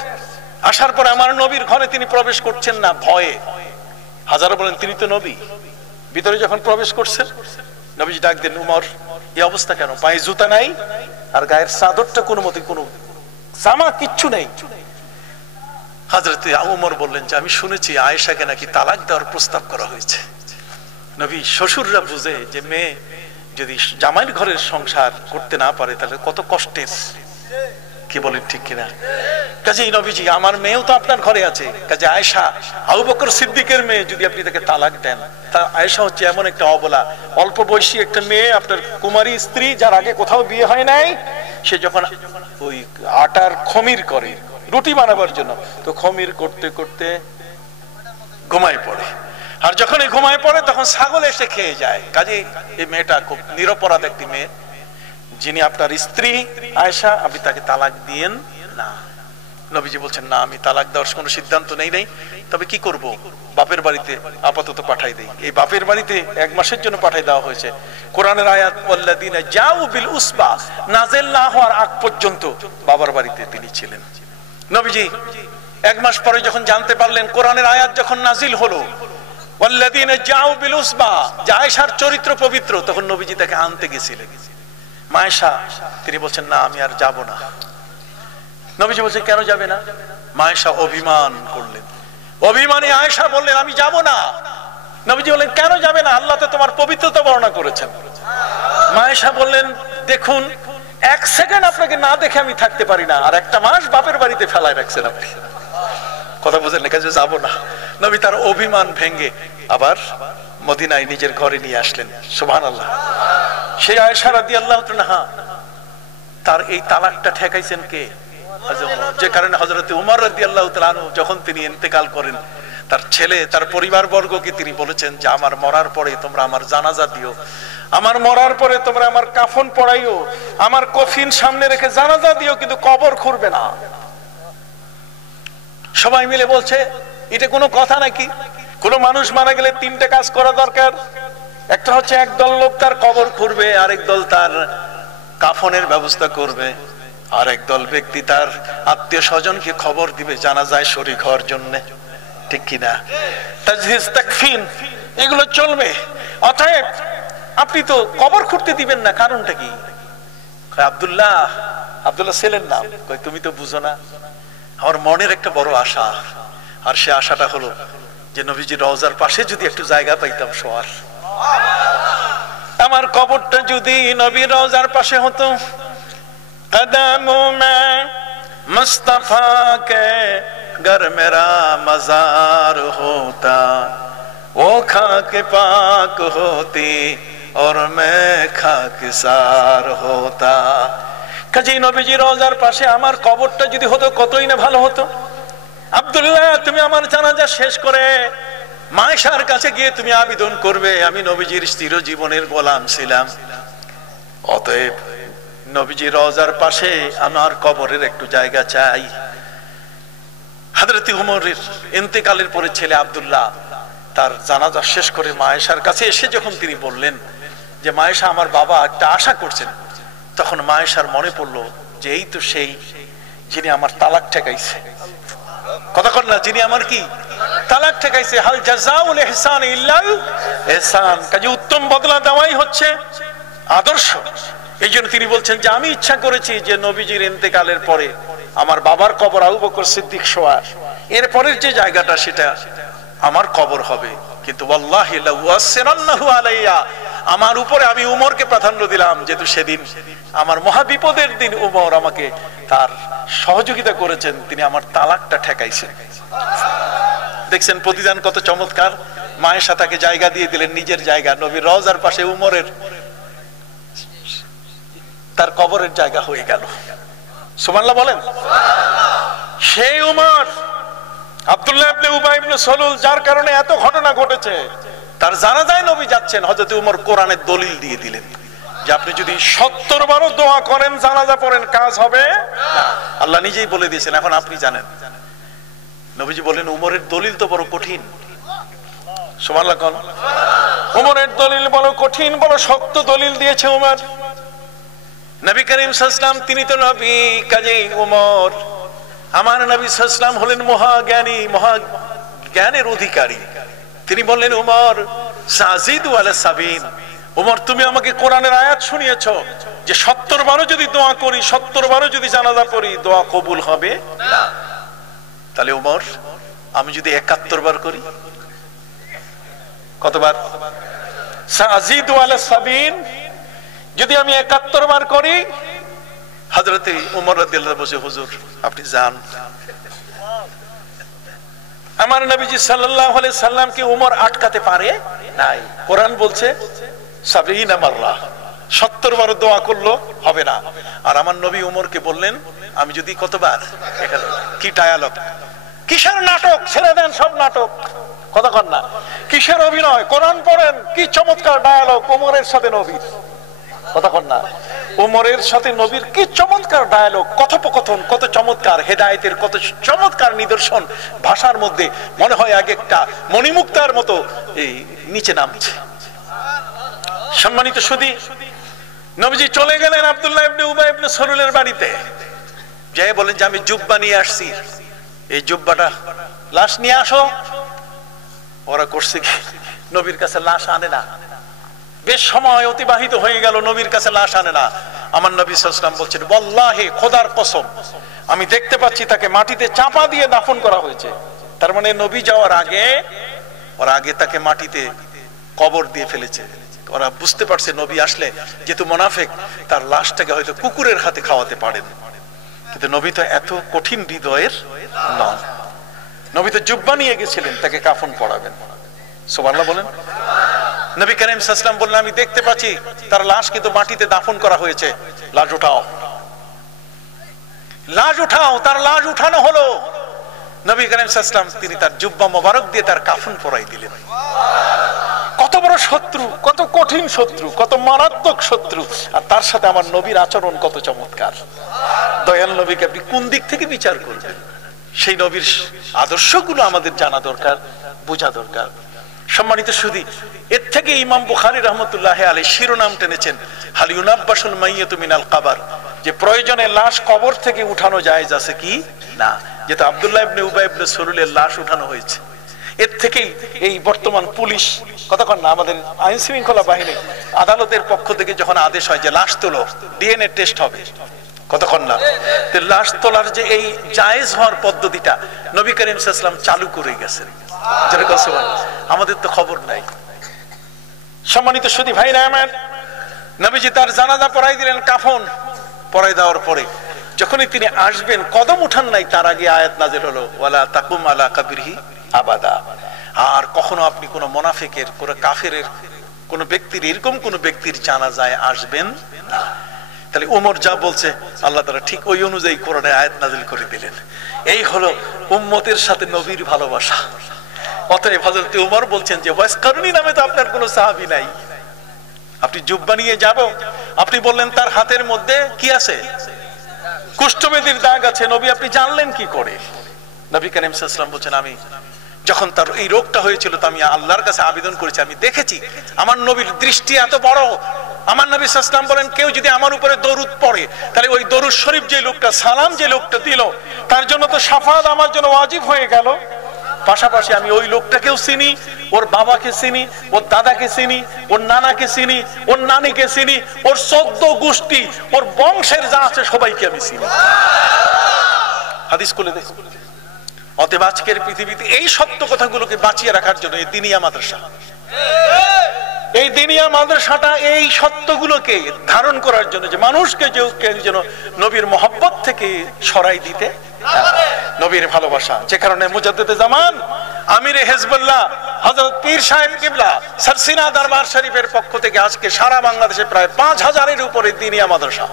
আসার পরে আমার নবীর ঘরে তিনি প্রবেশ করছেন না, ভয়ে। হাজারো বলেন তিনি তো নবী। ভিতরে যখন প্রবেশ করছেন, নবীজি ডাক দেন, উমর এই অবস্থা কেন? পায়ে জুতা নাই আর গায়ের চাদরটা কোনো মতে, কোনো জামা কিচ্ছু নেই। হযরতে উমর বললেন যে আমি শুনেছি আয়েশাকে নাকি তালাক দেওয়ার প্রস্তাব করা হয়েছে। নবী শ্বশুররা বুঝে যে মেয়ে যদি জামাইয়ের ঘরের সংসার করতে না পারে তাহলে কত কষ্টের, কি বলেন, ঠিক কিনা? কাজেই নবীজি, আমার মেয়েও তো আপনার ঘরে আছে, কাজে আয়েশা আবু বকর সিদ্দিকের মেয়ে, যদি আপনি তাকে তালাক দেন, তা আয়েশা হচ্ছে এমন একটা অবলা, অল্প বয়সী একটা মেয়ে, আপনার কুমারী স্ত্রী, যার আগে কোথাও বিয়ে হয় নাই। সে যখন ওই আটার খমির করে রুটি বানাবার জন্য, তো খমির করতে করতে ঘুমায় পড়ে, আর যখন এই ঘুমায় পড়ে তখন ছাগল এসে খেয়ে যায়। কাজে এই মেয়েটা খুব নিরপরাধ একটি মেয়ে, যিনি আপনার স্ত্রী আয়েশা, আপনি তাকে তালাক দিয়েন না। নবীজি বলছেন না, আমি তালাক দেওয়ার কোনো সিদ্ধান্ত নেই নাই, তবে কি করব, বাপের বাড়িতে আপাতত পাঠাই দেই। এই বাপের বাড়িতে 1 মাসের জন্য পাঠাই দেওয়া হয়েছে। কোরআনের আয়াত ওয়াল্লাযিনা জাউ বিল উসবা নাযিল না হওয়ার আগ পর্যন্ত বাবার বাড়িতে তিনি ছিলেন। নবীজি 1 মাস পরে যখন জানতে পারলেন, কোরআনের আয়াত যখন নাজিল হলো ওয়াল্লাযিনা জাউ বিল উসবা, আয়েশার চরিত্র পবিত্র, তখন নবীজি তাকে আনতে গেছিলেন। আয়েশা তিনি বলছেন না, আমি আর যাব না। নবীজি বলছেন কেন যাবে না? আয়েশা অভিমান করলেন, অভিমানী আয়েশা বললেন আমি যাব না। নবীজি বললেন কেন যাবে না? আল্লাহ তো তোমার পবিত্রতা বর্ণনা করেছেন। আয়েশা বললেন দেখুন, 1 সেকেন্ড আপনাকে না দেখে আমি থাকতে পারি না, আর 1টা মাস বাপের বাড়িতে ফেলায় রাখছেন আপনি, কথা বুঝেন না? কাজে যাব না। নবী তার অভিমান ভেঙে আবার মদিনায় নিজের ঘরে নিয়ে আসলেন। সুবহানাল্লাহ। সেই আয়েশা রাদিয়াল্লাহু তাআলা, তার এই তালাকটা ঠেকাইছেন কে? যে কারণে হযরতে উমর রাদিয়াল্লাহু তাআলা যখন তিনি ইন্তেকাল করেন, তার ছেলে, তার পরিবার বর্গকে তিনি বলেছেন যে আমার মরার পরে তোমরা আমার জানাজা দিও, আমার মরার পরে তোমরা আমার কাফন পড়াইও, আমার কফিন সামনে রেখে জানাজা দিও, কিন্তু কবর খুঁড়বে না। সবাই মিলে বলছে এটা কোনো কথা নাকি? কোনো মানুষ মারা গেলে তিনটে কাজ করা দরকার। একটা হচ্ছে একদল লোক তার কবর খুঁড়বে, আরেক দল তার কাফনের ব্যবস্থা করবে, আর একদল ব্যক্তি তার আত্মীয় স্বজনকে খবর দিবে জানাজায় শরীক হওয়ার জন্য, ঠিক কিনা? তাজহিজ তাকফিন এগুলো চলবে। অতএব আপনি তো কবর খুঁড়তে দিবেন না, কারণটা কি? আব্দুল্লাহ, আব্দুল্লাহ ছেলের নাম। তুমি তো বুঝো না, আমার মনের একটা বড় আশা, আর সে আশাটা হলো যে নবীজি রওজার পাশে যদি একটু জায়গা পাইতাম শোয়ার, আমার কবরটা যদি নবীর রওজার পাশে হতো। কদমো মে মুস্তাফা কে घर मेरा मजार होता, वो खाक पाक होती और मैं खाकसार होता। কাজী নবীজি রওজার পাশে আমার কবরটা যদি হতো কতই না ভালো হতো। আব্দুল্লাহ, তুমি আমার জানাজা শেষ করে মায়েশার কাছে গিয়ে তুমি আবেদন করবে আমি নবীজির চিরজীবনের গোলাম ছিলাম, অতএব নবীজি রওজার পাশে আমার কবরের একটু জায়গা চাই। হযরত উমরের ইন্তেকালের পরে ছেলে আব্দুল্লাহ তার জানাজা শেষ করে মায়েশার কাছে এসে যখন তিনি বললেন যে মায়েশা, আমার বাবা একটা আশা করছেন, তখন মায়েশার মনে পড়লো যে এই তো সেই যিনি আমার তালাক ঠেকাইছে। কথা কর না, যিনি আমার কি তালাক ঠেকাইছে। হাল জাযাউল ইহসান ইল্লাল ইহসান, কাজে উত্তম বদলা দেওয়াই হচ্ছে আদর্শ। এই জন্য তিনি বলছেন যে আমি ইচ্ছা করেছি যে নবীজির ইন্তেকালের পরে আমার বাবার কবর আবু বকর সিদ্দিক শোয়া, এরপরের যে জায়গাটা সেটা আমার কবর হবে, কিন্তু ওয়াল্লাহি লা ওয়াসিরান্নাহু আলাইয়া, আমার উপরে আমি উমরকে প্রাধান্য দিলাম, যেহেতু সেদিন আমার মহা বিপদের দিন উমর আমাকে তার সহযোগিতা করেছেন, তিনি আমার তালাকটা ঠেকাইছেন। দেখছেন প্রতিদান কত চমৎকার। মায়ের সাথে তাকে জায়গা দিয়ে দিলেন, নিজের জায়গা নবীর রওজার পাশে উমরের তার কবরের জায়গা হয়ে গেল। সুবহানাল্লাহ বলেন। সেই উমর আব্দুল্লাহ ইবনে উবাই ইবনে সালুল, যার কারণে এত ঘটনা ঘটেছে, তার জানাজায় নবী যাচ্ছেন, হযরত উমর কোরআনের দলিল দিয়ে দিলেন যে আপনি যদি 70 বারও দোয়া করেন জানাজা পড়েন কাজ হবে না। আল্লাহ নিজেই বলে দিয়েছেন, এখন আপনি জানেন। নবীজি বলেন উমরের দলিল তো বড় কঠিন। সুবহানাল্লাহ কোন উমরের দলিল বড় কঠিন, বড় শক্ত দলিল দিয়েছে উমর। নবী করিম সাল্লাল্লাহু আলাইহি ওয়াসাল্লাম তিনি তো নবী, কাজেই উমর আমার নবী সাল্লাল্লাহু আলাইহি ওয়াসাল্লাম হলেন মহাজ্ঞানী, মহাজ্ঞানের অধিকারী। তিনি বললেন উমর সাজিদু আলা সাবিন, উমর তুমি আমাকে কোরআনের আয়াত শুনিয়েছো যে 70 বারও যদি দোয়া করি, 70 বারও যদি জানাজা পড়ি দোয়া কবুল হবে না। তাহলে উমর আমি যদি 71 বার করি, কতবার? সাজিদু আলা সাবিন, যদি আমি 71 বার করি। হযরত উমর রাদিয়াল্লাহু বসে, হুজুর আপনি যান। আমার নবীজি সাল্লাল্লাহু আলাইহি সাল্লামকে উমর আটকাতে পারে নাই। কোরআন বলছে 70 মাররা, 70 বার দোয়া করলো হবে না। আর আমার নবী উমরকে বললেন আমি যদি কতবার? কি ডায়ালগ, কিসের নাটক, ছেড়ে দেন সব নাটক। কথা কন না, কিসের অভিনয়, কোরআন পড়েন। কি চমৎকার ডায়ালগ উমরের সাথে নবীর। কথা কন না, উমরের সাথে নবীর কি চমৎকার ডায়ালগ, কথোপকথন কত চমৎকার, হেদায়েতের কত চমৎকার নিদর্শন ভাষার মধ্যে, মনে হয় এক একটা মণিমুক্তার মতো এই নিচে নামছে। সম্মানিত সুধী, নবীজি চলে গেলেন আব্দুল্লাহ ইবনে উবাই ইবনে সালুলের বাড়িতে, যাই বলেন যে আমি জুব্বা নিয়ে আসছি, এই জুব্বাটা লাশ নিয়ে আসো। ওরা করছে কি, নবীর কাছে লাশ আনে না। বেশ সময় অতিবাহিত হয়ে গেল, নবীর কাছে লাশ আনে না। আমার নবী সাল্লাল্লাহু আলাইহি ওয়াসাল্লাম বলছেন ওয়াল্লাহি, খোদার কসম, আমি দেখতে পাচ্ছি তাকে মাটিতে চাপা দিয়ে দাফন করা হয়েছে। তার মানে নবী যাওয়ার আগে ওরা আগে তাকে মাটিতে কবর দিয়ে ফেলেছে। ওরা বুঝতে পারছে নবী আসলে, যেহেতু মুনাফিক, তার লাশটাকে হয়তো কুকুরের হাতে খাওয়াতে পারেন। কিন্তু নবী তো এত কঠিন হৃদয়ের নন। নবী তো জুব্বা নিয়ে গেছিলেন তাকে কাফন পরাবেন। সুবহানাল্লাহ বলেন। নবী করিম সাল্লাল্লাহু আলাইহি ওয়াসাল্লাম বললেন আমি দেখতে পাচ্ছি তার লাশ কিন্তু মাটিতে দাফন করা হয়েছে, লাশ উঠাও, লাশ উঠাও। তার লাশ উঠানো হলো। নবী করিম সাল্লাল্লাহু আলাইহি ওয়াসাল্লাম তিনি তার জুব্বা মোবারক দিয়ে তার কাফন পরাই দিলেন। কত বড় শত্রু, কত কঠিন শত্রু, কত মারাত্মক শত্রু, আর তার সাথে আমার নবীর আচরণ কত চমৎকার। দয়াল নবীকে আপনি কোন দিক থেকে বিচার করবেন? সেই নবীর আদর্শগুলো আমাদের জানা দরকার, বোঝা দরকার। সম্মানিত সুধী, এর থেকে ইমাম বুখারী রাহমাতুল্লাহ আলাইহি শিরোনাম টেনেছেন হাল ইউনাব্বাসুল মাইয়িতু মিনাল কবর, যে প্রয়োজনে লাশ কবর থেকে উঠানো জায়েজ আছে কি না, যেটা আব্দুল্লাহ ইবনে উবাই ইবনে সলুলের লাশ উঠানো হয়েছে। এর থেকেই এই বর্তমান পুলিশ কতক্ষণ না আমাদের আইন শৃঙ্খলা বাহিনী আদালতের পক্ষ থেকে যখন আদেশ হয় যে লাশ তোলো, ডিএনএ টেস্ট হবে, কতক্ষণ না লাশ তোলার যে এই জায়েজ হওয়ার পদ্ধতিটা নবী করিম সাল্লাল্লাহু আলাইহি ওয়াসাল্লাম চালু করে গেছেন। আমাদের তো খবর নাই। সম্মানিত সুধী ভাইরা আমার, নবীজি তার জানাজা পড়াই দিলেন, কাফন পরাই দেওয়ার পরে যখনই তিনি আসবেন কদম উঠান নাই, তার আগে আয়াত নাযিল হলো ওয়ালা তাকুম আলা কবরিহি আবাদা। আর কখনো আপনি কোন মুনাফিকের, কোন কাফেরের, কোন ব্যক্তির, এরকম কোন ব্যক্তির জানাজায় আসবেন না। তাহলে ওমর যা বলছে আল্লাহ তাআলা ঠিক ওই অনুযায়ী কোরআনে আয়াত নাযিল করে দিলেন। এই হলো উম্মতের সাথে নবীর ভালোবাসা। অতএব হযরত ওমর বলছেন যে ওয়াস কারুনি নামে তো আপনার কোনো সাহাবী নাই, আপনি জুব্বা নিয়ে যাব, আপনি বললেন তার হাতের মধ্যে কি আছে, কুষ্ঠব্যাধির দাগ আছে, নবী আপনি জানলেন কি করে? নবী করিম সাল্লাল্লাহু আলাইহি ওয়াসাল্লাম বলেন আমি যখন তার এই রোগটা হয়েছিল তো আমি আল্লাহর কাছে আবেদন করেছি, আমি দেখেছি আমার নবীর দৃষ্টি এত বড়। আমার নবী সাল্লাল্লাহু আলাইহি ওয়াসাল্লাম বলেন কেউ যদি আমার উপরে দরুদ পড়ে তাহলে ওই দরুদ শরীফ যে লোকটা, সালাম যে লোকটা দিল, তার জন্য তো শাফাআত আমার জন্য ওয়াজিব হয়ে গেল। পাশাপাশি আমি ওই লোকটাকেও চিনি, ওর বাবাকে চিনি, ওর দাদাকে চিনি, ওর নানাকে চিনি, ওর নানিকে চিনি, ওর 14 গোষ্ঠী, ওর বংশের যা আছে সবাইকে আমি চিনি। হাদিস খুলে দেখুন। অতএব আজকের পৃথিবীতে এই সত্য কথাগুলোকে বাঁচিয়ে রাখার জন্য এই দিনিয়া মাদ্রাসা, এই দিনিয়া মাদ্রাসাটা এই সত্যগুলোকে ধারণ করার জন্য, যে মানুষকে যেন নবীর মহব্বত থেকে সরাই দিতে, নবীর ভালোবাসা। যে কারণে মুজাদ্দিদে জামান আমিরে হিজবুল্লাহ হযরত পীর সাহেব কিবলা সরসিনা দরবার শরীফের পক্ষ থেকে আজকে সারা বাংলাদেশে প্রায় 5000-এর উপরে দিনিয়া মাদ্রাসা,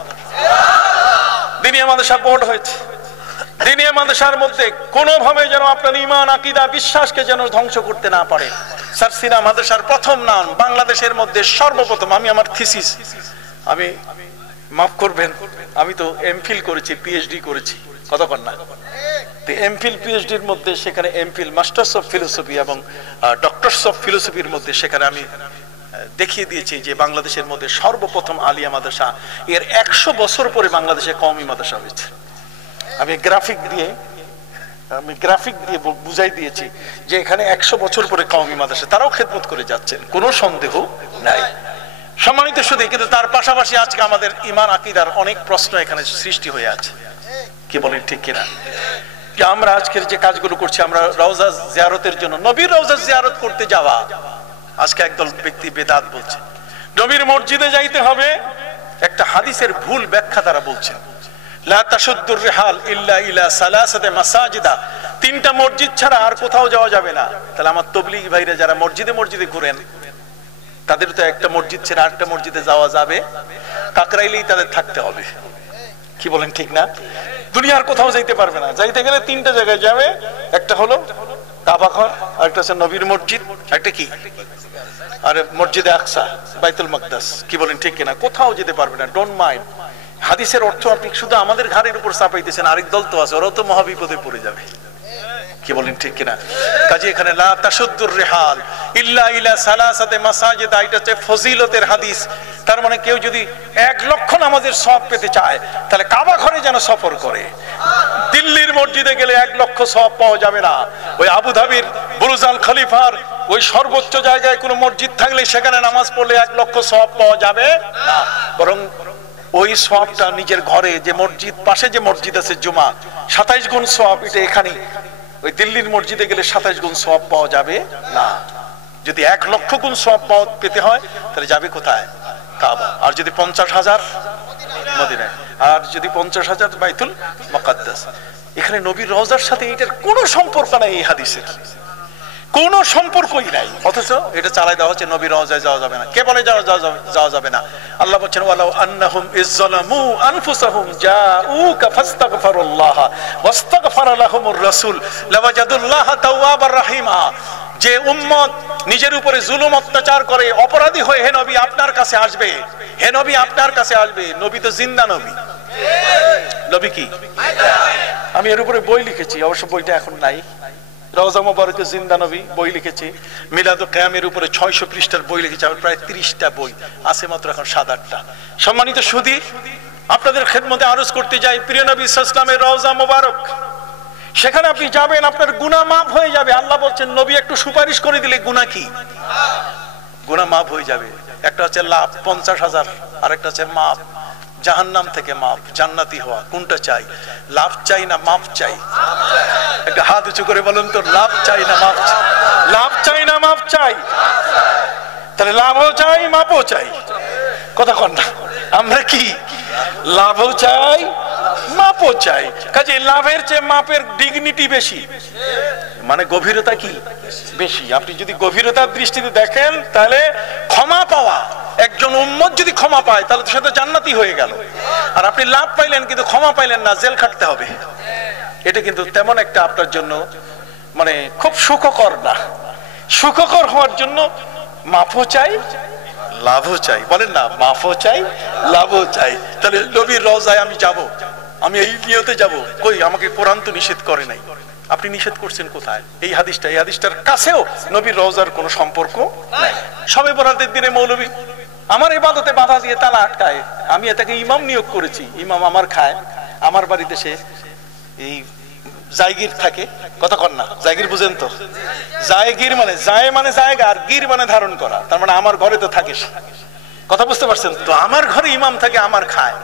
দিনিয়া মাদ্রাসা বোর্ড হয়েছে। দিনিয়া মাদ্রাসার মধ্যে কোনোভাবে যেন আপনার ঈমান, আকীদা, বিশ্বাসকে যেন ধ্বংস করতে না পারে। সরসিনা মাদ্রাসার প্রথম নাম বাংলাদেশের মধ্যে সর্বপ্রথম, আমি আমার থিসিস, আমি মাফ করবেন, আমি তো এমফিল করেছি, পিএইচডি করেছি, কতক্ষণ না এমফিল পিএইচডির মধ্যে, সেখানে এমফিল মাস্টার্স অফ ফিলোসফি এবং ডক্টরস অফ ফিলোসফির মধ্যে সেখানে আমি দেখিয়ে দিয়েছি যে বাংলাদেশের মধ্যে সর্বপ্রথম আলিয়া মাদ্রাসা, এর 100 বছর পরে বাংলাদেশে কওমি মাদ্রাসা হয়েছে। আমি গ্রাফিক দিয়ে বুঝাই দিয়েছি যে এখানে 100 বছর পরে কওমি মাদ্রাসা, তারাও খেদমত করে যাচ্ছেন, কোনো সন্দেহ নাই। সম্মানিত সুধী, কিন্তু তার পাশাপাশি আজকে আমাদের ঈমান আকীদার অনেক প্রশ্ন এখানে সৃষ্টি হয়ে আছে, কি বলেন ঠিক কিনা? যে আমরা আজকের যে কাজগুলো করছি, আমরা রওজা জিয়ারতের জন্য, নবীর রওজা জিয়ারত করতে যাওয়া, আজকে একদল ব্যক্তি বেদাত বলছে। নবীর মসজিদে যাইতে হবে, একটা হাদিসের ভুল ব্যাখ্যা তারা বলছেন, লা তাশুদ্দুর রিহাল ইল্লা ইলা সালাসাতি মাসাজিদা, 3টা মসজিদ ছাড়া আর কোথাও যাওয়া যাবে না। তাহলে আমার তাবলীগী ভাইরা যারা মসজিদে মসজিদে ঘুরেন, তাদের তো একটা মসজিদ ছেড়ে আরেকটা মসজিদে যাওয়া যাবে, কাকরাইলেই তাদের থাকতে হবে, কি বলেন ঠিক না? দুনিয়ার কোথাও যাইতে পারবে না। যাইতে গেলে 3টা জায়গায় যাবে, একটা হলো কাবা ঘর, আরেকটা হচ্ছে নবীর মসজিদ, একটা কি আর মসজিদে আকসা, বাইতুল মাকদাস, কি বলেন ঠিক কিনা? কোথাও যেতে পারবে না। Don't mind. হাদিসের অর্থ আপনি শুধু আমাদের ঘাড়ের উপর চাপাইতেছেন, আরেক দল তো আছে, ওরাও তো মহাবিপদে পড়ে যাবে, কি বলেন ঠিক কিনা? কাজে এখানে লা তাশুদ্দুর রিহাল ইল্লা ইলা সালাসাতি মাসাজিদ, এটা হচ্ছে ফজিলতের হাদিস। তার মানে কেউ যদি 1 লক্ষ নামাজের সওয়াব পেতে চায় তাহলে কাবা ঘরে যেন সফর করে। দিল্লির মসজিদে গেলে 1 লক্ষ সওয়াব পাওয়া যাবে না। ওই আবুধাবির বুরুজ আল খলিফার ওই সর্বোচ্চ জায়গায় কোনো মসজিদ থাকলে সেখানে নামাজ পড়লে 1 লক্ষ সওয়াব পাওয়া যাবে না, বরং ওই সওয়াবটা নিজের ঘরে, যে মসজিদ পাশে যে মসজিদ আছে জুমা, 27 গুণ সওয়াব, এটা এখানে ওই দিল্লির মসজিদে গেলে 27 গুণ সওয়াব পাওয়া যাবে না। যদি 1 লক্ষ গুণ সওয়াব পেতে হয় তাহলে যাবে কোথায়? কাবা। আর যদি 50,000 মদিনায়, আর যদি 50,000 বাইতুল মুকাদ্দাস। এখানে নবীর রওজার সাথে এটার কোনো সম্পর্ক নাই, এই হাদিসের কোনো সম্পর্কই নাই, অথচ এটা চালাই দেওয়া হচ্ছে নবীর রওজায় যাওয়া যাবে না। কে বলে যাওয়া যাবে না? আল্লাহ বলেন ওয়ালাউ আন্নাহুম ইযলামু আনফুসাহুম জাউকা ফাস্তাগফিরুল্লাহ ওয়াস্তাগফারা লাহুমুর রাসূল লাওয়াজাদুল্লাহা তাওয়াবার রাহিমা। যে উম্মত নিজের উপরে জুলুম অত্যাচার করে অপরাধী হয়ে হে নবী আপনার কাছে আসবে, হে নবী আপনার কাছে আসবে, নবী তো জিন্দা নবী, নবী কি? আমি এর উপরে বই লিখেছি, অবশ্য বইটা এখন নাই। রওজা মোবারকে জিন্দা নবী বই লিখেছি, মিলাদুল কিয়ামের উপরে 600 পৃষ্ঠার বই লিখেছি, আমার প্রায় 30টা বই আছে, মাত্র এখন 7-8টা। সম্মানিত সুধী, আপনাদের খেদমতে আরজ করতে যাই, প্রিয় নবী সাল্লাল্লাহু আলাইহি ওয়াসাল্লামের রওজা মোবারক, সেখানে আপনি যাবেন, আপনার গুনাহ মাফ হয়ে যাবে। আল্লাহ বলছেন নবী একটু সুপারিশ করে দিলে গুনাহ কি? গুনাহ মাফ হয়ে যাবে। একটা হচ্ছে লাভ 50,000, আর একটা হচ্ছে মাফ, জাহান্নাম থেকে মাফ, জান্নাতি হওয়া। কোনটা চাই? লাভ চাই না মাফ চাই? একটা হাত উঁচু করে বলুন তো, লাভ চাই না মাফ চাই? লাভ চাই না মাফ চাই? তাহলে লাভও চাই মাপও চাই, কথা কন না? আমরা কি লাভও চাই মাপও চাই? কাজে লাভের চেয়ে মাপের ডিগনিটি বেশি, মানে গভীরতা কি বেশি। আপনি যদি গভীরতার দৃষ্টিতে দেখেন, তাহলে ক্ষমা পাওয়া, একজন উম্মত যদি ক্ষমা পায় তাহলে তো সে তো জান্নাতি হয়ে গেল। আর আপনি লাভ পাইলেন কিন্তু ক্ষমা পাইলেন না, জেল খাটতে হবে। এটা কিন্তু তেমন একটা আপনার জন্য মানে খুব সুখকর না। সুখকর হওয়ার জন্য মাফও চাই লাভও চাই, বলেন না? মাফও চাই লাভও চাই। তাহলে নবীর রওজায় আমি যাব, আমি এই নিয়তে যাব। কই, আমাকে কোরআন তো নিষেধ করে নাই। আপনি নিষেধ করছেন কোথায়? এই হাদিসটা, এই হাদিসটার কাছেও নবীর রওজার কোনো সম্পর্ক নাই। শবে বরাতের দিনে মৌলবী আমার ইবাদতে বাধা দিয়ে তালা আটকায়, আমি এটাকে ইমাম নিয়োগ করেছি, ইমাম আমার খায়, আমার বাড়িতে সে এই জায়গির থাকে, কথা কন না? জায়গির বুঝেন তো? জায়গির মানে জায় মানে জায়গা, আর গির মানে ধারণ করা, তার মানে আমার ঘরে তো থাকে, কথা বুঝতে পারছেন তো? আমার ঘরে ইমাম থাকে, আমার খায়,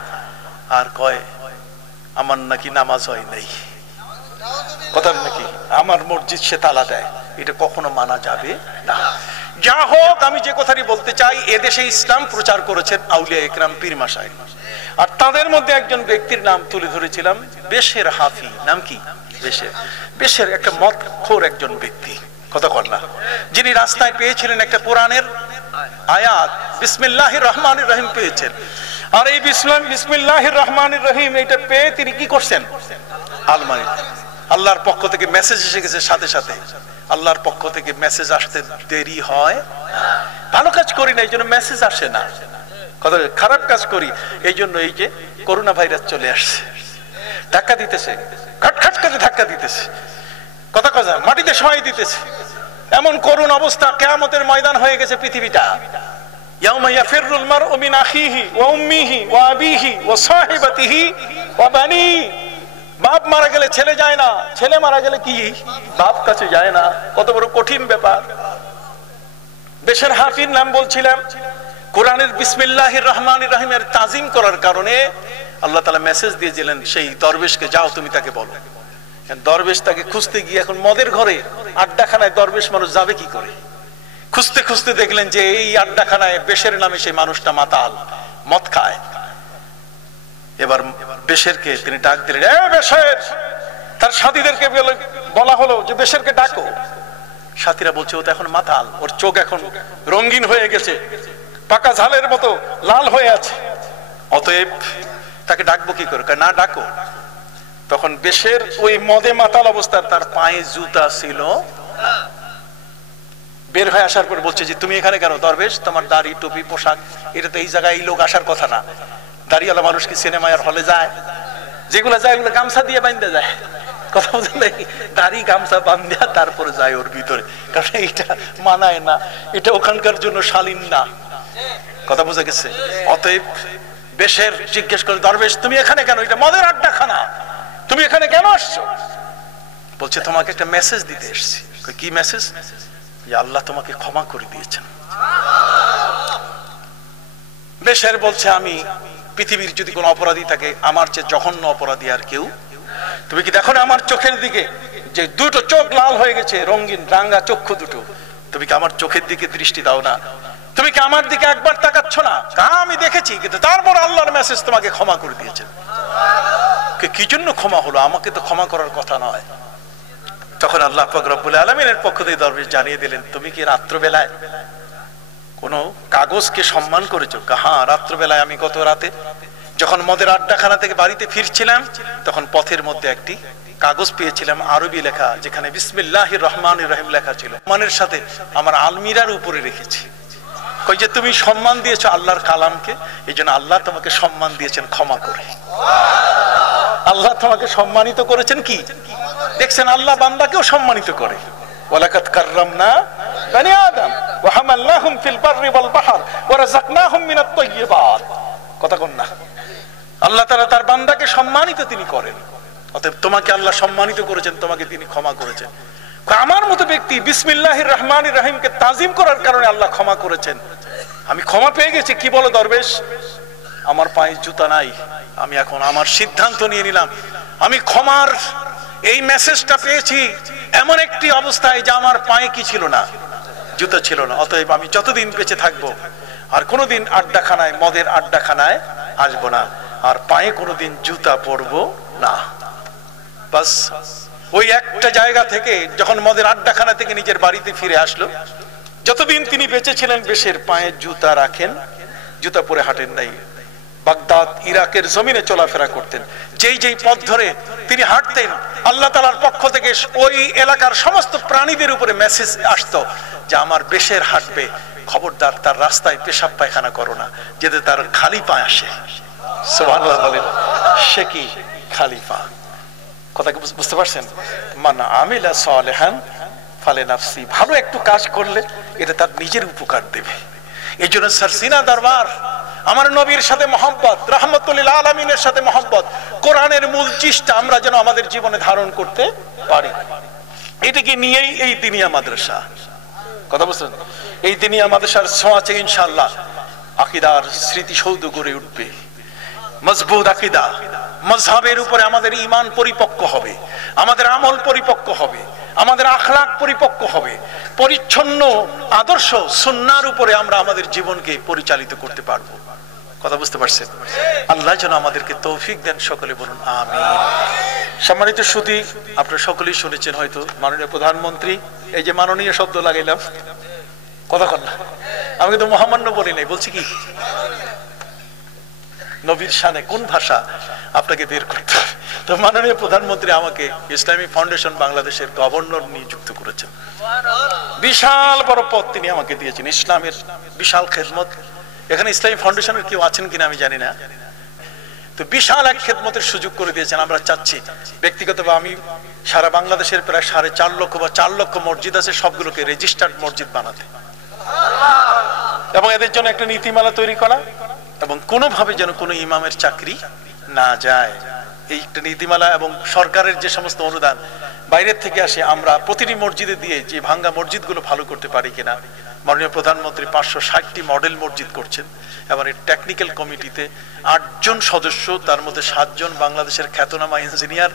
আর কয় আমার নাকি নামাজ হয় নাই, কথা নাকি আমার মসজিদ সে তালা দেয়। এটা কখনো মানা যাবে না। যা হোক, আমি যে কথাটি বলতে চাই, এদেশে ইসলাম প্রচার করেছেন আউলিয়া ইকরাম, পীর মাশায়েখ, আর তাদের মধ্যে একজন ব্যক্তির নাম তুলে ধরেছিলাম, বেশের হাফি। নাম কি? বেশের একটা মদখোর একজন ব্যক্তি, কথা কর না? যিনি রাস্তায় পেয়েছিলেন একটা কোরআনের আয়াত, বিসমিল্লাহির রহমানির রহিম পেয়েছেন, আর এই বিসমিল্লাহির রহমানির রহিম এটা পেয়ে তিনি কি করছেন? আলমারি, আল্লাহর পক্ষ থেকে মেসেজ এসে গেছে, সাথে সাথে আল্লাহর পক্ষ থেকে মেসেজ আসতে দেরি হয়। ভালো কাজ করি না এই জন্য মেসেজ আসে না, কথা খারাপ কাজ করি এই জন্য এই যে করোনা ভাইরাস চলে আসছে, ধাক্কা দিতেছে, খটখট করে ধাক্কা দিতেছে, কথা কথা মাটিতে সহায় দিতেছে। এমন করুণ অবস্থা, কিয়ামতের ময়দান হয়ে গেছে পৃথিবীটা। ইয়াউমা ইয়াফিরুল মারউ মিন আখিহি ওয়া উম্মিহি ওয়া আবিহি ওয়া সাহিবাতিহি ওয়া বানি। বাপ মারা গেলে ছেলে যায় না, ছেলে মারা গেলে কি বাপ কাছে যায় না। কত বড় কঠিন ব্যাপার। বেশের হাফির নাম বলছিলাম, কোরআনের বিসমিল্লাহির রহমানির রহিমের তাজিম করার কারণে আল্লাহ তাআলা মেসেজ দিয়েছিলেন সেই দরবেশকে, যাও তুমি তাকে বলো। দরবেশ তাকে খুঁজতে গিয়ে এখন মদের ঘরে আড্ডাখানায় দরবেশ মানুষ যাবে কি করে? খুঁজতে খুঁজতে দেখলেন যে এই আড্ডাখানায় বেশের নামে সেই মানুষটা মাতাল, মদ খায়। এবার বেশেরকে তিনি ডাক দিলেন, এ বেশের। তার সাথীদেরকে বলা হলো যে বেশেরকে ডাকো। সাথীরা বলছে ও তো এখন মাতাল, ওর চোখ এখন রঙিন হয়ে গেছে, পাকা ঝালের মতো লাল হয়ে আছে, অতএব তাকে ডাকবো কি করে? না ডাকো। তখন বেশের ওই মদে মাতাল অবস্থার তার পায়ে জুতা ছিল, বের হয়ে আসার পর বলছে যে তুমি এখানে কেন? দরবেশ, তোমার দাড়ি টুপি পোশাক এটা তো এই জায়গায় এই লোক আসার কথা না। দাড়িওয়ালা মানুষ কি সিনেমার হলে যায়? যেগুলো যায় এগুলো গামছা দিয়ে বাঁধতে যায়, কথা বুঝলেন? দাড়ি গামছা বাঁধা তারপরে যায় ওর ভিতরে, কারণ এটা মানায় না, এটা ওখানকার জন্য শালীন না, কথা বোঝা গেছে? অতএব বেশের জিজ্ঞেস করে, দরবেশ তুমি এখানে কেন? এটা মদের আড্ডাখানা, তুমি এখানে কেন আসছো? বলছে তোমাকে একটা মেসেজ দিতে এসেছি। কি মেসেজ? যে আল্লাহ তোমাকে ক্ষমা করে দিয়েছেন। বেশের বলছে আমি পৃথিবীর যদি কোনো অপরাধী থাকে আমার চেয়ে জঘন্য অপরাধী আর কেউ। তুমি কি দেখো না আমার চোখের দিকে যে দুটো চোখ লাল হয়ে গেছে, রঙিন রাঙ্গা চক্ষু দুটো, তুমি কি আমার চোখের দিকে দৃষ্টি দাও না? তুমি কি আমার দিকে একবার তাকাচ্ছ না? আমি দেখেছি, কিন্তু তারপর আল্লাহর মেসেজ তোমাকে ক্ষমা করে দিয়েছেন। কি জন্য ক্ষমা হলো? আমাকে তো ক্ষমা করার কথা নয়। তখন আল্লাহ পাক রব্বুল আলামিনের পক্ষ থেকে দরবেশ জানিয়ে দিলেন, তুমি কি রাত্রবেলায় কোন কাগজকে সম্মান করেছো? হ্যাঁ, রাত্রবেলায় আমি গত রাতে যখন মদের আড্ডাখানা থেকে বাড়িতে ফিরছিলাম তখন পথের মধ্যে একটি কাগজ পেয়েছিলাম আরবি লেখা, যেখানে বিসমিল্লাহির রহমানির রহিম লেখা ছিল। রহমানের সাথে আমার আলমিরার উপরে রেখেছি। কই যে তুমি সম্মান দিয়েছো আল্লাহর কালামকে, এই জন্য আল্লাহ তোমাকে সম্মান দিয়েছেন ক্ষমা করে। আল্লাহ তোমাকে সম্মানিত করেছেন কি দেখছেন, আল্লাহ বান্দাকেও সম্মানিত করে। ওয়ালাকাদ কাররামনা বানি আদম ওয়া হামালনাহুম ফিল বাররি ওয়াল বাহর ওয়া রাযাকনাহুম মিনাত তাইয়্যিবাত। কথা কোন না, আল্লাহ তাআলা তার বান্দাকে সম্মানিত তিনি করেন। অতএব তোমাকে আল্লাহ সম্মানিত করেছেন, তোমাকে তিনি ক্ষমা করেছেন। আমার মতো ব্যক্তি বিসমিল্লাহির রহমানির রহিমকে তাজিম করার কারণে আল্লাহ ক্ষমা করেছেন। আমি ক্ষমা পেয়ে গেছি, কি বলো দরবেশ, আমার পায়ে জুতা নাই, আমি এখন আমার সিদ্ধান্ত নিয়ে নিলাম, আমি ক্ষমার এই মেসেজটা পেয়েছি এমন একটি অবস্থায় যে আমার পায়ে কি ছিল না, জুতা ছিল না। অতএব আমি যতদিন বেঁচে থাকবো আর কোনোদিন আড্ডাখানায়, মদের আড্ডাখানায় আসবো না, আর পায়ে কোনোদিন জুতা পরবো না। বাস ওই একটা জায়গা থেকে যখন মদের আড্ডাখানা থেকে নিজের বাড়িতে ফিরে আসলো, যতদিন তিনি বেঁচে ছিলেন বেশের পায়ে জুতা রাখেন, জুতা পরে হাঁটেন নাই। বাগদাদ ইরাকের জমিনে চলাফেরা করতেন, যেই যেই পথ ধরে তিনি হাঁটতেন আল্লাহ তাআলার পক্ষ থেকে ওই এলাকার সমস্ত প্রাণীদের উপরে মেসেজ আসতো যে আমার বেশের হাঁটবে, খবরদার তার রাস্তায় পেশাব পায়খানা করো না, যাতে তার খালি পা আসে। সুবহানাল্লাহ বলেন, সে কি খালি পা। কথা কি বুঝতে পারছেন? মান আমিলা সালিহান ফালিনাফসি, ভালো একটু কাজ করলে এটা তার নিজের উপকার দেবে। এই জন্য সারসিনা দরবার, আমার নবীর সাথে মহব্বত, রাহমাতুল লিল আলামিনের সাথে মহব্বত, কোরআনের মূল চিন্তা আমরা যেন আমাদের জীবনে ধারণ করতে পারি, এটাকে নিয়েই এই দিনিয়া মাদ্রাসা। কথা বুঝছেন? এই দিনিয়া মাদ্রাসার ছোঁয়াচে ইনশাআল্লাহ আকীদার স্মৃতিসৌধ গড়ে উঠবে, মজবুত আকীদা, মাযহাবের উপরে আমাদের ঈমান পরিপক্ক হবে, আমাদের আমল পরিপক্ক হবে, আমাদের আখলাক পরিপক্ক হবে, পরিচ্ছন্ন আদর্শ সুন্নাহর উপরে আমরা আমাদের জীবনকে পরিচালিত করতে পারবো। কথা বুঝতে পারছেন? আল্লাহ যেন আমাদেরকে তৌফিক দেন, সকলে বলুন আমিন। সম্মানিত সুধী, আপনারা সকলেই শুনেছেন হয়তো মাননীয় প্রধানমন্ত্রী, এই যে মাননীয় শব্দ লাগাইলাম, কথা কন না, আমি কিন্তু মহামান্য বলি নাই, বলছি কি নবীর শানে কোন ভাষা আপনাকে বের করতে হবে। তো মাননীয় প্রধানমন্ত্রী আমাকে ইসলামী ফাউন্ডেশন বাংলাদেশের গভর্নর নিযুক্ত করেছেন, বিশাল বড় পদ তিনি আমাকে দিয়েছেন, ইসলামের বিশাল খেদমত। এখানে ইসলামী ফাউন্ডেশনের কেউ আছেন কিনা আমি জানি না, তো বিশাল এক খেদমতের সুযোগ করে দিয়েছেন। আমরা চাচ্ছি ব্যক্তিগতভাবে আমি সারা বাংলাদেশের প্রায় 4.5 লক্ষ বা 4 লক্ষ মসজিদ আছে, সবগুলোকে রেজিস্টার্ড মসজিদ বানাতে এবং এদের জন্য একটা নীতিমালা তৈরি করা, এবং কোনোভাবে যেন কোনো ইমামের চাকরি না যায়, এই একটা নীতিমালা। এবং সরকারের যে সমস্ত অনুদান বাইরের থেকে আসে, আমরা প্রতিটি মসজিদে দিয়ে যে ভাঙ্গা মসজিদগুলো ভালো করতে পারি কিনা। মাননীয় প্রধানমন্ত্রী 560টি মডেল মসজিদ করছেন, এবং এই টেকনিক্যাল কমিটিতে 8 জন সদস্য, তার মধ্যে 7 জন বাংলাদেশের খ্যাতনামা ইঞ্জিনিয়ার,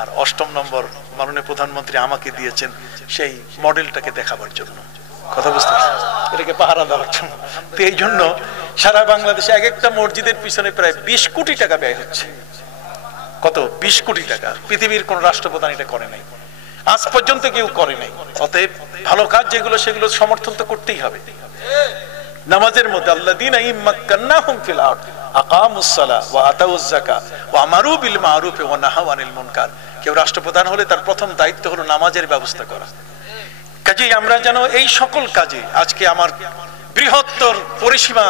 আর 8ম নম্বর মাননীয় প্রধানমন্ত্রী আমাকে দিয়েছেন সেই মডেলটাকে দেখাবার জন্য। কথা বুঝতে পারছেন? এটাকে পাহারা দেওয়ার জন্য। তো এই জন্য সারা বাংলাদেশে এক একটা মসজিদের পিছনে প্রায় 20 কোটি টাকা ব্যয় হচ্ছে। কত? 20 কোটি টাকা। পৃথিবীর কোন রাষ্ট্রপ্রধান এটা করে নাই, আজ পর্যন্ত কেউ করে নাই। অতএব ভালো কাজ যেগুলো সেগুলো সমর্থন তো করতেই হবে। নামাজের মধ্যে আল্লাযীনা ইম্মাক্কান্নাহুম ফিল আরদ আকামুস সালাহ ওয়া আতাউজ যাকাত ওয়া আমারু বিল মারুফ ওয়া নাহাউ আনিল মুনকার। কেউ রাষ্ট্রপ্রধান হলে তার প্রথম দায়িত্ব হলো নামাজের ব্যবস্থা করা। কাজেই আমরা যেন এই সকল কাজে, আজকে আমার বৃহত্তর পরিসীমা,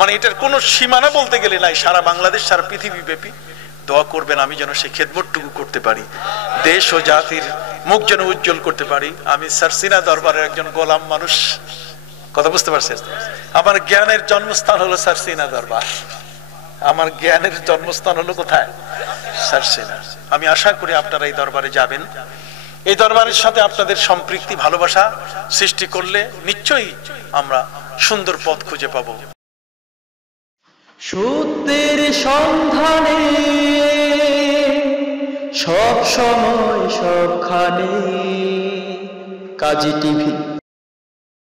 মানে এটার কোনো সীমানা বলতে গেলে নাই, সারা বাংলাদেশ সারা পৃথিবী ব্যাপী দোয়া করবেন আমি যেন সেই খেদমতটুকু করতে পারি, দেশ ও জাতির মুখ যেন উজ্জ্বল করতে পারি। আমি সারসিনা দরবারের একজন গোলাম মানুষ। কথা বুঝতে পারছেন? আমার জ্ঞানের জন্মস্থান হলো সারসিনা দরবার, আমার জ্ঞানের জন্মস্থান হলো কোথায়? সারসিনা। আমি আশা করি আপনারা এই দরবারে যাবেন, এই দরবারের সাথে আপনাদের সম্পৃক্তি ভালোবাসা সৃষ্টি করলে নিশ্চয়ই আমরা সুন্দর পথ খুঁজে পাবো। সত্যের সন্ধানে সব সময় সবখানে কাজী টিভি।